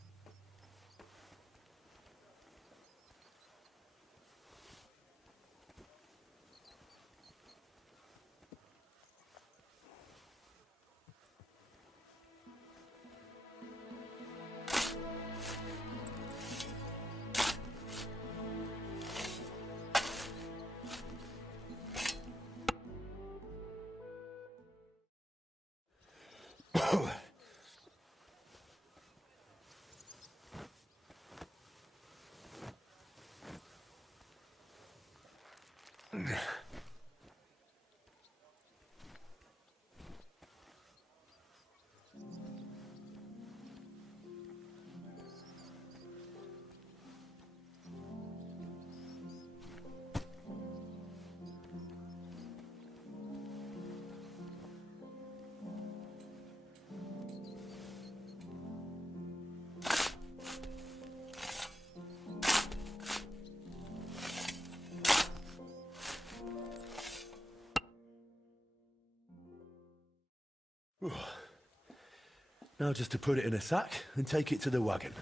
Now just to put it in a sack and take it to the wagon.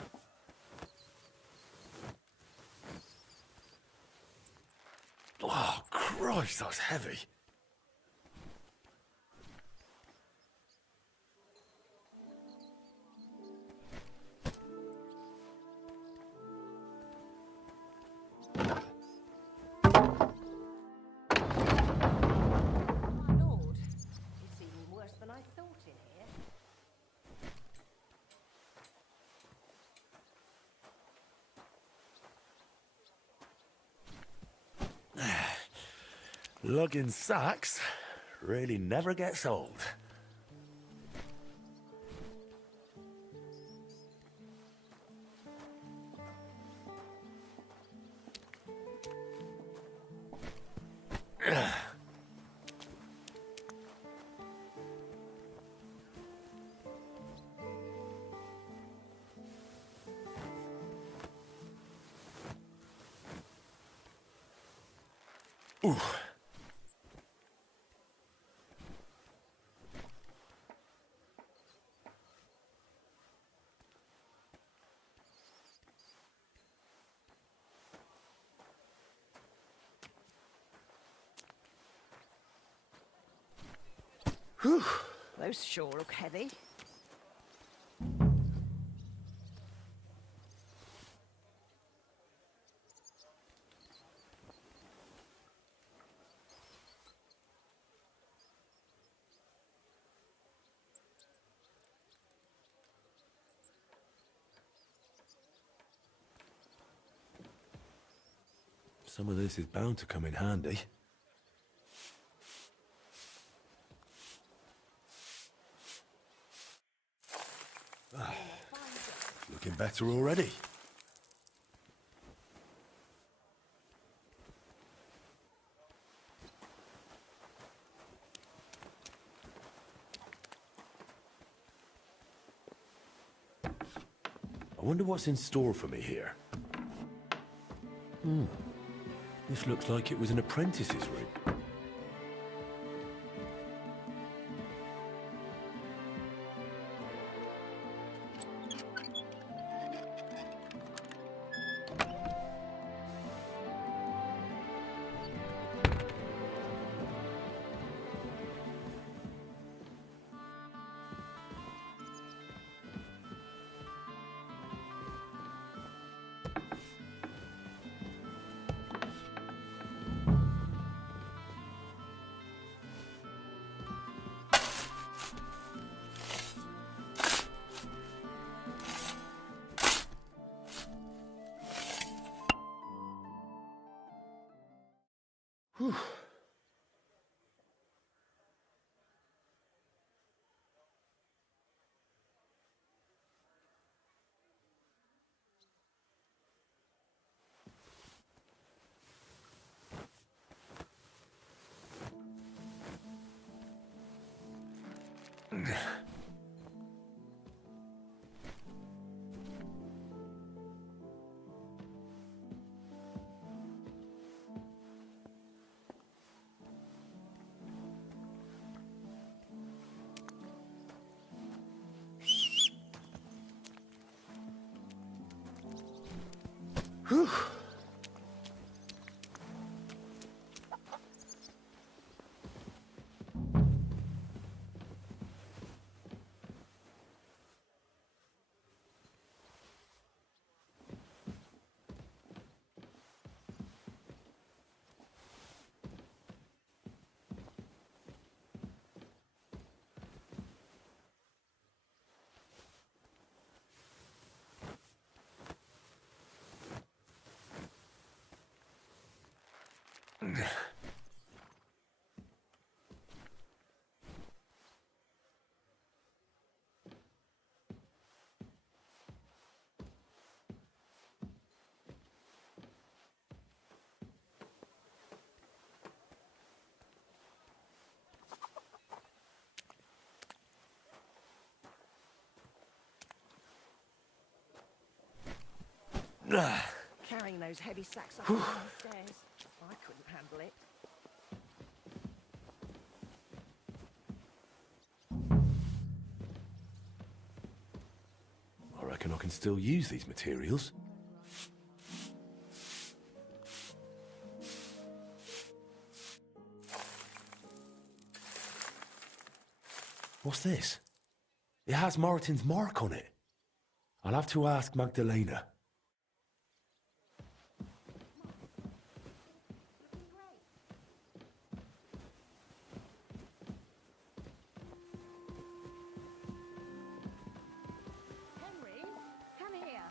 Oh, Christ, that's heavy. Lugging sacks really never gets old. Ooh. Whew. Those sure look heavy. Some of this is bound to come in handy. Looking better already. I wonder what's in store for me here. This looks like it was an apprentice's room. Whew. Whew. Carrying those heavy sacks up and down the stairs. I couldn't handle it. I reckon I can still use these materials. What's this? It has Martin's mark on it. I'll have to ask Magdalena. Henry, come here.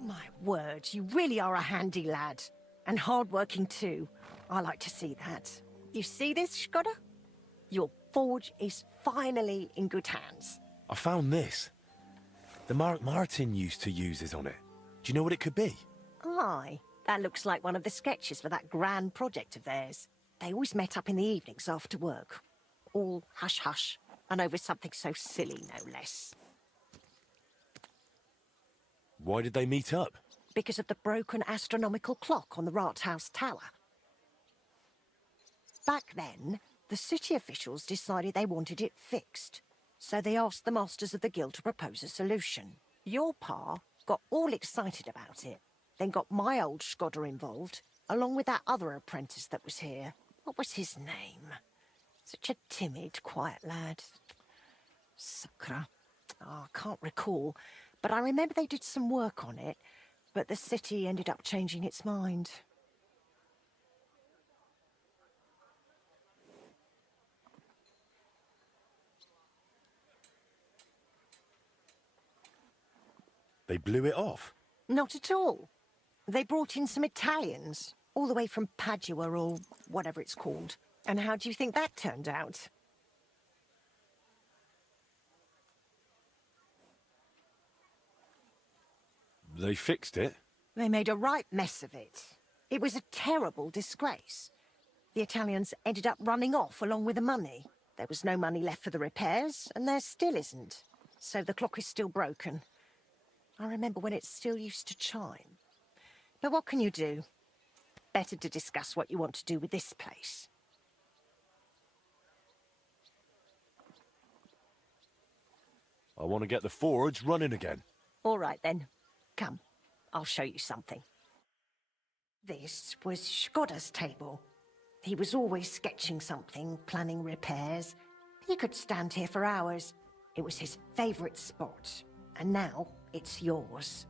My word, you really are a handy lad. And hard-working too. I like to see that. You see this, Skoda? Your forge is finally in good hands. I found this. The mark Martin used to use is on it. Do you know what it could be? Aye, that looks like one of the sketches for that grand project of theirs. They always met up in the evenings after work. All hush-hush, and over something so silly, no less. Why did they meet up? Because of the broken astronomical clock on the Rathaus Tower. Back then, the city officials decided they wanted it fixed, so they asked the masters of the guild to propose a solution. Your pa got all excited about it, then got my old Skoda involved, along with that other apprentice that was here. What was his name? Such a timid, quiet lad. Sakra. Oh, I can't recall, but I remember they did some work on it, but the city ended up changing its mind. They blew it off? Not at all. They brought in some Italians, all the way from Padua or whatever it's called. And how do you think that turned out? They fixed it? They made a right mess of it. It was a terrible disgrace. The Italians ended up running off along with the money. There was no money left for the repairs, and there still isn't. So the clock is still broken. I remember when it still used to chime. But what can you do? Better to discuss what you want to do with this place. I want to get the forge running again. All right, then. Come, I'll show you something. This was Skoda's table. He was always sketching something, planning repairs. He could stand here for hours. It was his favourite spot. And now, it's yours.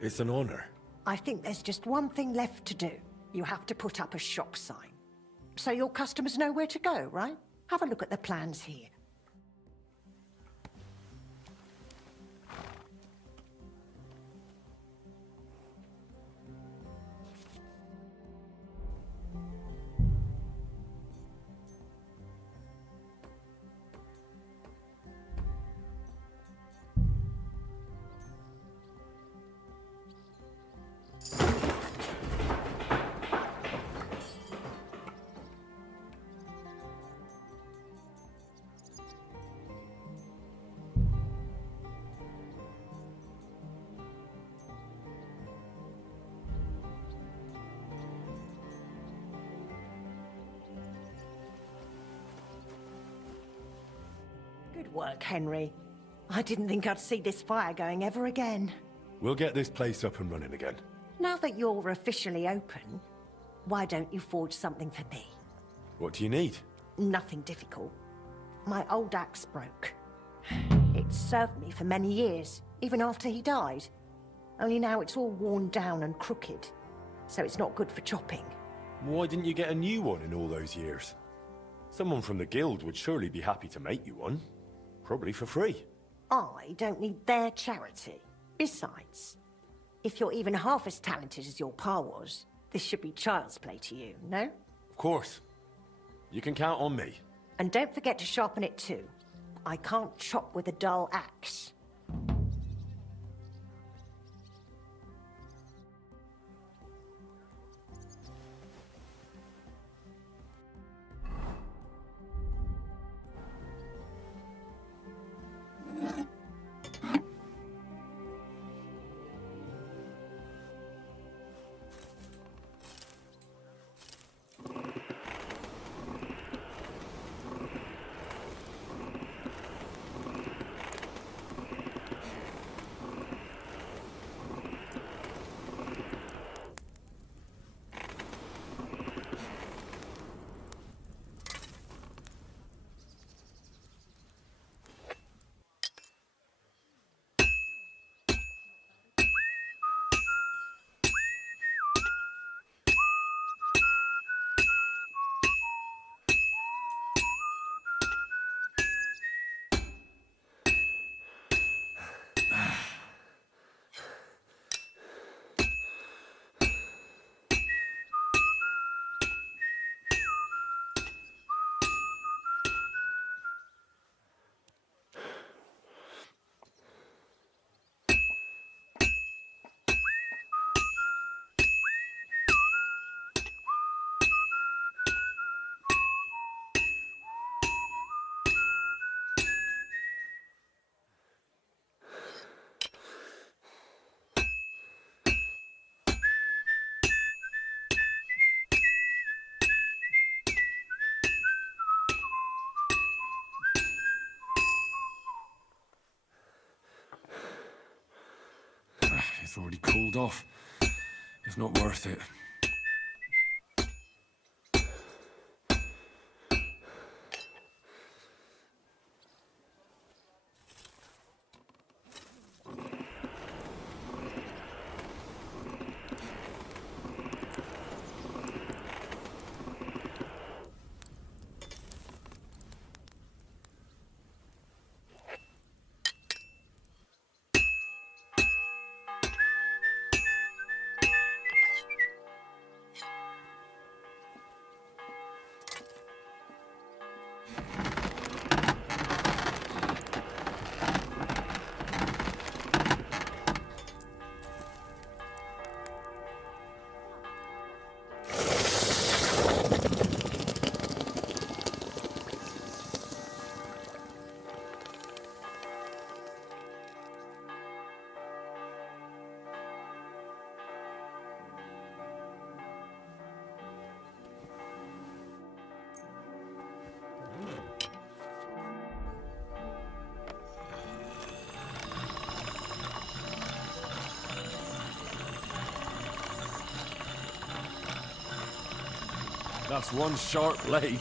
It's an honor. I think there's just one thing left to do. You have to put up a shop sign. So your customers know where to go, right? Have a look at the plans here. work, Henry. I didn't think I'd see this fire going ever again. We'll get this place up and running again. Now that you're officially open, why don't you forge something for me? What do you need? Nothing difficult. My old axe broke. It served me for many years, even after he died. Only now it's all worn down and crooked, so it's not good for chopping. Why didn't you get a new one in all those years? Someone from the guild would surely be happy to make you one. Probably for free. I don't need their charity. Besides, if you're even half as talented as your pa was, this should be child's play to you, no? Of course. You can count on me. And don't forget to sharpen it too. I can't chop with a dull axe. It's already cooled off. It's not worth it. That's one sharp blade.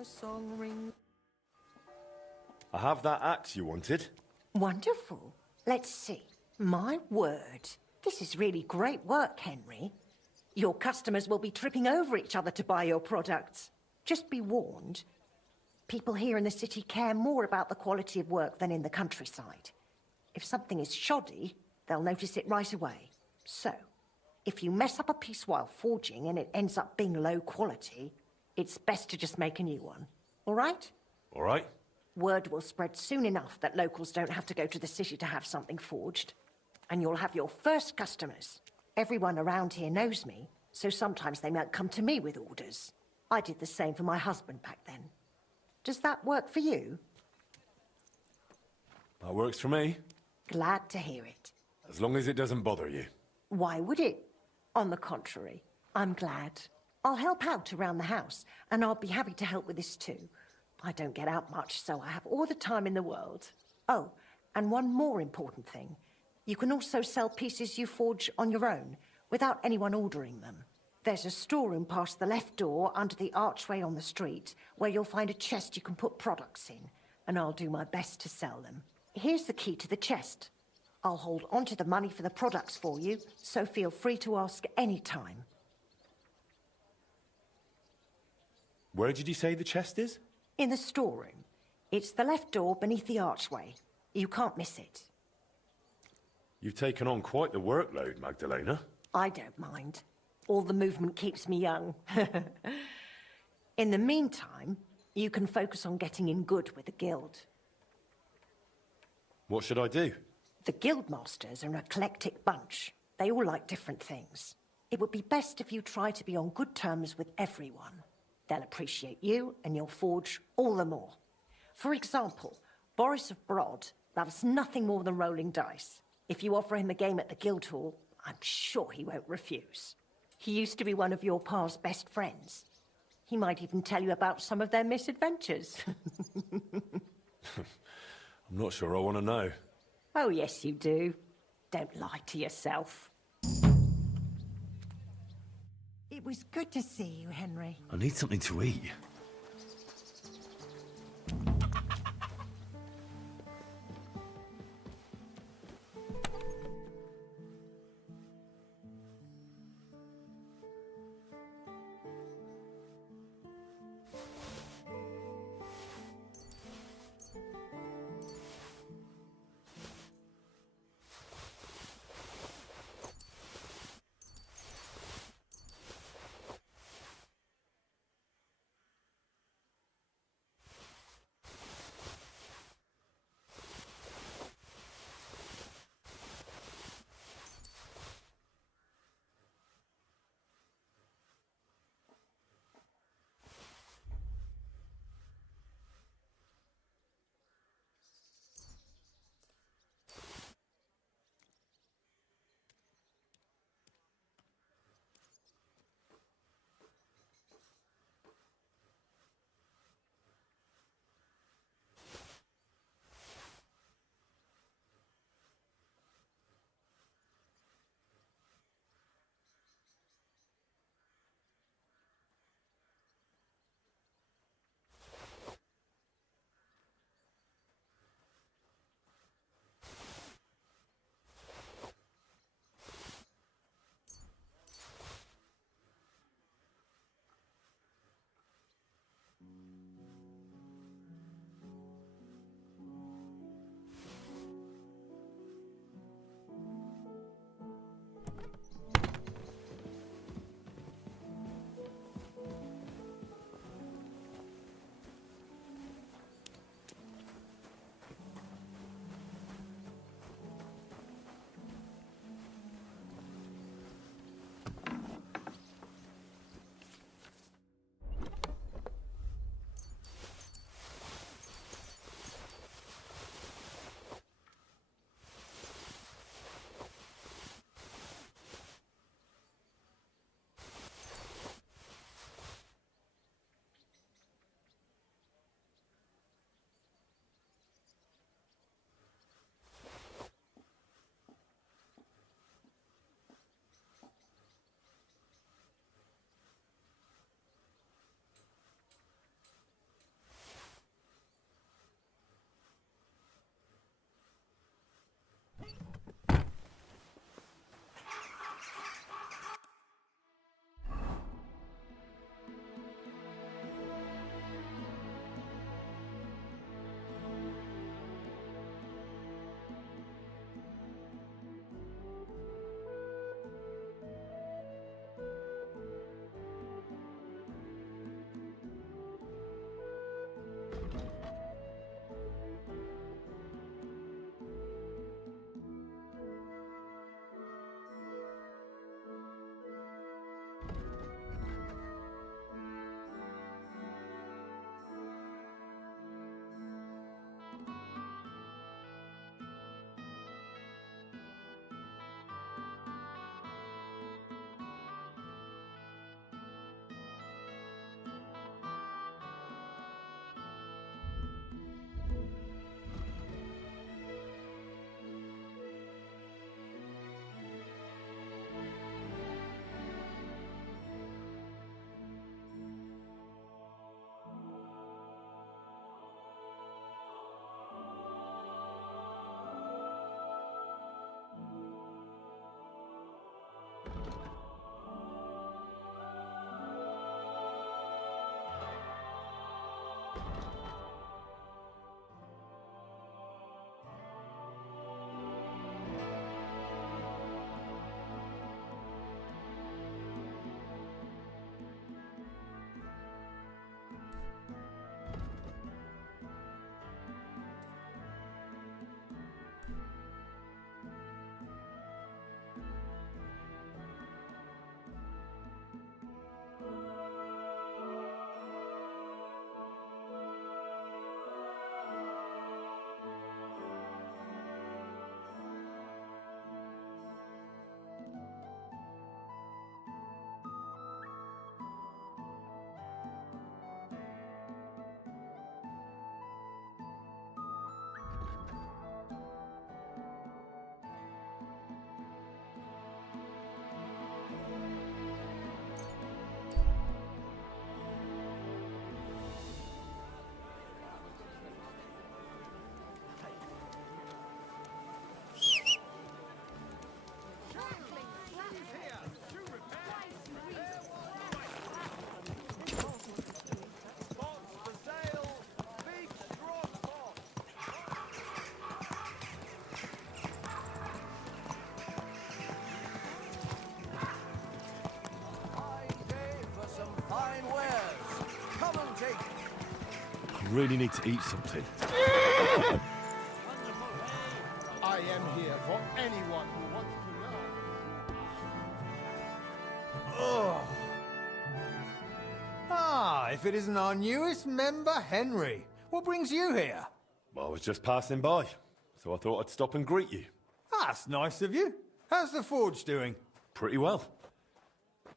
A song ring. I have that axe you wanted. Wonderful. Let's see. My word. This is really great work, Henry. Your customers will be tripping over each other to buy your products. Just be warned. People here in the city care more about the quality of work than in the countryside. If something is shoddy, they'll notice it right away. So, if you mess up a piece while forging and it ends up being low quality, it's best to just make a new one. All right? All right. Word will spread soon enough that locals don't have to go to the city to have something forged. And you'll have your first customers. Everyone around here knows me, so sometimes they might come to me with orders. I did the same for my husband back then. Does that work for you? That works for me. Glad to hear it. As long as it doesn't bother you. Why would it? On the contrary, I'm glad. I'll help out around the house, and I'll be happy to help with this too. I don't get out much, so I have all the time in the world. Oh, and one more important thing. You can also sell pieces you forge on your own, without anyone ordering them. There's a storeroom past the left door under the archway on the street, where you'll find a chest you can put products in, and I'll do my best to sell them. Here's the key to the chest. I'll hold onto the money for the products for you, so feel free to ask any time. Where did you say the chest is? In the storeroom. It's the left door beneath the archway. You can't miss it. You've taken on quite the workload, Magdalena. I don't mind. All the movement keeps me young. In the meantime, you can focus on getting in good with the guild. What should I do? The guildmasters are an eclectic bunch. They all like different things. It would be best if you try to be on good terms with everyone. They'll appreciate you, and you'll forge all the more. For example, Boris of Brod loves nothing more than rolling dice. If you offer him a game at the Guildhall, I'm sure he won't refuse. He used to be one of your pa's best friends. He might even tell you about some of their misadventures. I'm not sure I want to know. Oh, yes, you do. Don't lie to yourself. It was good to see you, Henry. I need something to eat. really need to eat something. I am here for anyone who wants to learn. Oh. Ah, if it isn't our newest member, Henry. What brings you here? Well, I was just passing by, so I thought I'd stop and greet you. That's nice of you. How's the forge doing? Pretty well.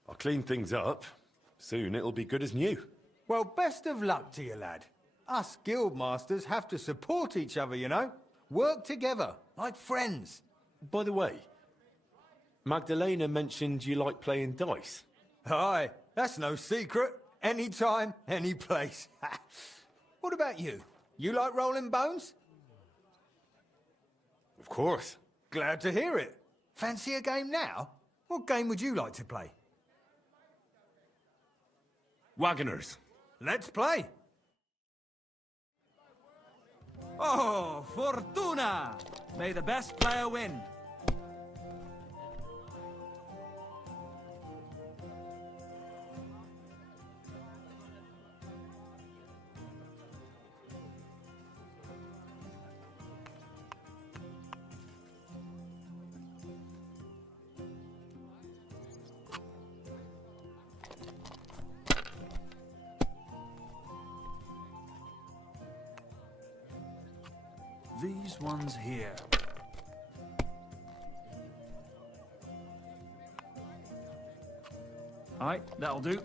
I'll clean things up. Soon it'll be good as new. Well, best of luck to you, lad. Us guildmasters have to support each other, you know? Work together, like friends. By the way, Magdalena mentioned you like playing dice. Aye, that's no secret. Anytime, any place. What about you? You like rolling bones? Of course. Glad to hear it. Fancy a game now? What game would you like to play? Wagoners. Let's play. Oh, Fortuna! May the best player win. These ones here. Aye, that'll do.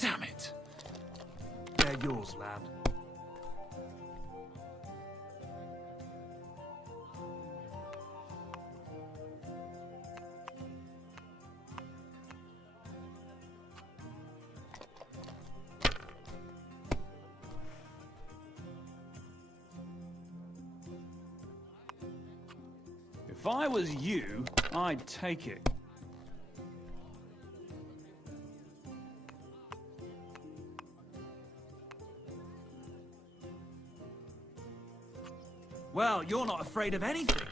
Damn it! They're yours, lad. If I was you, I'd take it. Well, you're not afraid of anything.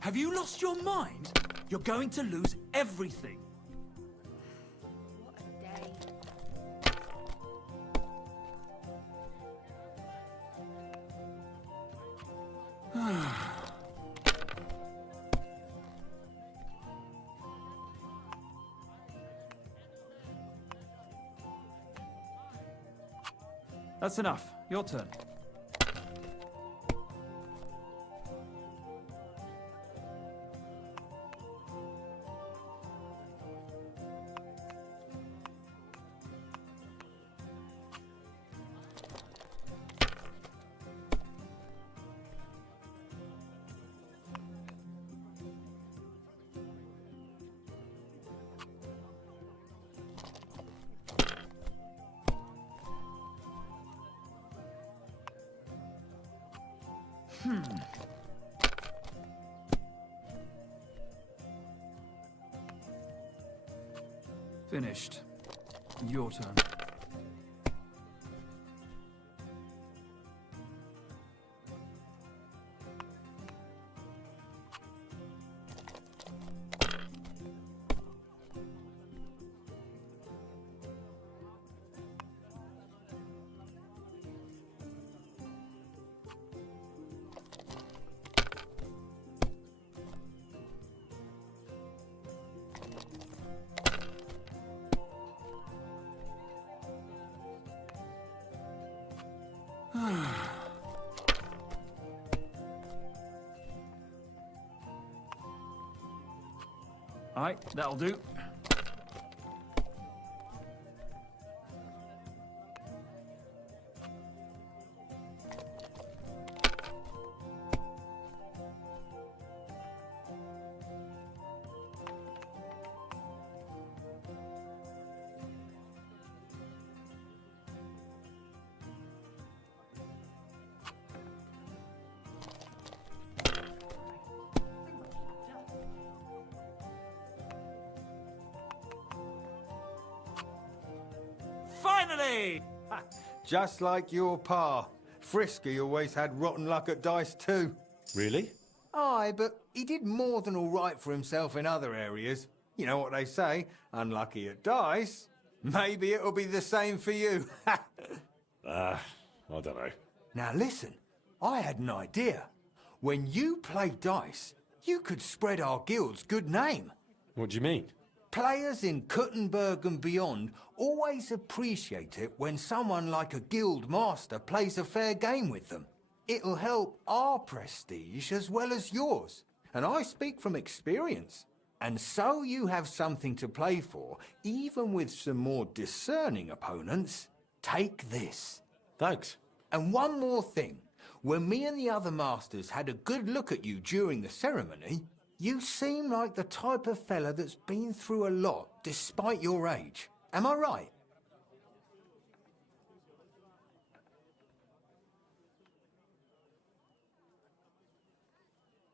Have you lost your mind? You're going to lose everything. That's enough. Your turn. Finished. Your turn. Aye, that'll do. Finally! Just like your pa. Frisky always had rotten luck at dice too. Really? Aye, but he did more than all right for himself in other areas. You know what they say, unlucky at dice. Maybe it'll be the same for you. I don't know. Now listen, I had an idea. When you play dice, you could spread our guild's good name. What do you mean? Players in Kuttenberg and beyond always appreciate it when someone like a guild master plays a fair game with them. It'll help our prestige as well as yours. And I speak from experience. And so you have something to play for, even with some more discerning opponents. Take this. Thanks. And one more thing. When me and the other masters had a good look at you during the ceremony, you seem like the type of fella that's been through a lot despite your age. Am I right?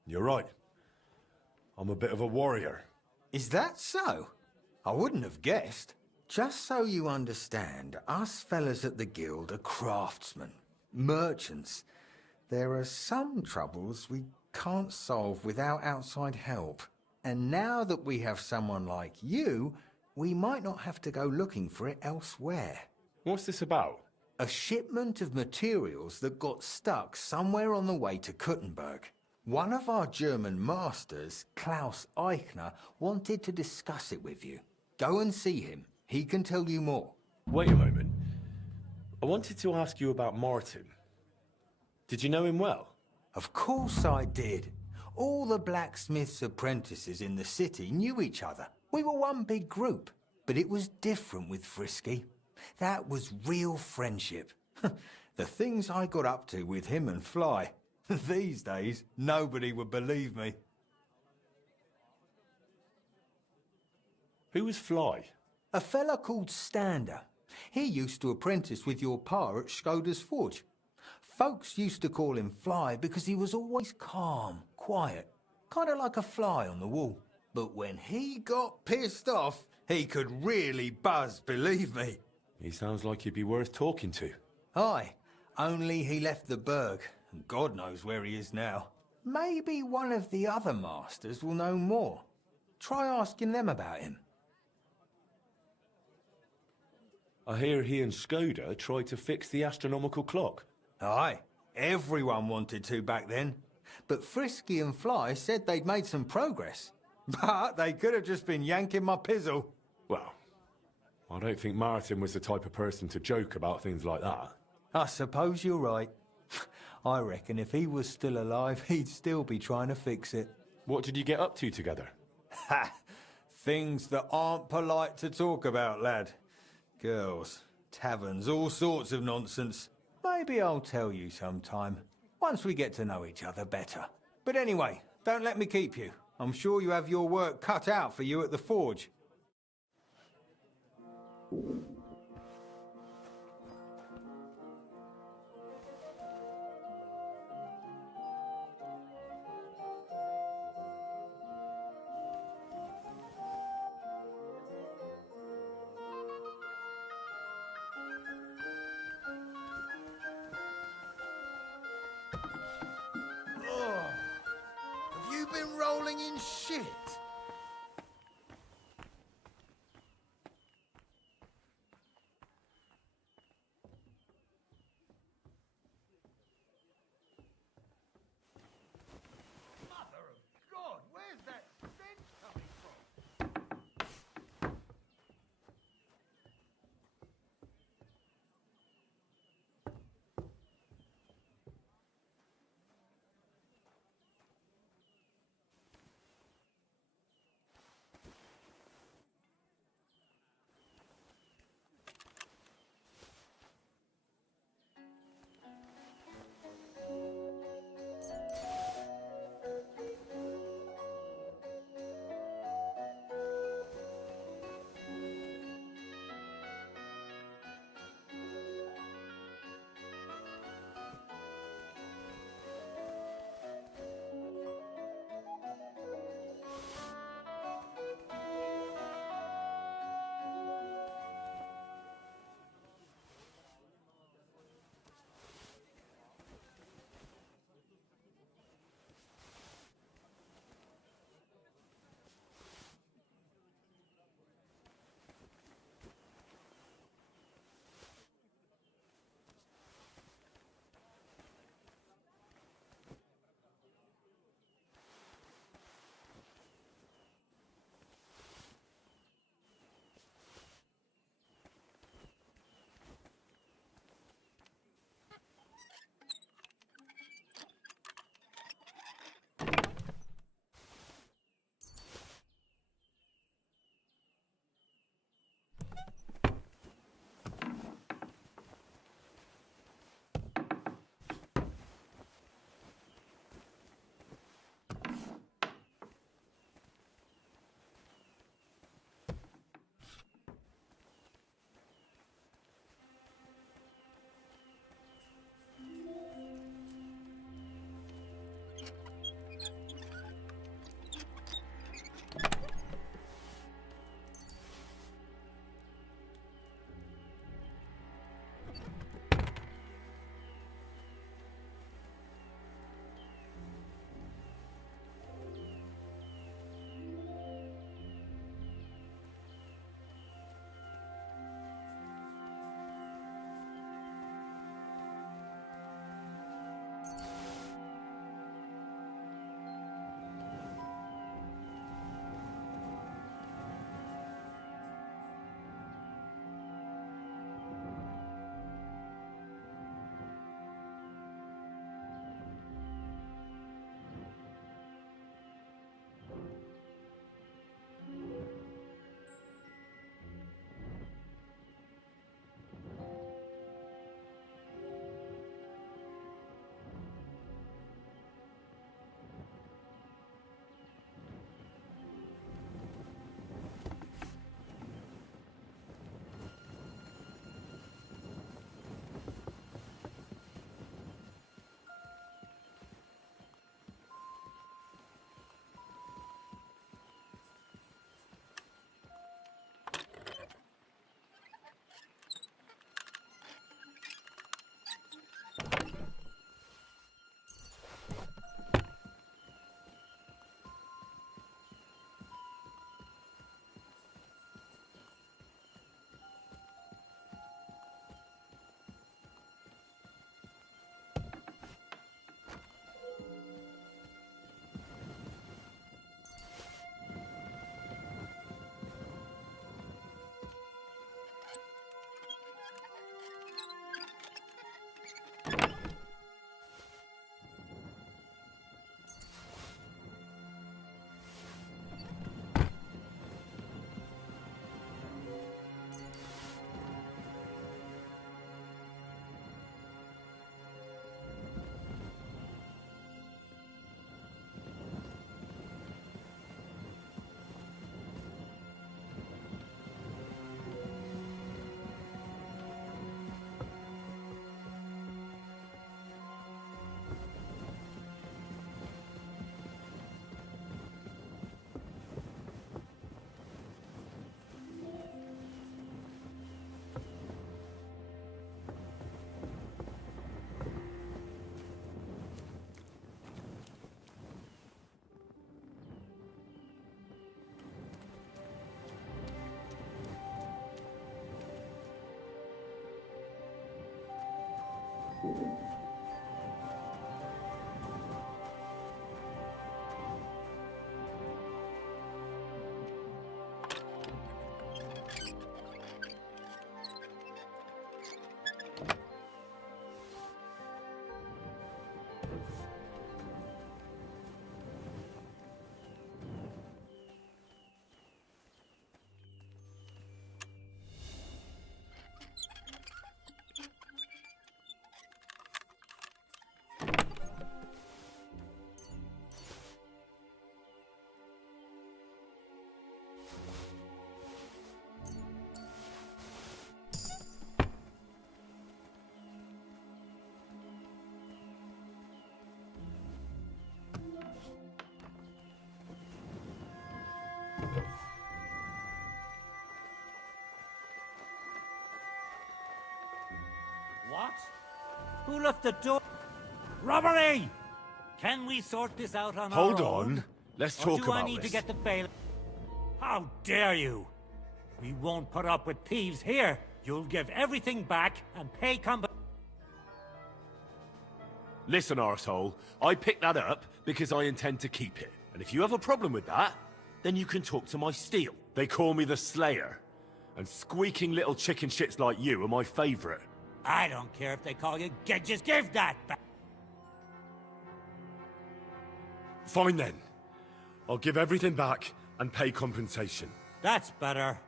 You're right. I'm a bit of a warrior. Is that so? I wouldn't have guessed. Just so you understand, us fellas at the guild are craftsmen, merchants. There are some troubles we can't solve without outside help. And now that we have someone like you, we might not have to go looking for it elsewhere. What's this about? A shipment of materials that got stuck somewhere on the way to Kuttenberg. One of our German masters, Klaus Eichner, wanted to discuss it with you. Go and see him. He can tell you more. Wait a moment. I wanted to ask you about Martin. Did you know him well? Of course I did. All the blacksmith's apprentices in the city knew each other. We were one big group. But it was different with Frisky. That was real friendship. The things I got up to with him and Fly. These days, nobody would believe me. Who was Fly? A fella called Stander. He used to apprentice with your pa at Skoda's Forge. Folks used to call him Fly because he was always calm, quiet, kind of like a fly on the wall. But when he got pissed off, he could really buzz, believe me. He sounds like he'd be worth talking to. Aye, only he left the burg. God knows where he is now. Maybe one of the other masters will know more. Try asking them about him. I hear he and Skoda tried to fix the astronomical clock. Aye, everyone wanted to back then. But Frisky and Fly said they'd made some progress. But they could have just been yanking my pizzle. Well, I don't think Martin was the type of person to joke about things like that. I suppose you're right. I reckon if he was still alive, he'd still be trying to fix it. What did you get up to together? Ha! Things that aren't polite to talk about, lad. Girls, taverns, all sorts of nonsense. Maybe I'll tell you sometime, once we get to know each other better. But anyway, don't let me keep you. I'm sure you have your work cut out for you at the forge. Have you been rolling in shit? Mother of God, where's that stench coming from? Who left the door? Robbery! Can we sort this out on Hold our own? on. Let's Or talk do about I need this. to get the bail? How dare you! We won't put up with thieves here. You'll give everything back and pay Listen, arsehole, I picked that up because I intend to keep it. And if you have a problem with that, then you can talk to my steel. They call me the Slayer. And squeaking little chicken shits like you are my favorite. I don't care if they call you Just give that back. Fine then. I'll give everything back and pay compensation. That's better.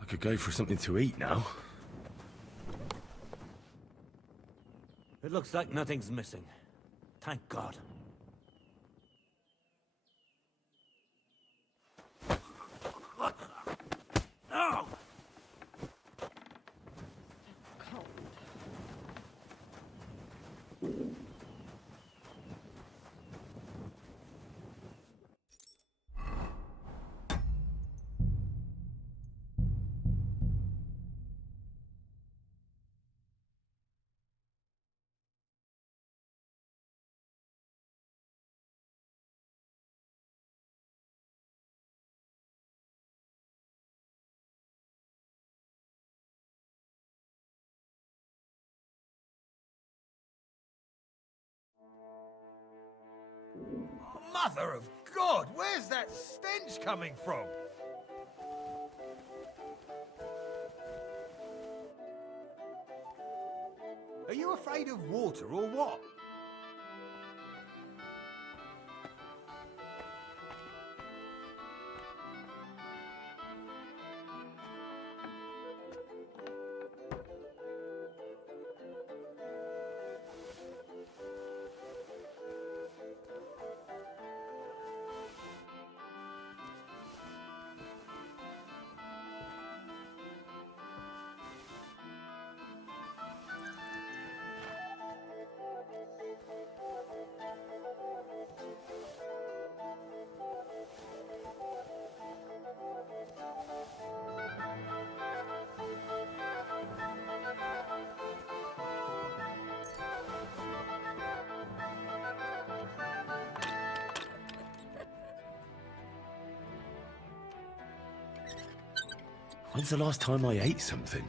I could go for something to eat now. It looks like nothing's missing. Thank God. Oh! Mother of God, where's that stench coming from? Are you afraid of water or what? When's the last time I ate something?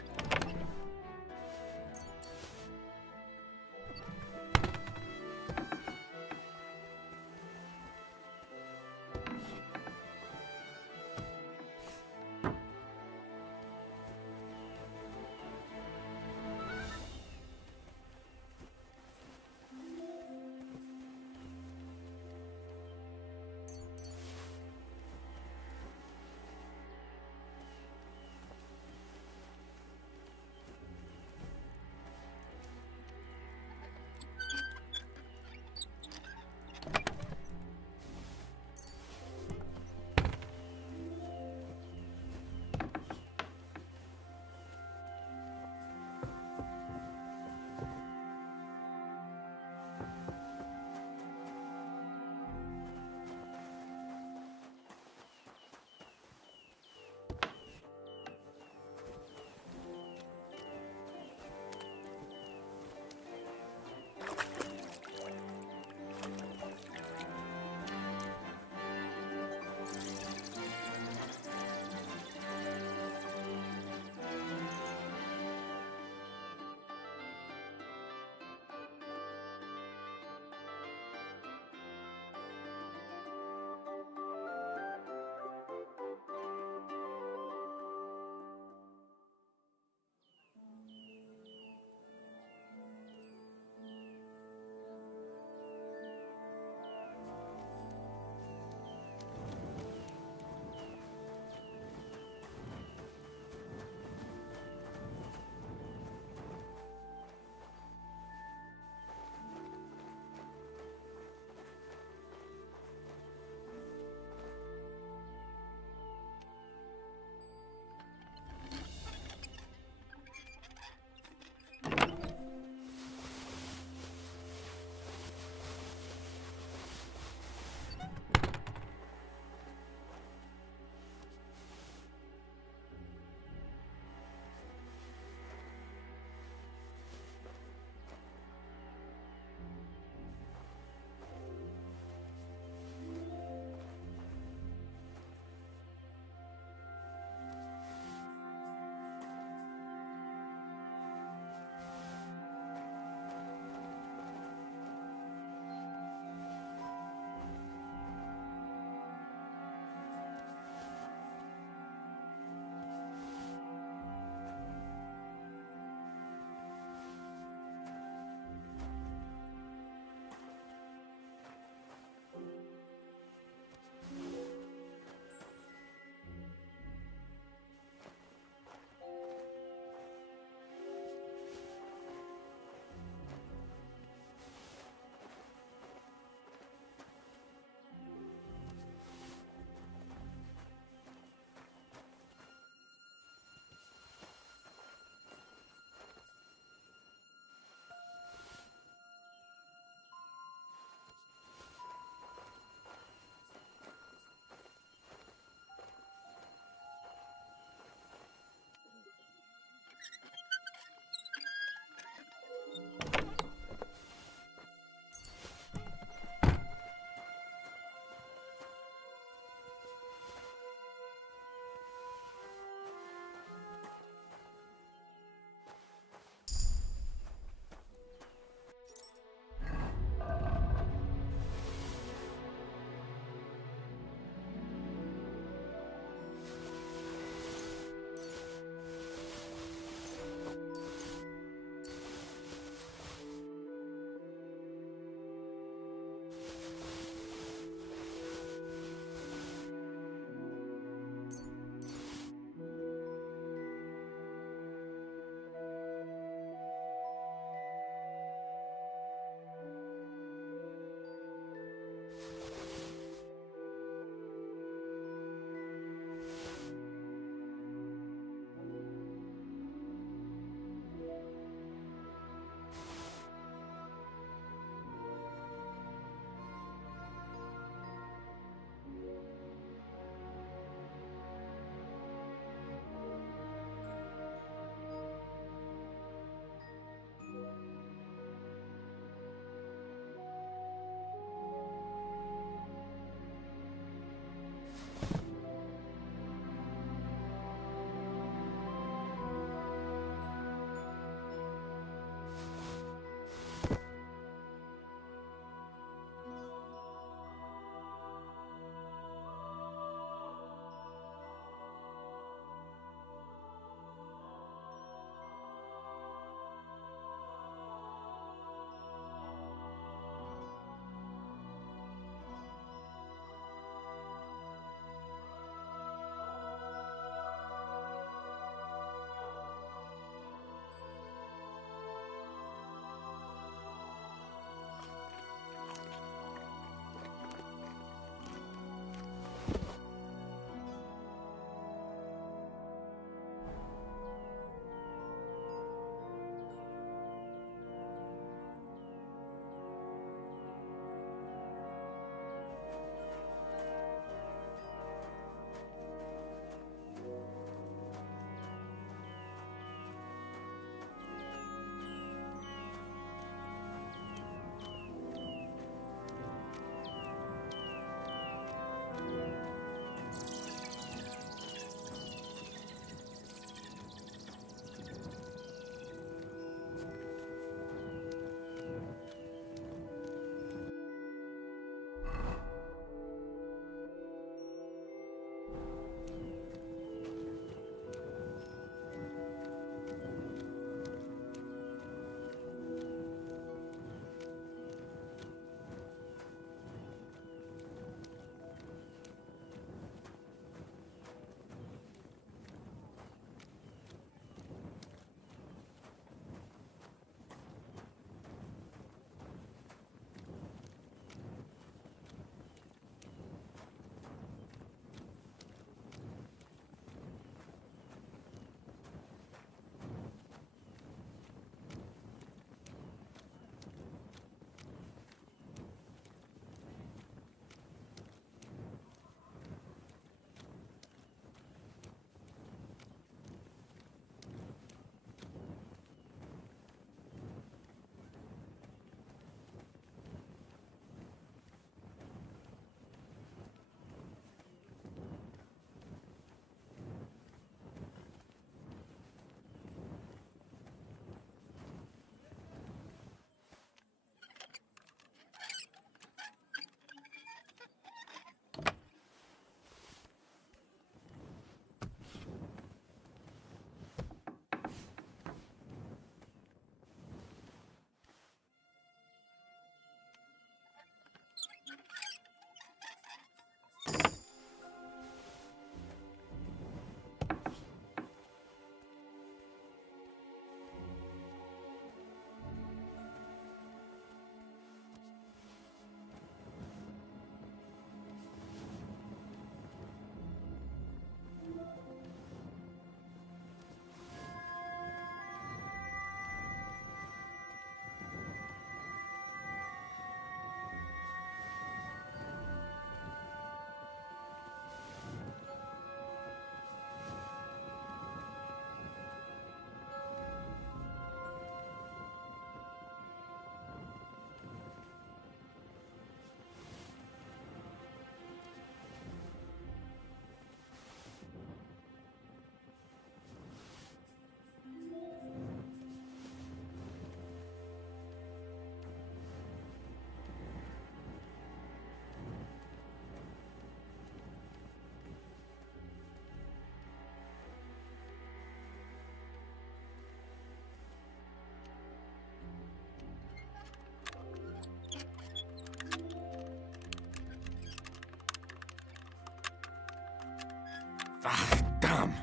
Ah, damn.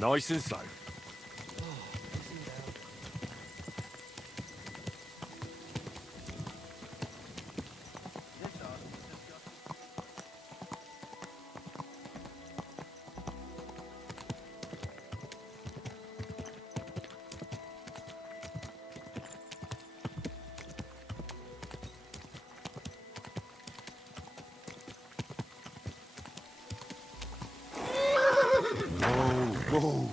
Nice and safe. Whoa!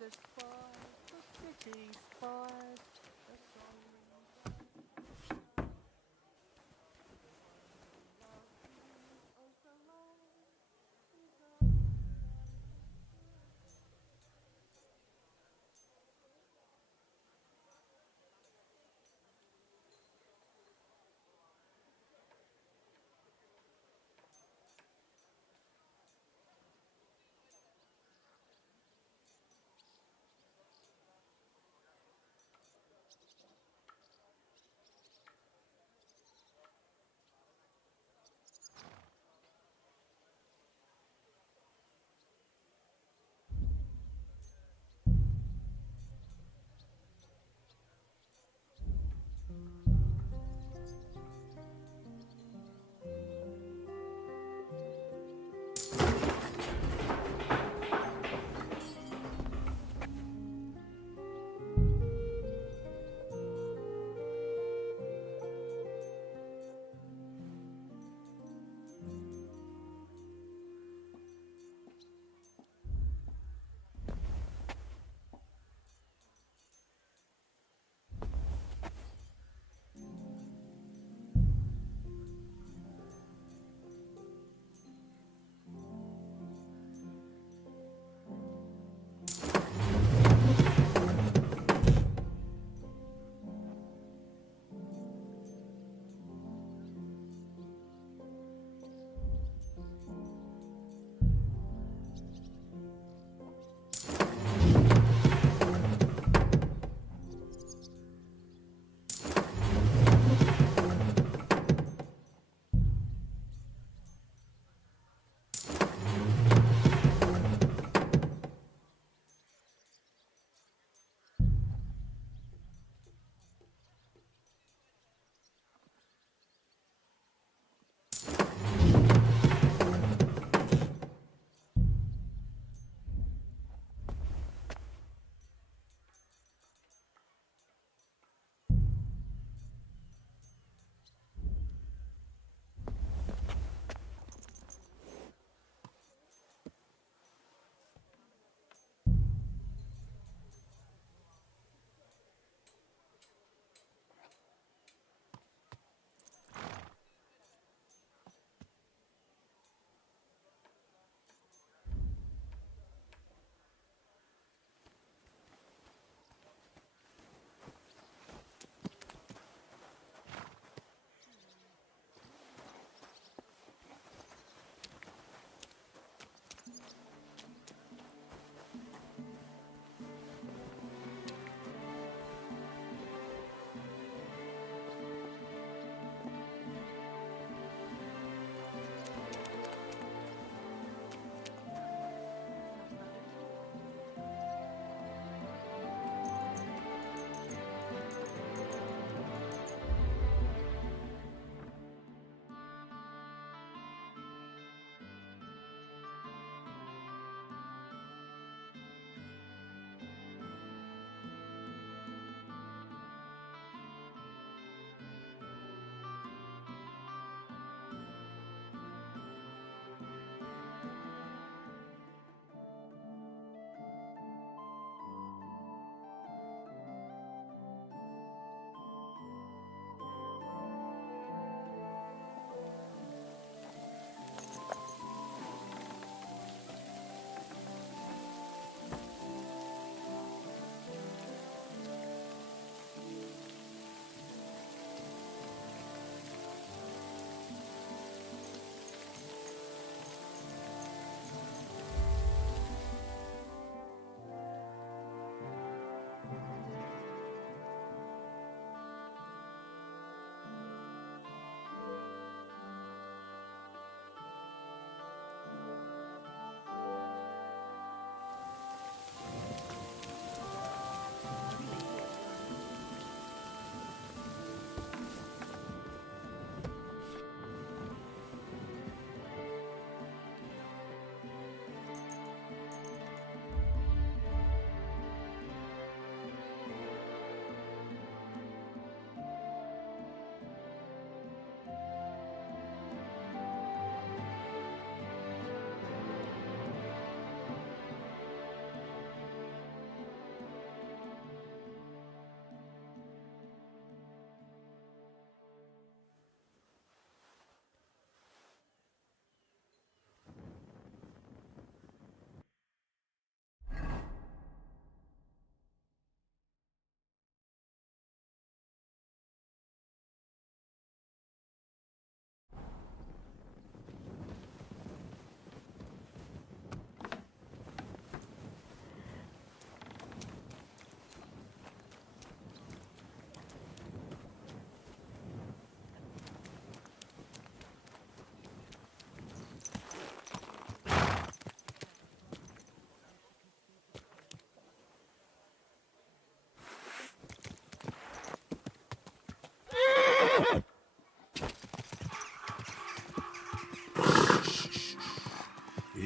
The spires, the city spires, the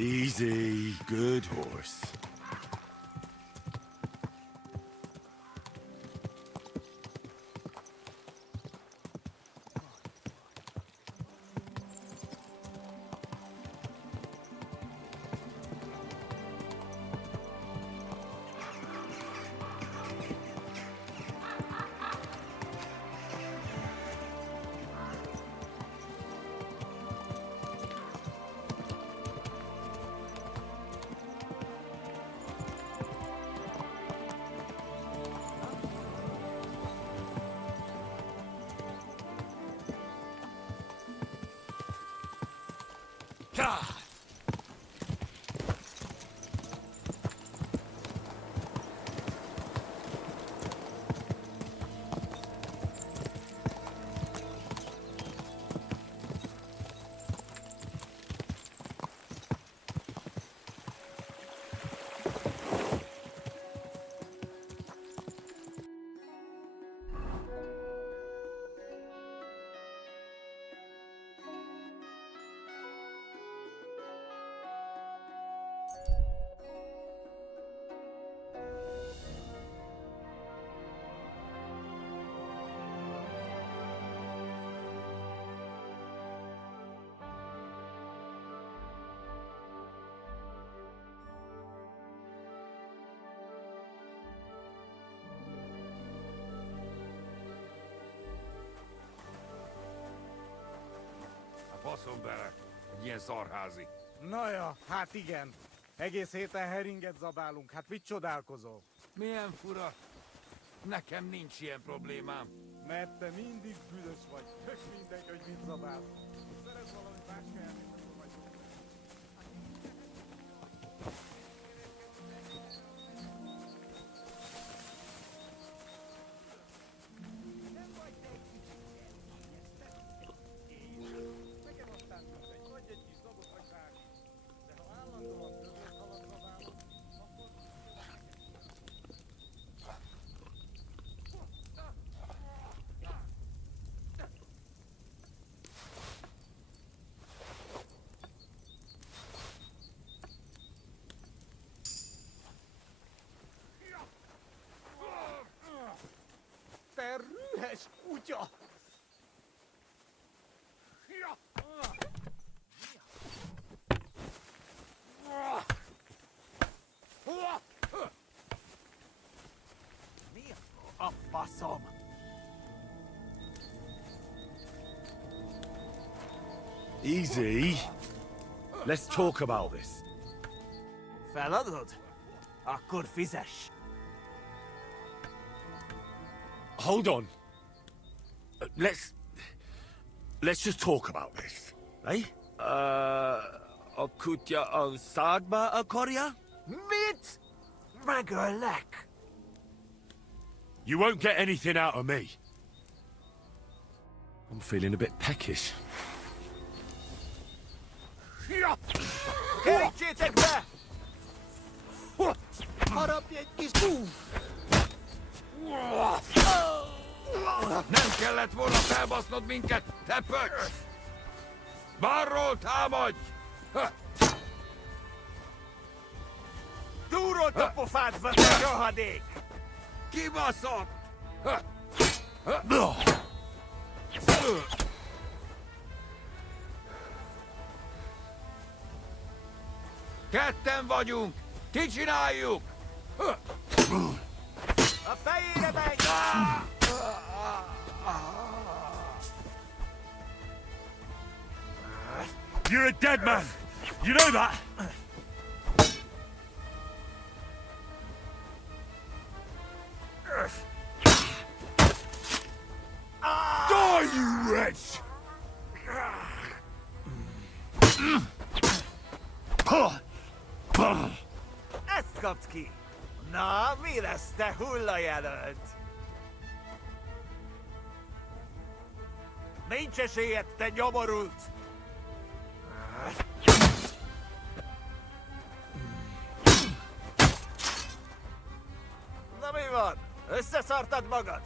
Easy, good horse. Faszom bele! Egy ilyen szarházi. Na ja, hát igen. Egész héten heringet zabálunk, hát mit csodálkozol? Milyen fura. Nekem nincs ilyen problémám. Mert te mindig büdös vagy. Tök mindegy, hogy mit zabálsz. Szeretsz valami máska elni, akkor vagy. Nekem aztán mindegy, vagy egy kis dobot vagy bármi. De ha állandóan többet halad zabálod, akkor... Te rühes kutya! Mi a faszom? Easy. Let's talk about this. Feladod? Akkor fizess! Hold on. Let's just talk about this, eh? A kutya a szádba akarja? Mit? Megöllek! You won't get anything out of me. I'm feeling a bit peckish. Kerítsétek be! Harapj egy kis búf! Nem kellett volna felbasznod minket, te pöcs! Balról támadj! Túrolt a pofádba, te rohadék! Kibaszott! Ketten vagyunk! Kicsináljuk! A fejére megy! You're a dead man. You know that? Die, you wretch! Ezt kapd ki! Na, mi lesz, te hullajelölt? Nincs esélyed, te nyomorult! Na mi van? Összeszartad magad?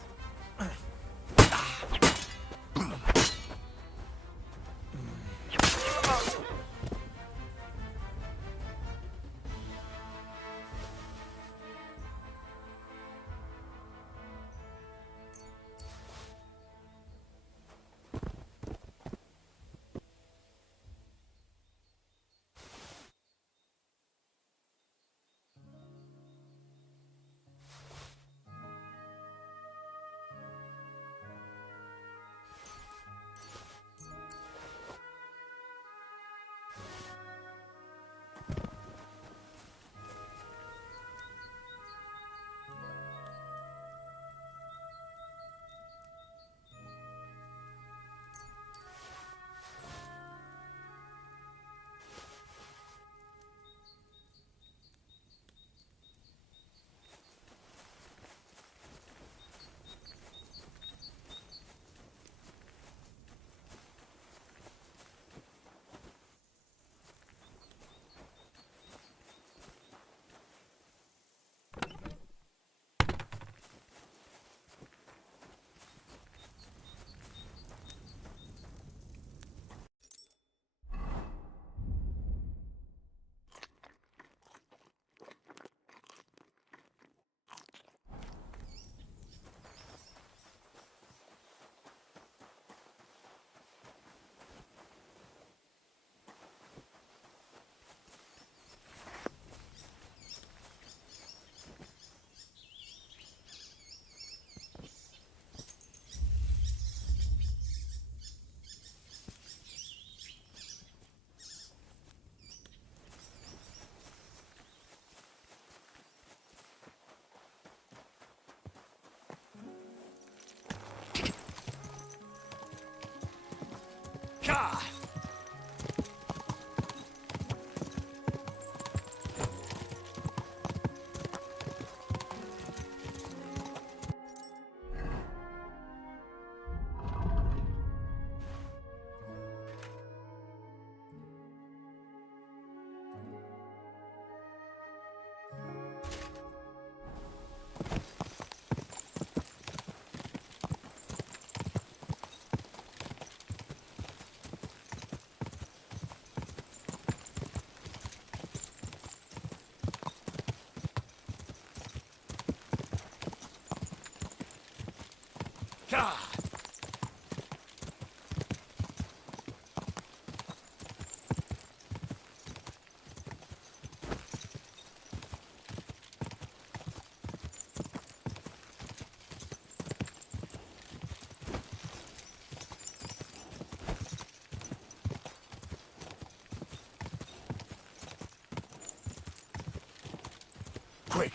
Quick!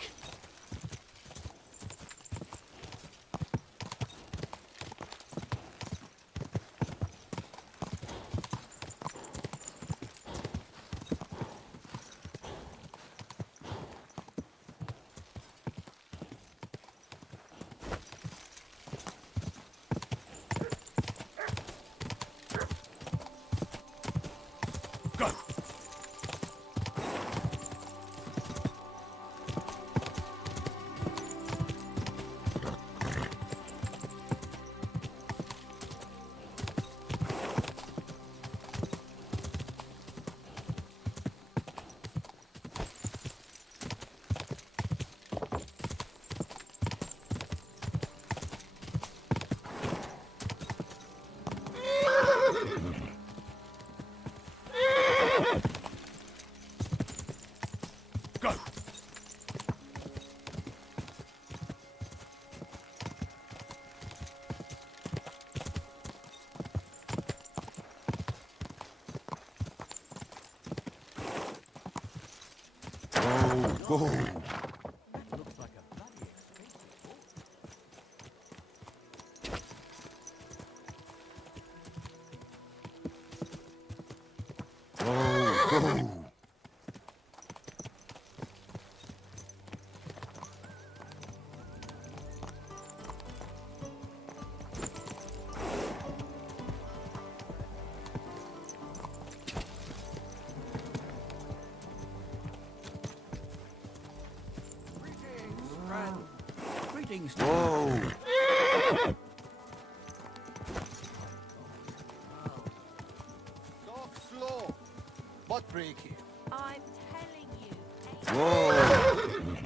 Whoa! Looks like a bloody expensive Whoa! Greetings. Whoa! Talk slow. What break here? I'm telling you. Whoa!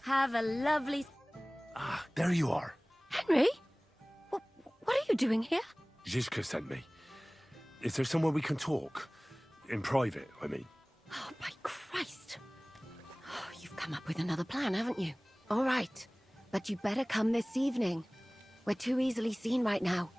Have a lovely... Ah, there you are. Henry? What are you doing here? Zizka sent me. Is there somewhere we can talk? In private, I mean. Oh, by Christ. Oh, you've come up with another plan, haven't you? All right. But you better come this evening. We're too easily seen right now.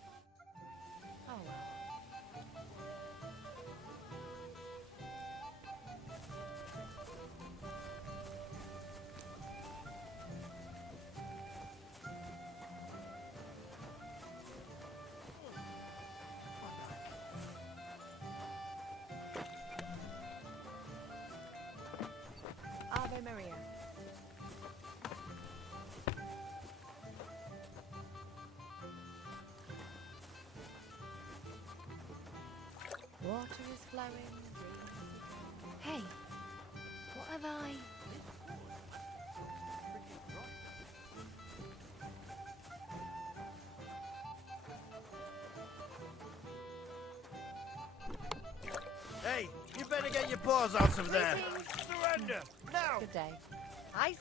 Ave Maria. Water is flowing. Hey, what have I... Hey, you better get your paws out of there. Surrender! Now! Good day. I